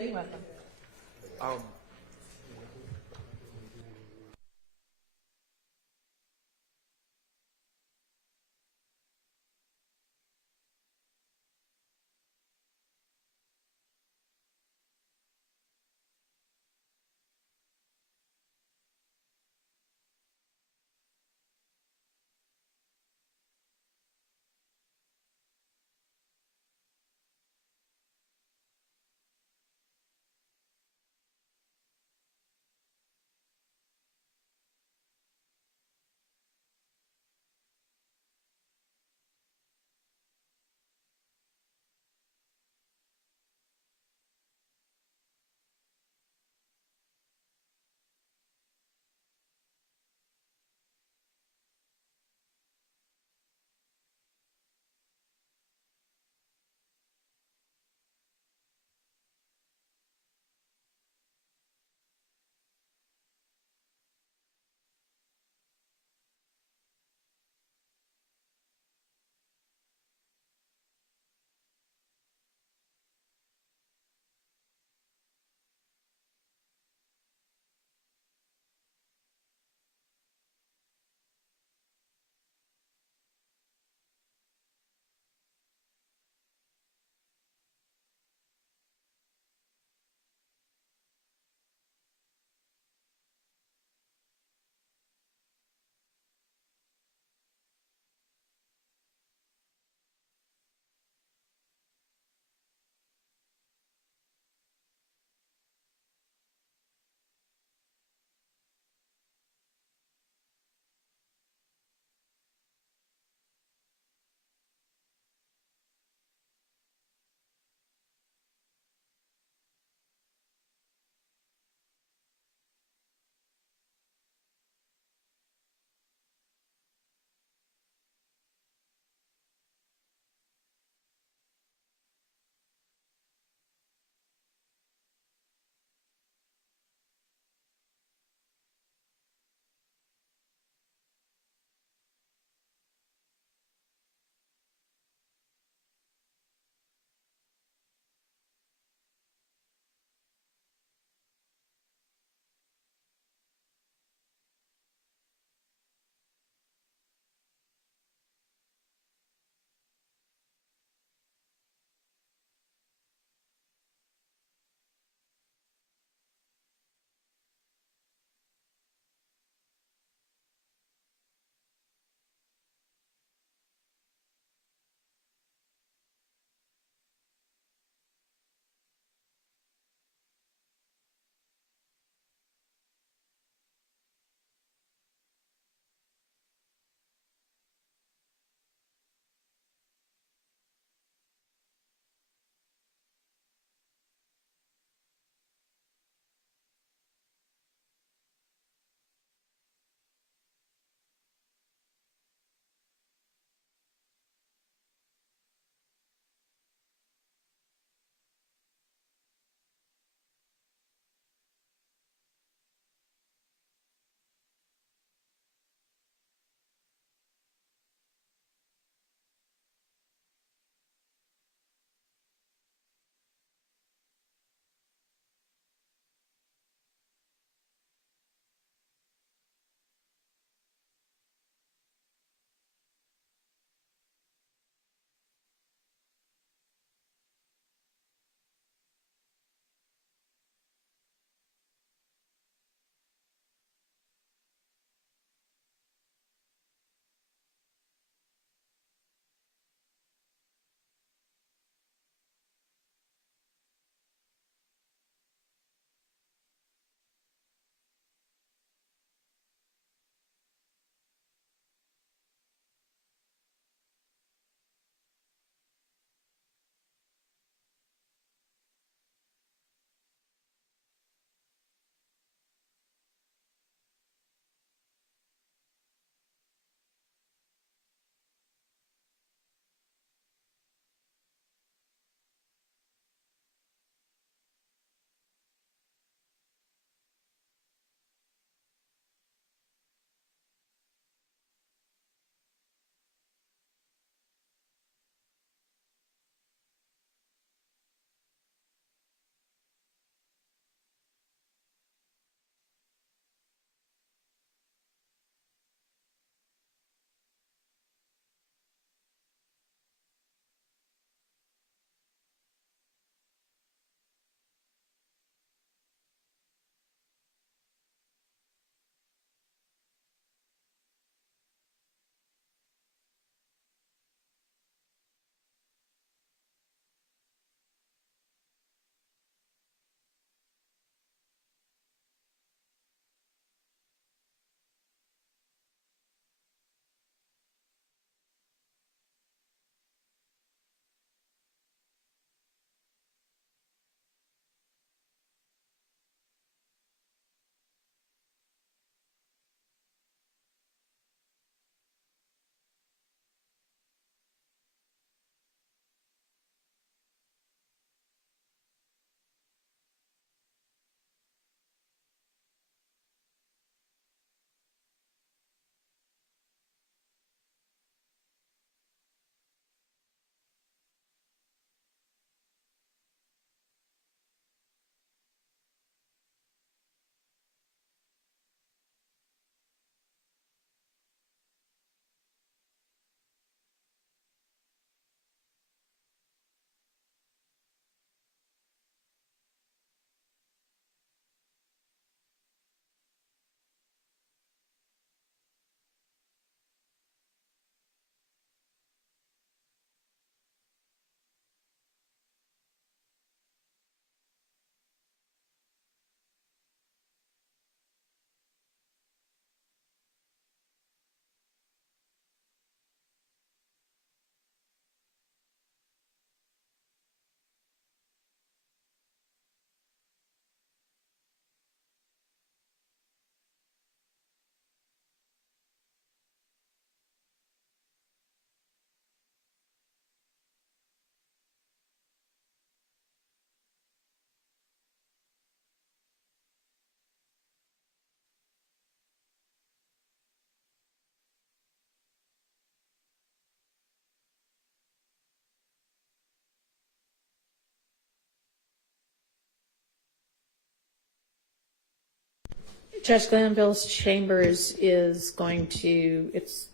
Judge Glanville's chambers is going to, it's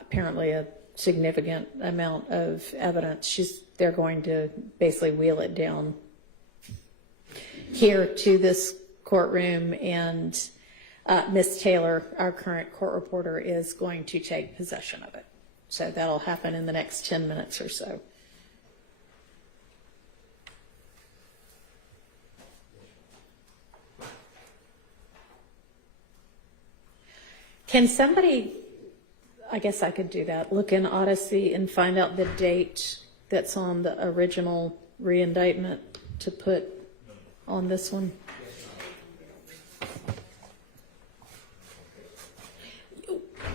apparently a significant amount of evidence. They're going to basically wheel it down here to this courtroom, and Ms. Taylor, our current court reporter, is going to take possession of it. So that'll happen in the next 10 minutes or so. Can somebody, I guess I could do that, look in Odyssey and find out the date that's on the original reindictment to put on this one?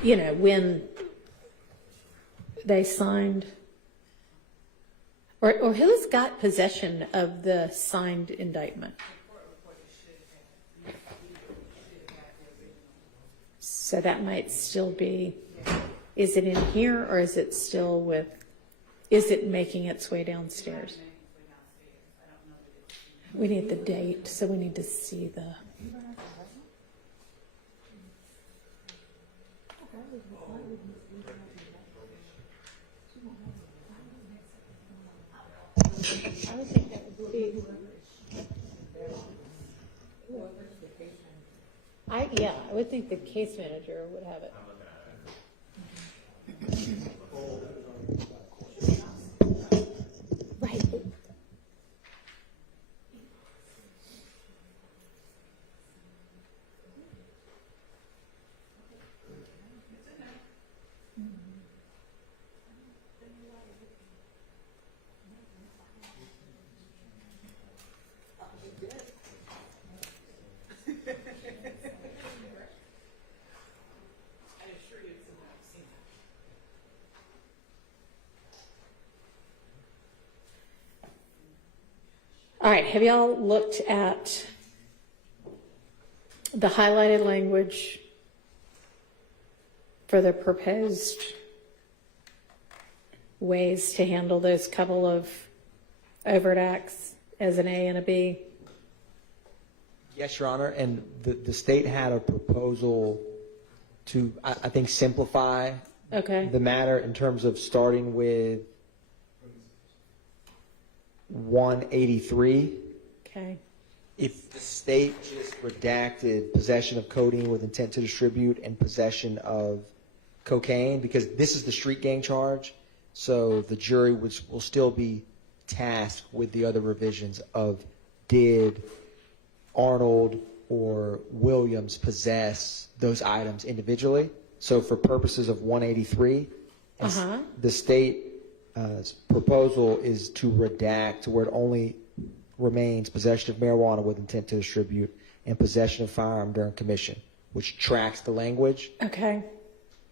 You know, when they signed, or who's got possession of the signed indictment? So that might still be, is it in here, or is it still with, is it making its way downstairs? We need the date, so we need to see the. I would think that would be. I would think the case manager would have it. Right. All right, have y'all looked at the highlighted language for the proposed ways to handle those couple of overt acts as an A and a B? Yes, Your Honor, and the state had a proposal to, I think, simplify the matter in terms of starting with 183. Okay. If the state just redacted possession of codeine with intent to distribute and possession of cocaine, because this is the street gang charge, so the jury will still be tasked with the other revisions of did Arnold or Williams possess those items individually. So for purposes of 183, the state proposal is to redact to where it only remains possession of marijuana with intent to distribute and possession of firearm during commission, which tracks the language. Okay.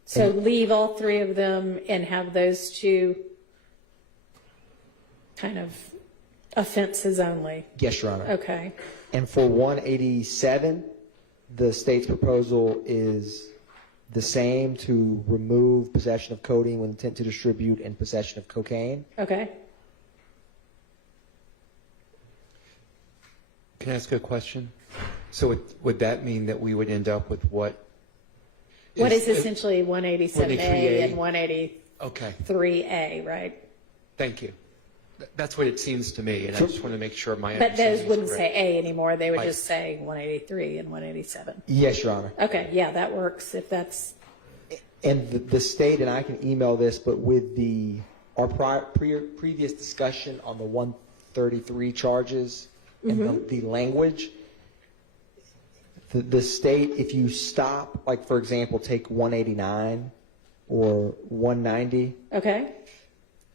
So leave all three of them and have those two kind of offenses only. Yes, Your Honor. Okay. And for 187, the state's proposal is the same, to remove possession of codeine with intent to distribute and possession of cocaine. Okay. Can I ask a question? So would that mean that we would end up with what? What is essentially 187A and 183A, Okay, right? thank you. That's what it seems to me, and I just want to make sure my But understanding those is wouldn't correct. say A anymore. They would Right. just say 183 and 187. Yes, Your Honor. Okay, yeah, that works if that's. And the state, and I can email this, but with our previous discussion on the 133 charges and the language, the state, if you stop, like for example, take 189 or 190, Okay.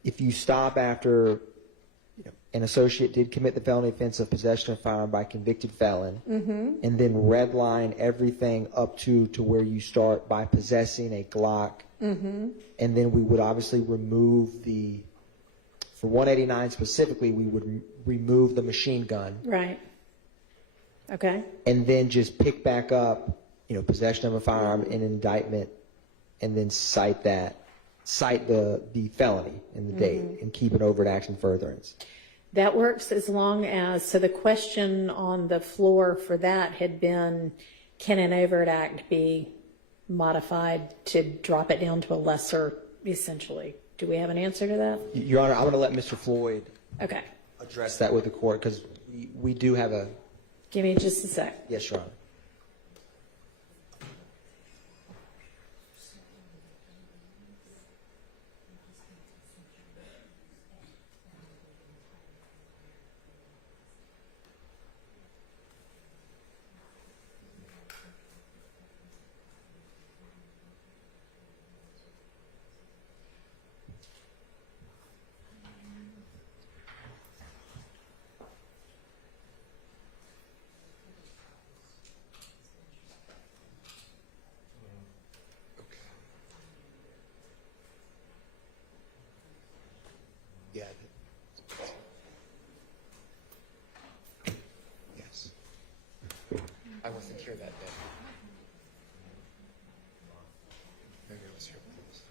if you stop after an associate did commit the felony offense of possession of firearm by convicted felon, and then redline everything up to where you start by possessing a Glock, and then we would obviously remove for 189 specifically, we would remove the machine gun, Right. Okay. and then just pick back up, possession of a firearm in indictment, and then cite the felony and the date, and keep it overt action furtherance. That works as long as, so the question on the floor for that had been, can an overt act be modified to drop it down to a lesser, essentially? Do we have an answer to that? Your Honor, I want to let Mr. Floyd Okay. address that with the court because we do have a, Give me just a sec. yes, Your Honor. Yeah. Yes. I wasn't here that day. Maybe I was here this time.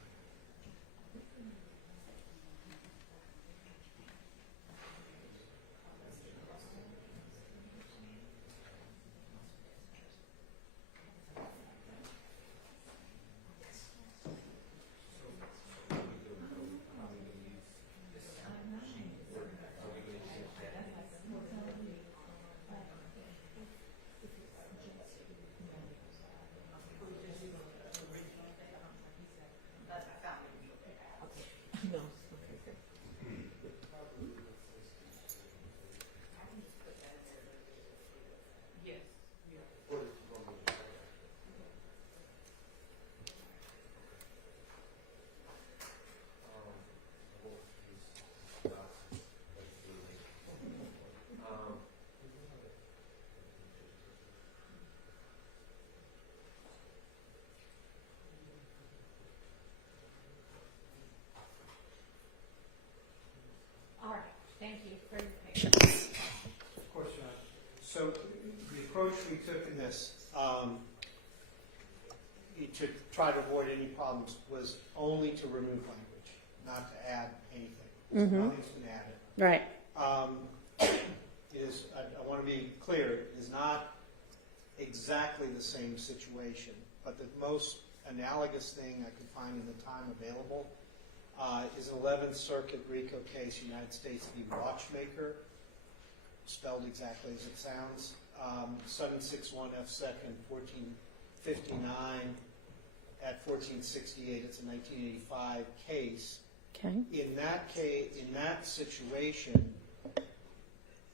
All right. Thank you for your patience. Of course, Your Honor. So the approach we took in this, to try to avoid any problems, was only to remove language, not to add anything. So nothing's been added. Right. I want to be clear, it is not exactly the same situation, but the most analogous thing I could find in the time available is an 11th Circuit RICO case, United States v. Watchmaker, spelled exactly as it sounds, 761 F. 2nd, 1459 at 1468. It's a 1985 case. Okay. In that situation,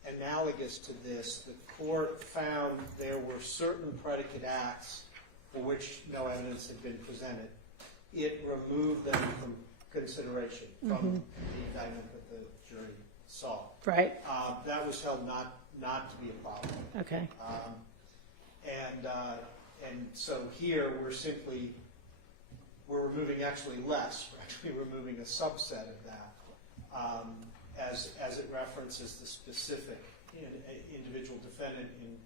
analogous to this, the court found there were certain predicate acts for which no evidence had been presented. It removed them from consideration from the indictment that the jury saw. Right. That was held not to be a problem. Okay. And so here we're removing actually less. We're actually removing a subset of that as it references the specific individual defendant in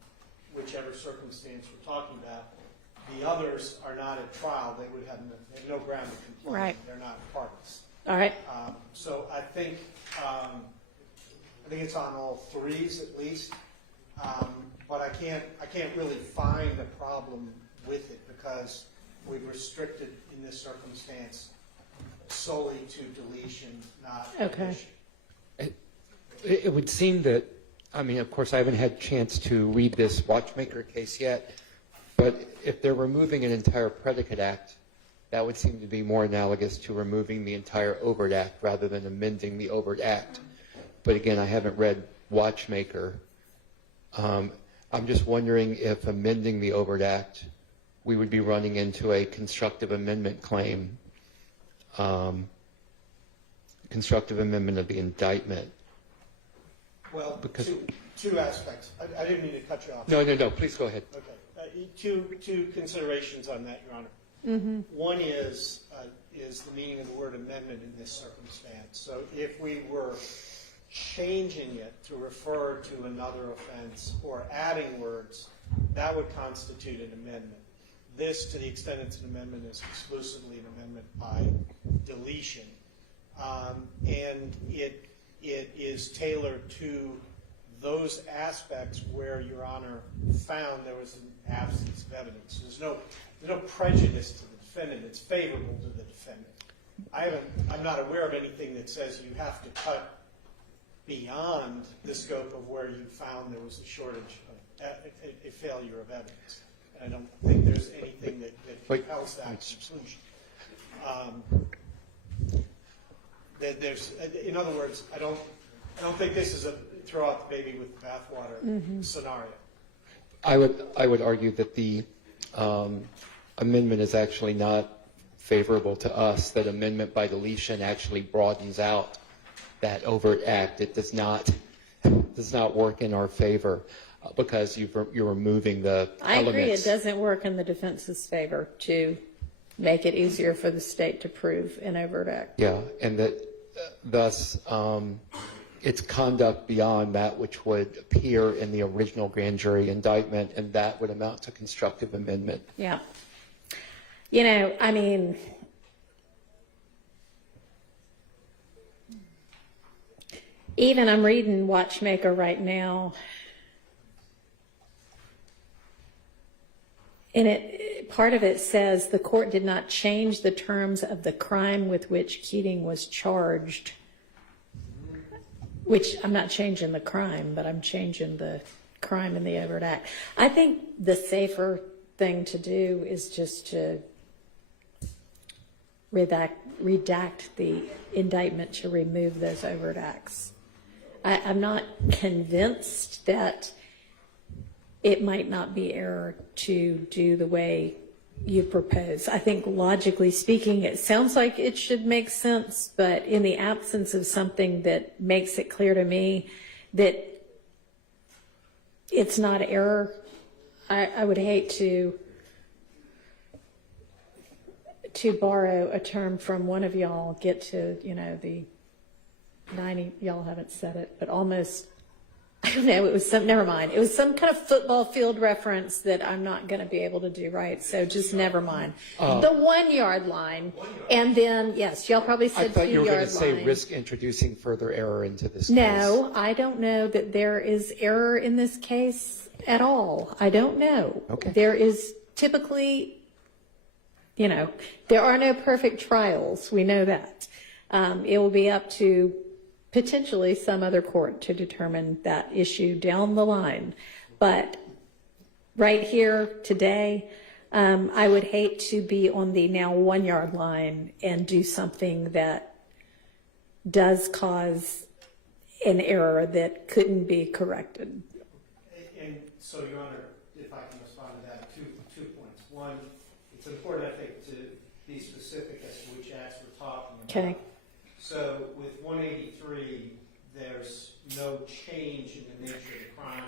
whichever circumstance we're talking about. The others are not at trial. They would have no ground to complain. Right. They're not parties. All right. So I think it's on all threes at least, but I can't really find a problem with it because we've restricted in this circumstance solely to deletion, not Okay. addition. It would seem that, I mean, of course, I haven't had a chance to read this Watchmaker case yet, but if they're removing an entire predicate act, that would seem to be more analogous to removing the entire overt act rather than amending the overt act. But again, I haven't read Watchmaker. I'm just wondering if amending the overt act, we would be running into a constructive amendment claim, constructive amendment of the indictment. Well, Because- two aspects. I didn't mean to cut you off. No, please go ahead. Okay. Two considerations on that, Your Honor. One is the meaning of the word amendment in this circumstance. So if we were changing it to refer to another offense or adding words, that would constitute an amendment. This, to the extent it's an amendment, is exclusively an amendment by deletion. And it is tailored to those aspects where Your Honor found there was absence of evidence. There's no prejudice to the defendant. It's favorable to the defendant. I'm not aware of anything that says you have to cut beyond the scope of where you found there was a shortage of a failure of evidence. I don't think there's anything that compels that conclusion. In other words, I don't think this is a throw out the baby with the bathwater scenario. I would argue that the amendment is actually not favorable to us. That amendment by deletion actually broadens out that overt act. It does not work in our favor because you're removing the I elements. agree, it doesn't work in the defense's favor to make it easier for the state to prove an overt act. Yeah, and that thus it's conduct beyond that which would appear in the original grand jury indictment, and that would amount to constructive amendment. Yeah. You know, I mean, even I'm reading Watchmaker right now, and part of it says the court did not change the terms of the crime with which Keating was charged, which I'm not changing the crime, but I'm changing the crime in the overt act. I think the safer thing to do is just to redact the indictment to remove those overt acts. I'm not convinced that it might not be error to do the way you propose. I think logically speaking, it sounds like it should make sense, but in the absence of something that makes it clear to me that it's not error, I would hate to borrow a term from one of y'all, get to, you know, the 90, y'all haven't said it, but almost, I don't know, it was some, never mind. It was some kind of football field reference that I'm not going to be able to do right, so just never mind. The 1 yard line, and then, yes, y'all probably said 2 yard line. I thought you were going to say risk introducing further error into this case. No, I don't know that there is error in this case at all. I don't know. Okay. There is typically, you know, there are no perfect trials. We know that. It will be up to potentially some other court to determine that issue down the line. But right here today, I would hate to be on the now 1 yard line and do something that does cause an error that couldn't be corrected. And so, Your Honor, if I can respond to that, two points. One, it's important, I think, to be specific as to which acts we're talking about. Okay. So with 183, there's no change in the nature of the crime.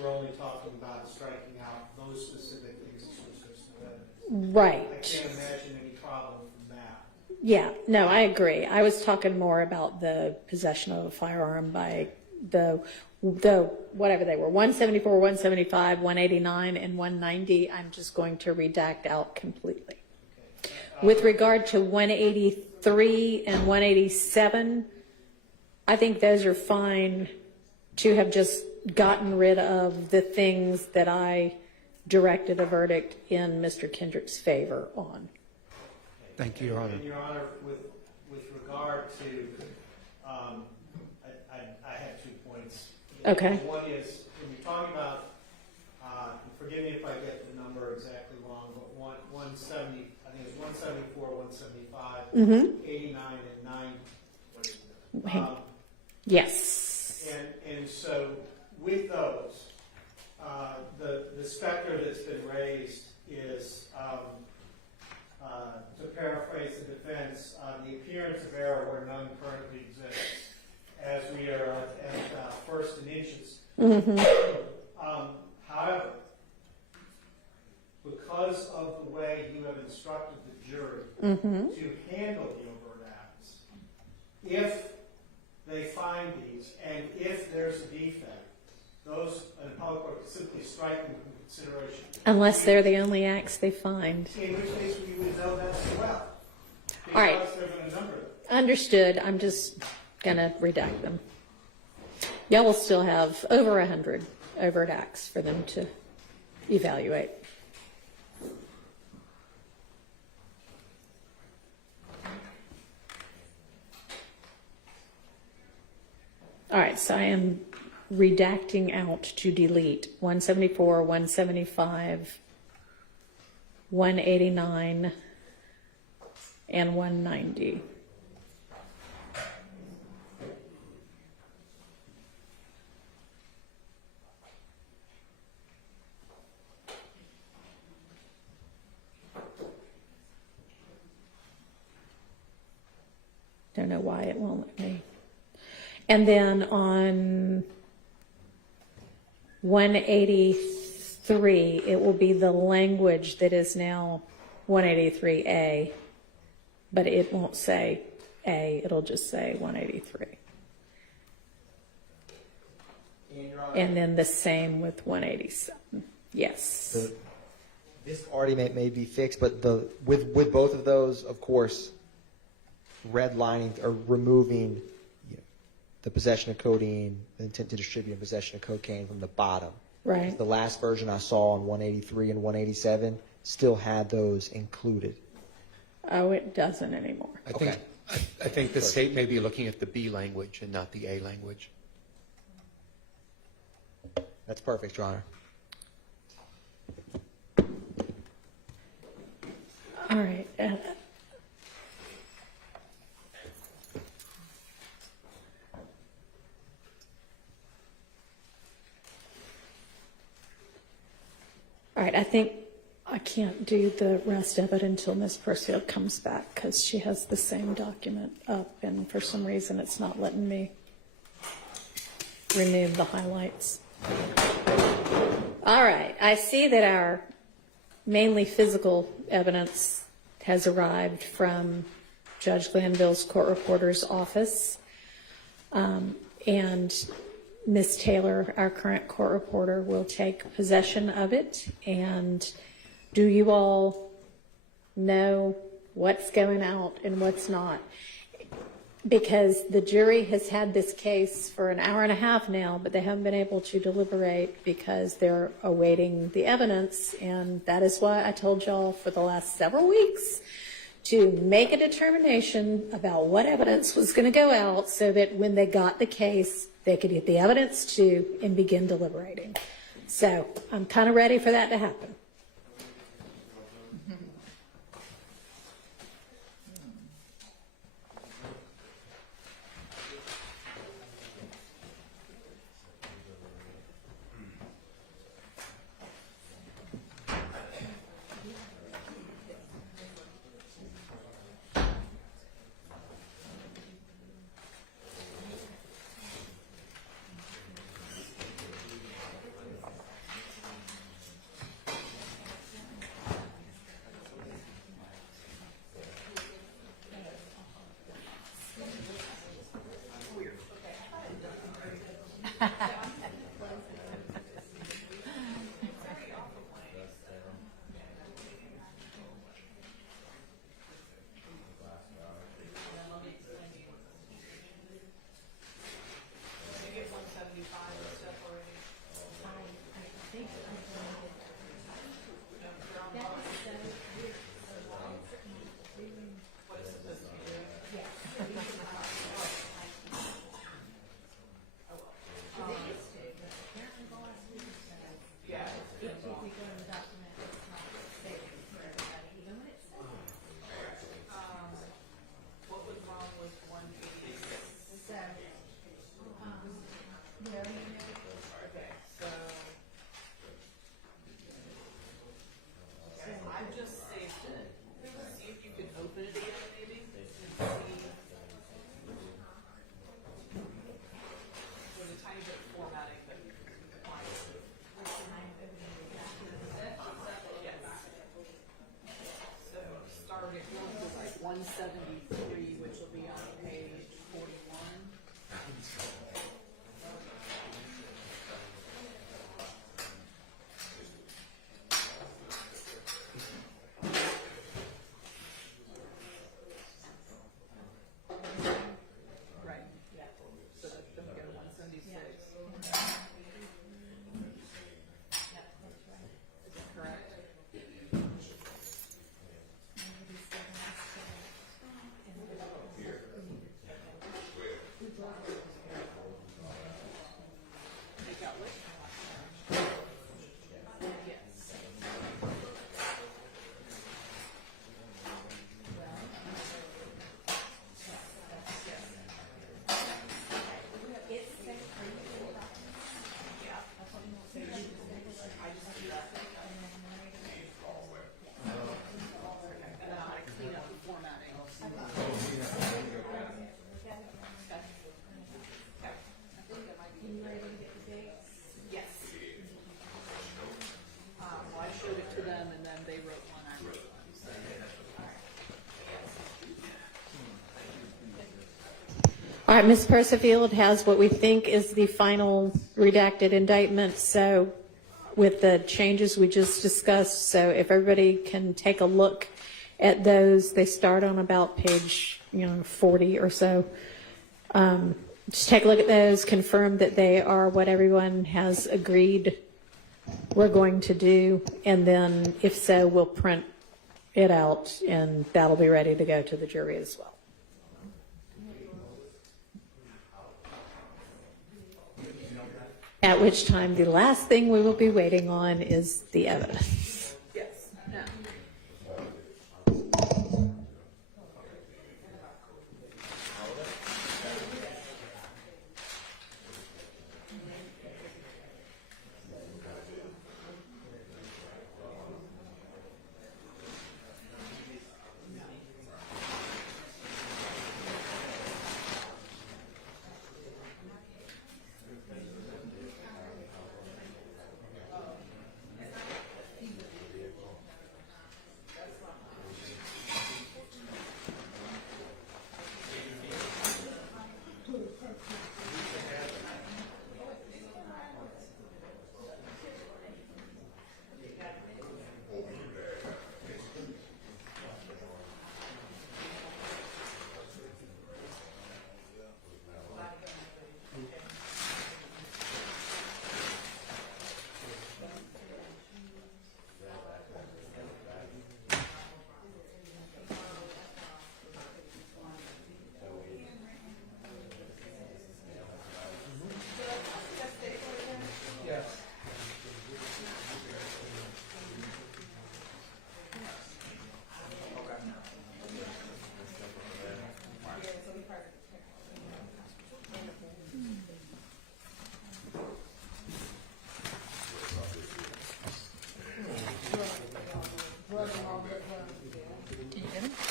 We're only talking about striking out those specific things as sources of evidence. Right. I can't imagine any problem from that. Yeah, no, I agree. I was talking more about the possession of a firearm by the whatever they were, 174, 175, 189, and 190. I'm just going to redact out completely. With regard to 183 and 187, I think those are fine to have just gotten rid of the things that I directed a verdict in Mr. Kendrick's favor on. Thank you, Your Honor. And Your Honor, with regard to, I had 2 points. Okay. One is, when you're talking about, and forgive me if I get the number exactly wrong, but 170, I think it's 174, 175, 89, and 90. Yes. And so with those, the specter that's been raised is, to paraphrase the defense, the appearance of error where none currently exists, as we are at first in inches. However, because of the way you have instructed the jury to handle the overt acts, if they find these, and if there's a defect, those an appellate court can simply strike them from consideration. Unless they're the only acts they find. In which case we would know that as well. Because All right. they're going to number them. Understood. I'm just going to redact them. Y'all will still have over 100 overt acts for them to evaluate. All right, so I am redacting out to delete 174, 175, 189, and 190. Don't know why it won't let me. And then on 183, it will be the language that is now 183A, but it won't say A, it'll just say 183. And then the same with 187. Yes. This already may be fixed, but with both of those, of course, redlining or removing the possession of codeine, the intent to distribute and possession of cocaine from the bottom. Right. The last version I saw on 183 and 187 still had those included. Oh, it doesn't anymore. I think the state may be looking at the B language and not the A language. That's perfect, Your Honor. All right. All right, I think I can't do the rest of it until Ms. Persfield comes back because she has the same document up, and for some reason it's not letting me remove the highlights. All right, I see that our mainly physical evidence has arrived from Judge Glanville's court reporter's office, and Ms. Taylor, our current court reporter, will take possession of it. And do you all know what's going out and what's not? Because the jury has had this case for an hour and a half now, but they haven't been able to deliberate because they're awaiting the evidence. And that is why I told y'all for the last several weeks to make a determination about what evidence was going to go out so that when they got the case, they could get the evidence too and begin deliberating. So I'm kind of ready for that to happen. right, Ms. Percifield has what we think is the final redacted indictment, so with the changes we just discussed, so if everybody can take a look at those, they start on about page 40 or so. Just take a look at those, confirm that they are what everyone has agreed we're going to do, and then if so, we'll print it out, and that'll be ready to go to the jury as well. At which time, the last thing we will be waiting on is the evidence. Yes. No.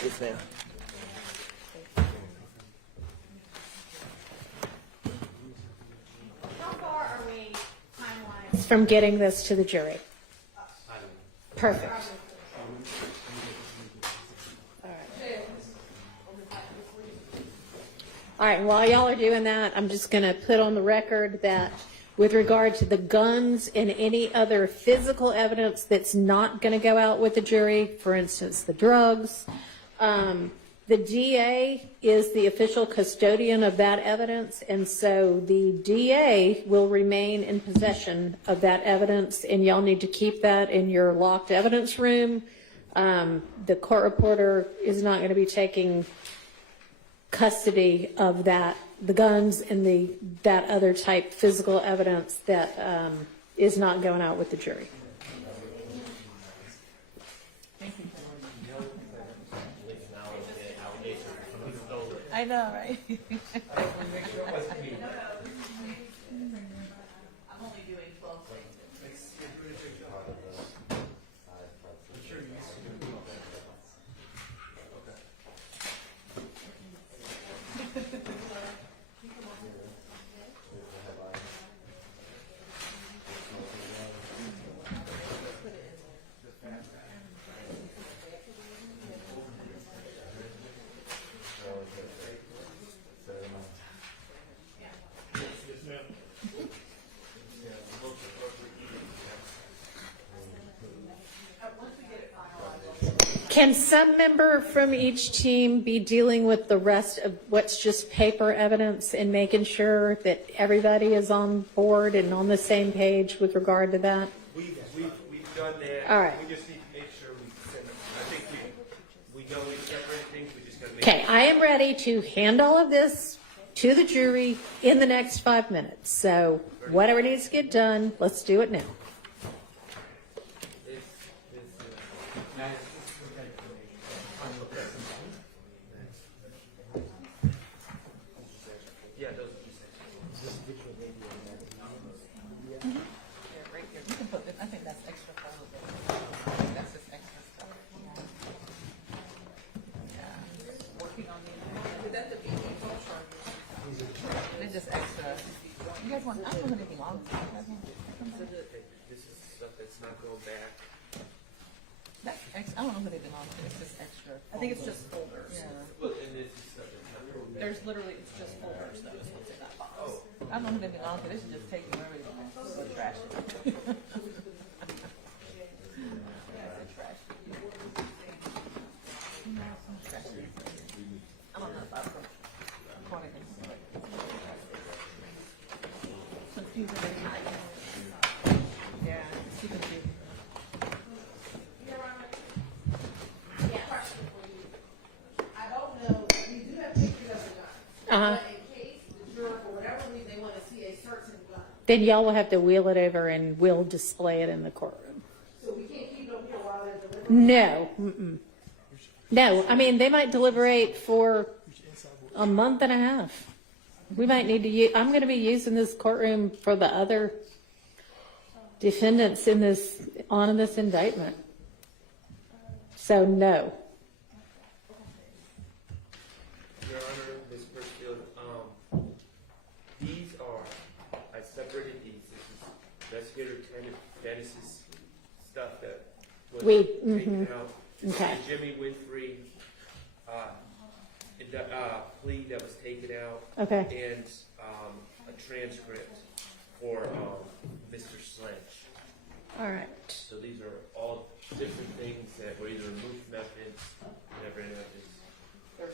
Yes, ma'am. How far are we time-wise from getting this to the jury? Perfect. All right, while y'all are doing that, I'm just going to put on the record that with regard to the guns and any other physical evidence that's not going to go out with the jury, for instance, the drugs, the DA is the official custodian of that evidence, and so the DA will remain in possession of that evidence, and y'all need to keep that in your locked evidence room. The court reporter is not going to be taking custody of that, the guns and that other type physical evidence that is not going out with the jury. I know, right? I'm only doing 12 things. Can some member from each team be dealing with the rest of what's just paper evidence and making sure that everybody is on board and on the same page with regard to that? We've done that. All right. We just need to make sure we send them. I think we know we separate things, we just gotta make. Okay, I am ready to hand all of this to the jury in the next 5 minutes. So whatever needs to get done, let's do it now. Yeah, those. Right here. You can put it, I think that's extra photo. That's just extra stuff. Yeah. Working on the, that's the BD charges. They're just extra. You guys want, I don't know anything on. This is stuff that's not going back. That's extra, I don't know who they belong to, it's just extra. I think it's just folders. Yeah. Well, and this is stuff that's not going back. there's literally, it's just folders, though, is what's in that box. I don't know if they've been on, but they should just take them wherever they want, so trash it. Trash it. I don't know if I've caught it. Confusing and hiding. Yeah, you can see. I don't know, we do have pictures of the gun. Uh-huh. But in case the juror, for whatever reason, they want to see a certain gun. Then y'all will have to wheel it over and we'll display it in the courtroom. So we can't keep them here while they're delivering. No, no, I mean, they might deliberate for a month and a half. We might need to I'm gonna be using this courtroom for the other defendants in this indictment. So, no. Your Honor, Ms. Persfield, these are, I separated these. This is investigator Dennis's stuff that was taken out. This is Okay. the Jimmy Winfrey plea that was taken out. Okay. And a transcript for Mr. Sledge. All right. So these are all different things that were either removed methods, whatever it is.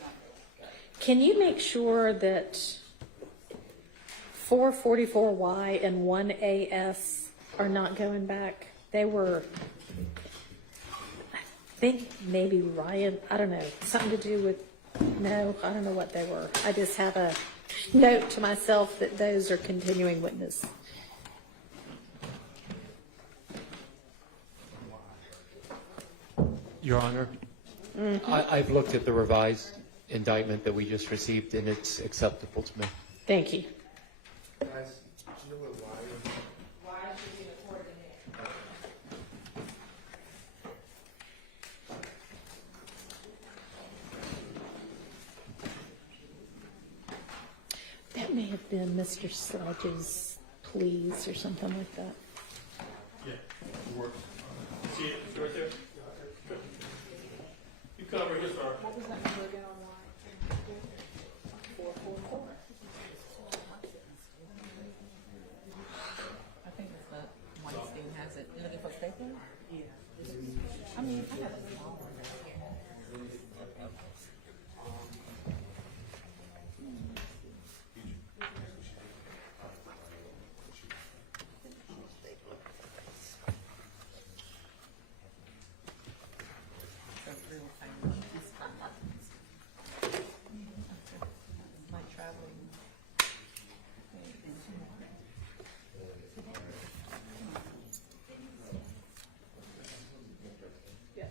Can you make sure that 444Y and 1AS are not going back? They were, I think maybe Ryan, I don't know, something to do with, no, I don't know what they were. I just have a note to myself that those are continuing witness. Your Honor, I've looked at the revised indictment that we just received, and it's acceptable to me. Thank you. Guys, do you know what wire? Why should be recorded in there? That may have been Mr. Sledge's pleas or something like that. Yeah, it works. See it, it's right there. You cover his arm. What was that number again online? 444. I think it's the Weinstein has it. You looking for stapler? Yeah. I mean, I have a small one. My traveling. Your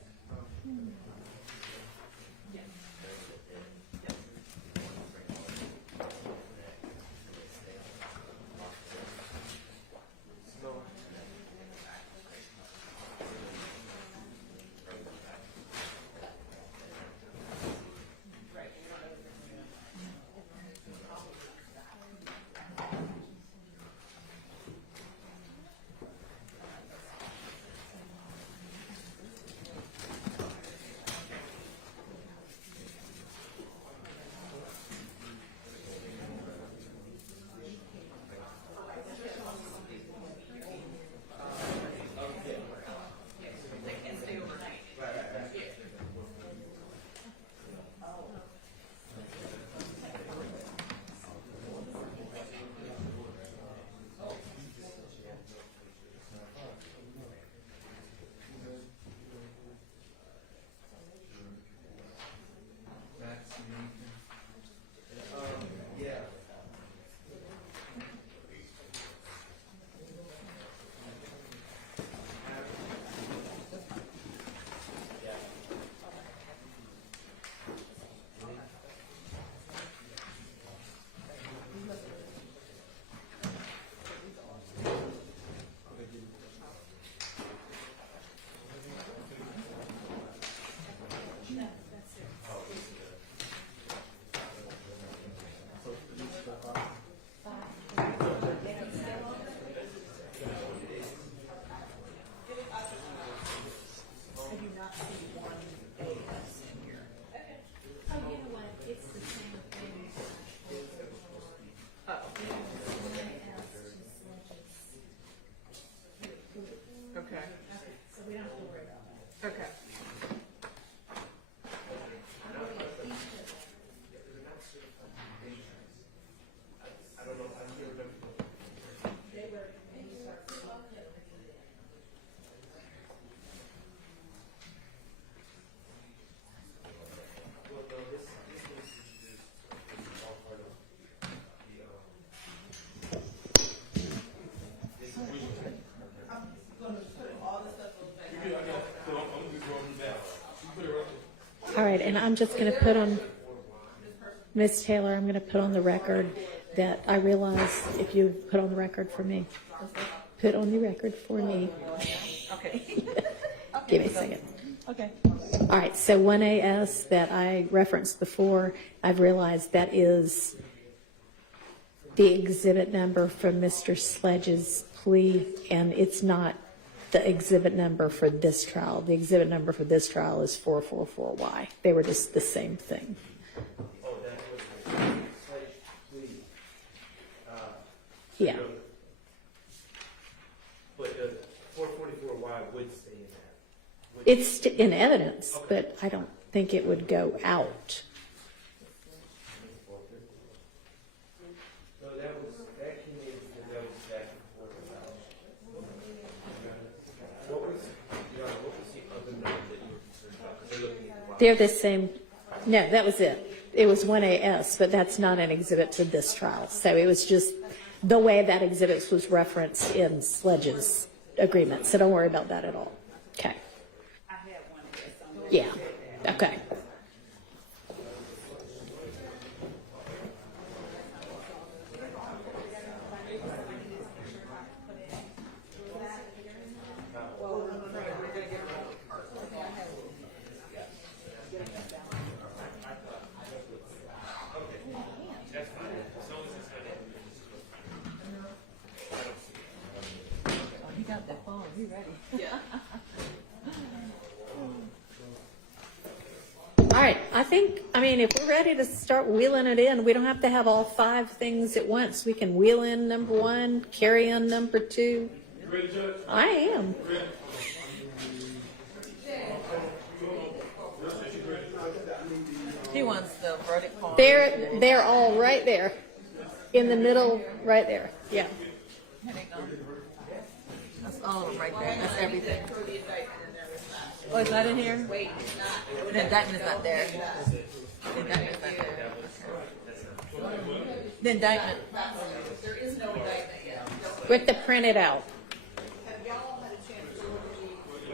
All right, and I'm just going to put on, Ms. Taylor, I'm going to put on the record that I realize if you put on the record for me, put on the record for me. Okay. Give me a second. Okay. All right, so 1AS that I referenced before, I've realized that is the exhibit number for Mr. Sledge's plea, and it's not the exhibit number for this trial. The exhibit number for this trial is 444Y. They were just the same thing. Oh, that was the site, please. Yeah. But the 444Y would stay in that. It's in evidence, but I don't think it would go out. So that came in, that was back and forth about. What was the other number that you were concerned about? 'Cause they're looking at the wrong. They're the same. No, that was it. It was 1AS, but that's not an exhibit to this trial. So it was just the way that exhibit was referenced in Sledge's agreement. So don't worry about that at all. Okay. I had one of this on. Yeah. Okay. Oh, he got that phone. He ready. Yeah. All right. I mean, if we're ready to start wheeling it in, we don't have to have all 5 things at once. We can wheel in number 1, carry in number 2. You ready, Judge? I am. Ready? He wants the verdict form. They're all right there. In the middle, right there. Yeah. Here they go. That's all of them right there. That's everything. Oh, it's not in here? Wait, the indictment is not there. The indictment is not there. The indictment. There is no indictment yet. With the printed out. Have y'all had a chance to look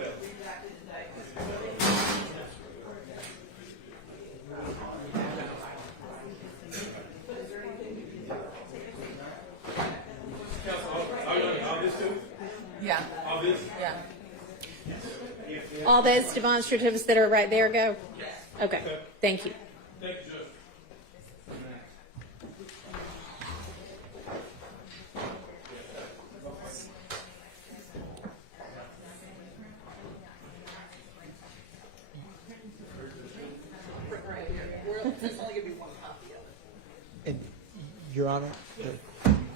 at the redacted indictment? All this too? Yeah, All this? yeah. All those demonstratives that are right there go? Okay. Thank you. Thank you, Judge. And, Your Honor,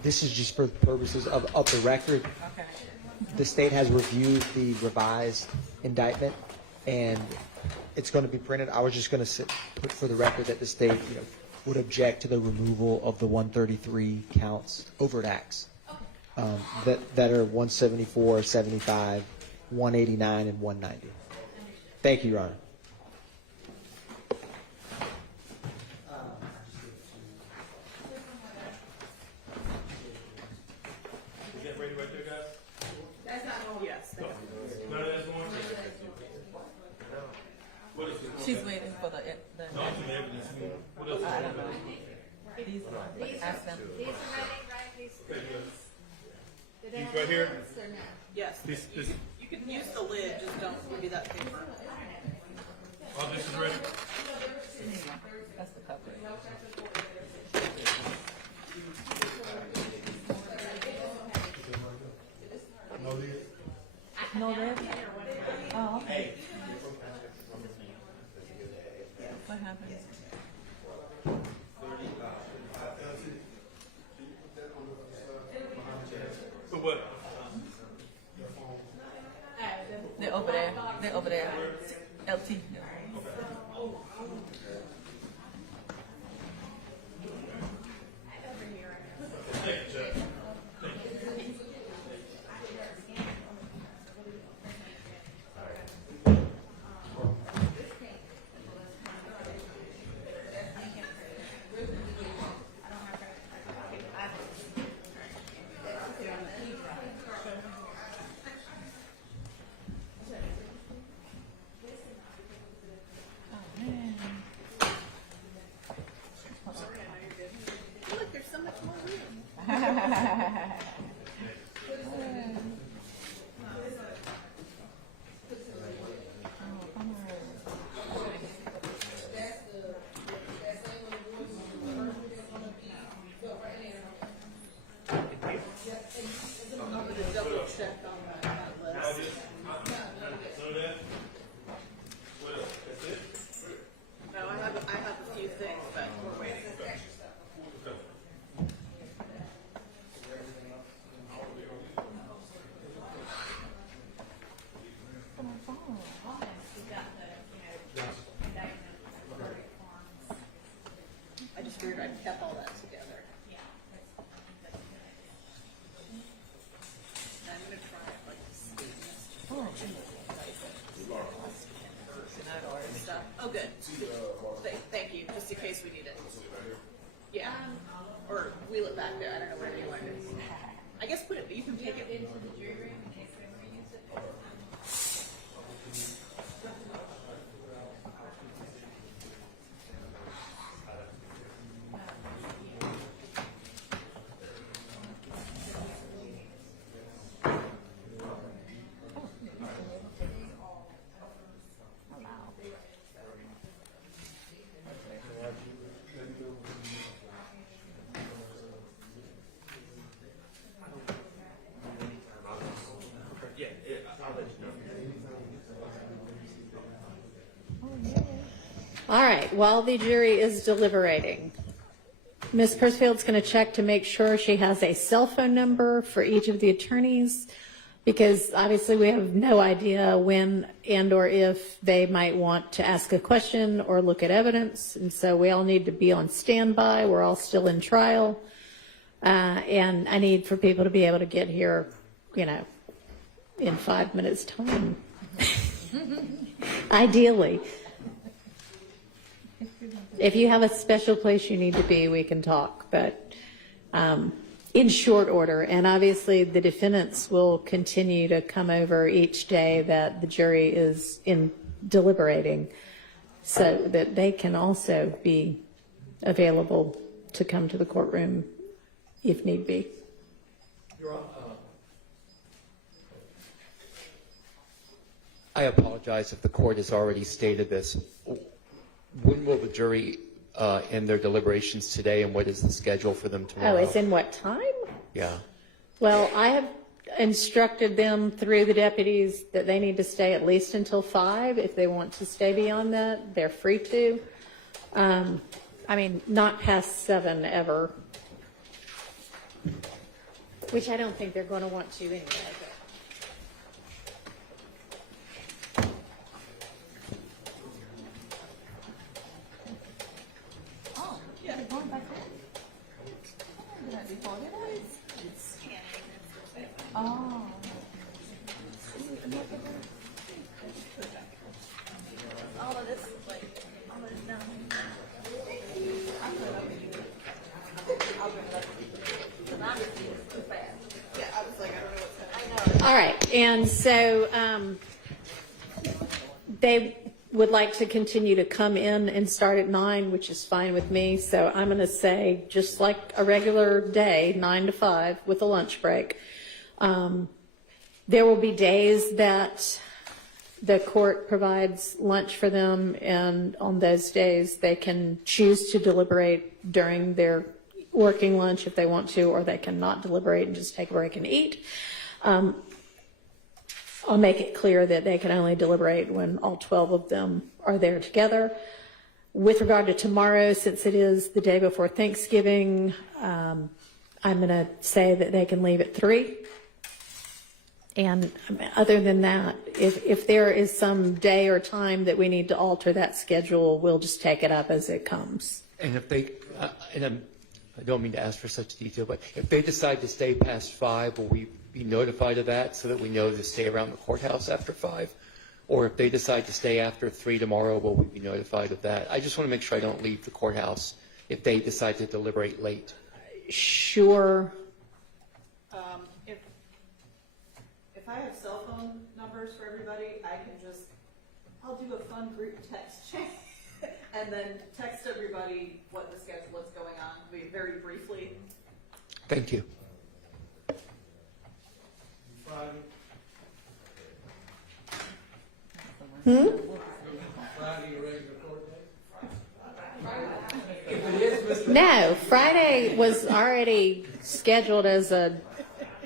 this is just for the purposes of the record. Okay. The state has reviewed the revised indictment, and it's going to be printed. I was just going to put for the record that the state, would object to the removal of the 133 counts, overt acts, that are 174, 75, 189, and 190. Thank you, Your Honor. Is that ready right there, guys? That's not going, yes. None of that's going? What is it? She's waiting for the No, it's in the evidence. What else? I don't know. These ask them. These are ready, right? These, Okay, good. did they These have right here? names or no? Yes. This, You can use the lid, just don't give me that paper. all this is ready? That's the cover. No lid? No lid? Oh, okay. What happened? For what? They're over there. They're over there. LT. Thank you, Judge. No, I have a few things, but we're waiting. I just figured I'd kept all that together. I'm gonna try it like stuff. Oh, good. Thank you, just in case we need it. Yeah, or wheel it back there. I don't know where you want it. I guess put it. You can take it into the jury room in case we ever use it. Yeah, I'll let you know. All right, while the jury is deliberating, Ms. Persfield's going to check to make sure she has a cell phone number for each of the attorneys, because obviously we have no idea when and or if they might want to ask a question or look at evidence, and so we all need to be on standby. We're all still in trial, and I need for people to be able to get here, in 5 minutes' time, ideally. If you have a special place you need to be, we can talk, but in short order. And obviously, the defendants will continue to come over each day that the jury is in deliberating, so that they can also be available to come to the courtroom if need be. I apologize if the court has already stated this. When will the jury end their deliberations today, and what is the schedule for them tomorrow? Oh, it's in what time? Yeah. Well, I have instructed them through the deputies that they need to stay at least until 5. If they want to stay beyond that, they're free to. Not past 7 ever, which I don't think they're going to want to anyway. All right, and so they would like to continue to come in and start at 9, which is fine with me. So I'm going to say, just like a regular day, 9 to 5 with a lunch break. There will be days that the court provides lunch for them, and on those days they can choose to deliberate during their working lunch if they want to, or they can not deliberate and just take a break and eat. I'll make it clear that they can only deliberate when all 12 of them are there together. With regard to tomorrow, since it is the day before Thanksgiving, I'm going to say that they can leave at 3. And other than that, if there is some day or time that we need to alter that schedule, we'll just take it up as it comes. And if they, I don't mean to ask for such detail, but if they decide to stay past 5, will we be notified of that so that we know to stay around the courthouse after 5? Or if they decide to stay after 3 tomorrow, will we be notified of that? I just want to make sure I don't leave the courthouse if they decide to deliberate late. Sure. If I have cell phone numbers for everybody, I'll do a fun group text chain and then text everybody what the schedule is going on, very briefly. Thank you. No, Friday was already scheduled as a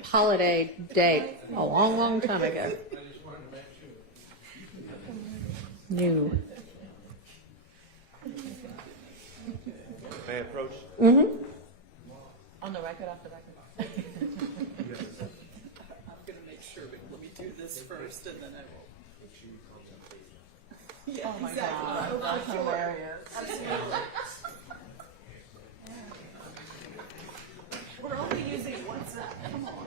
holiday date a long, long time ago. No. May I approach? On the record, off the record. I'm gonna make sure, but let me do this first and then I will. Yeah, oh my God, that's hilarious. Absolutely. We're only using WhatsApp, come on.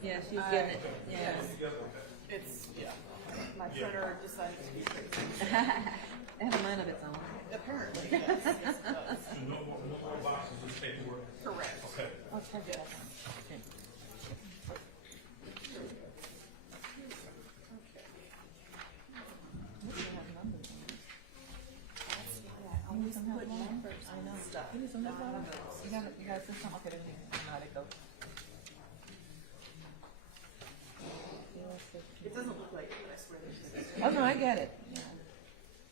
Yeah, she's getting it. Yeah. It's, yeah, my printer decided to be crazy. It has a mind of its own. Apparently, yes, yes, it does. No more boxes of paperwork. Correct. Okay. Yes. You got a system? Okay, then you know how to go. It doesn't look like it, but I swear there's. Oh, no, I get it. Yeah.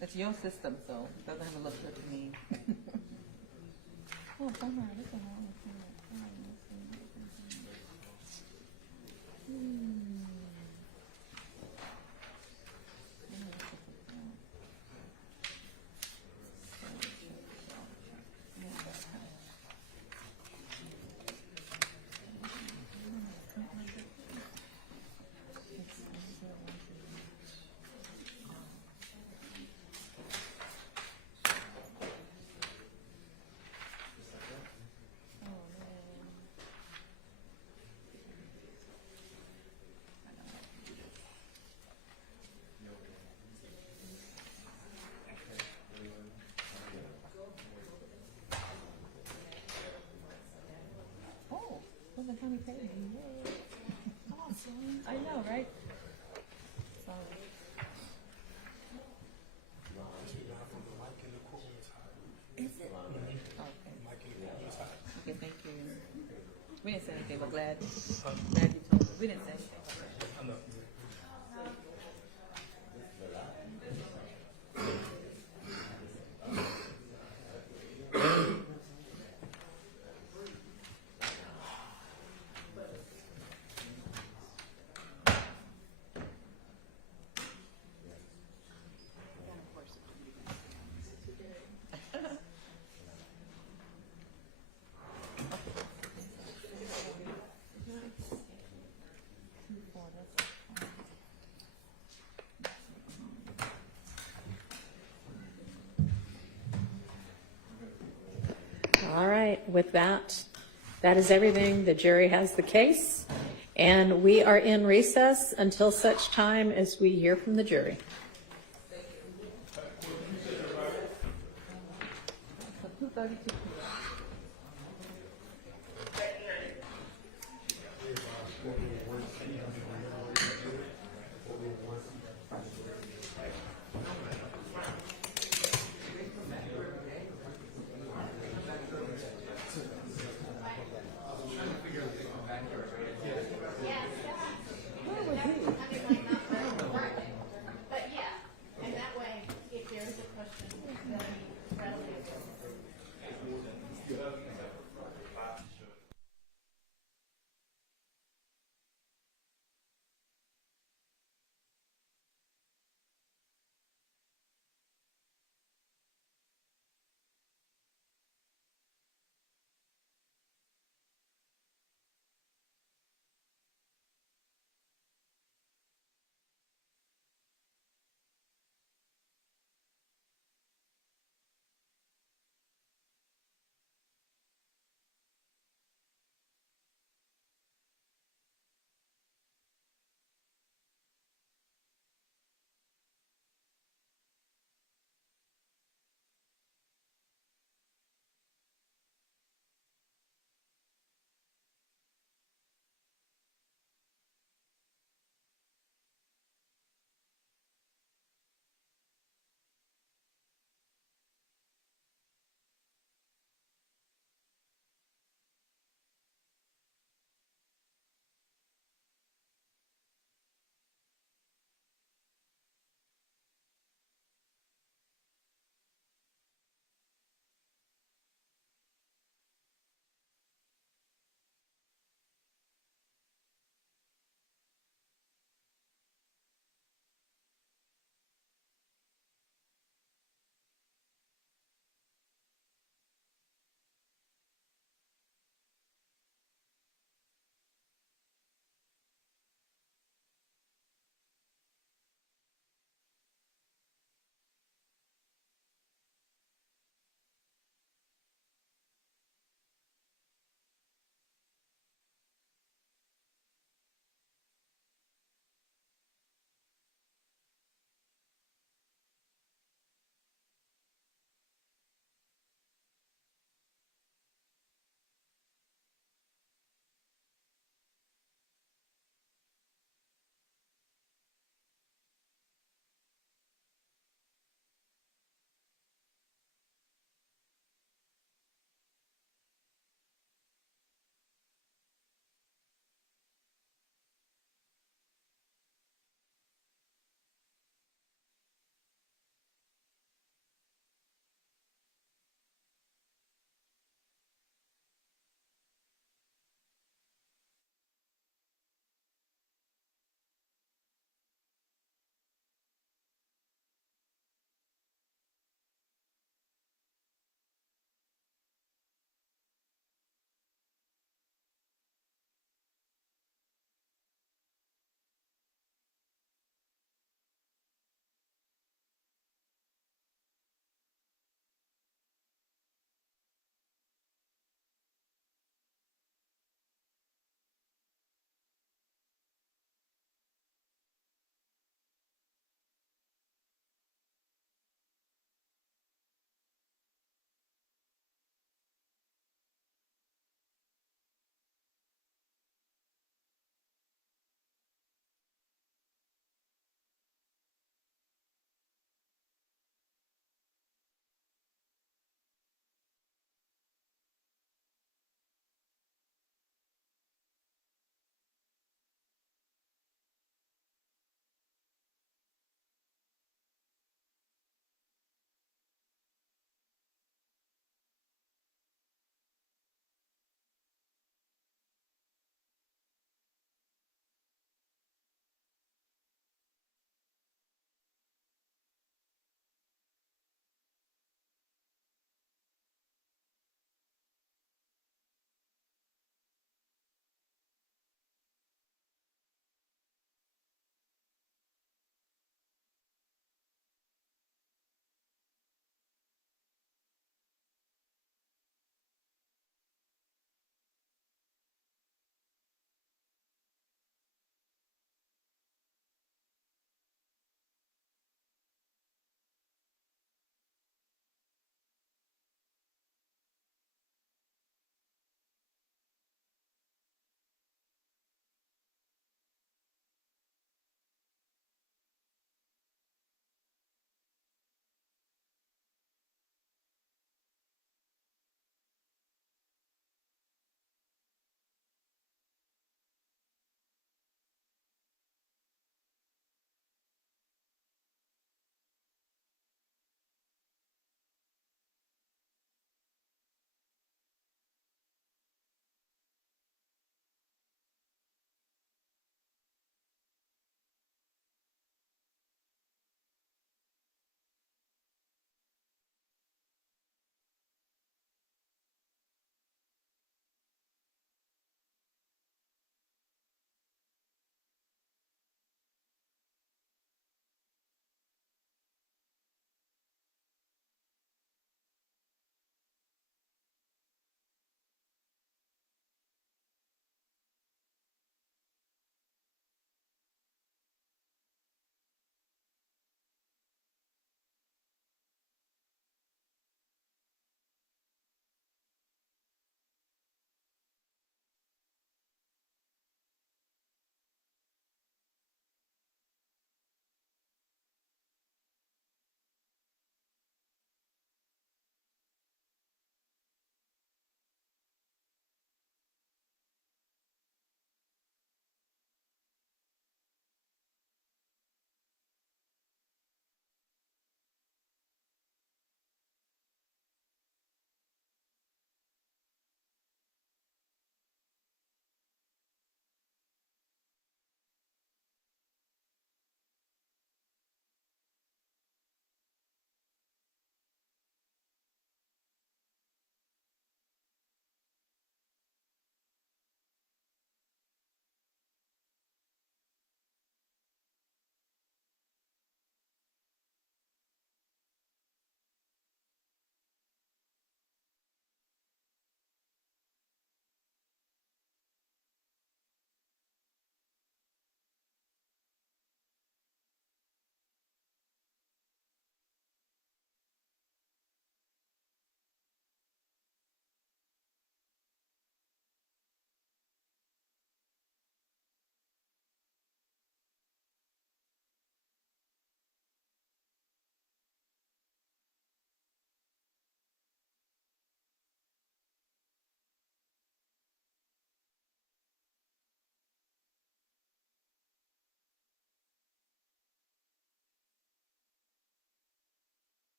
It's your system, so it doesn't have to look good to me. Oh, bummer. This is wrong with me. Oh, the county paid me. I know, right? Sorry. Is it? Okay, thank you. We didn't say anything, but glad you told us. We didn't say anything. All right, with that, that is everything. The jury has the case, and we are in recess until such time as we hear from the jury. But yeah, and that way, if there is a question, then readily available.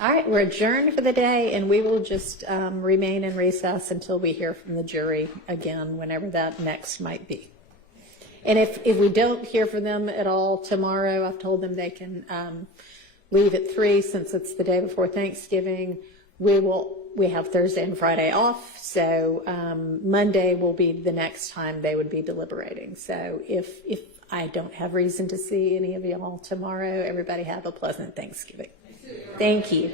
All right, we're adjourned for the day, and we will just remain in recess until we hear from the jury again, whenever that next might be. And if we don't hear from them at all tomorrow, I've told them they can leave at 3 since it's the day before Thanksgiving. We have Thursday and Friday off, so Monday will be the next time they would be deliberating. So if I don't have reason to see any of y'all tomorrow, everybody have a pleasant Thanksgiving. Thank you.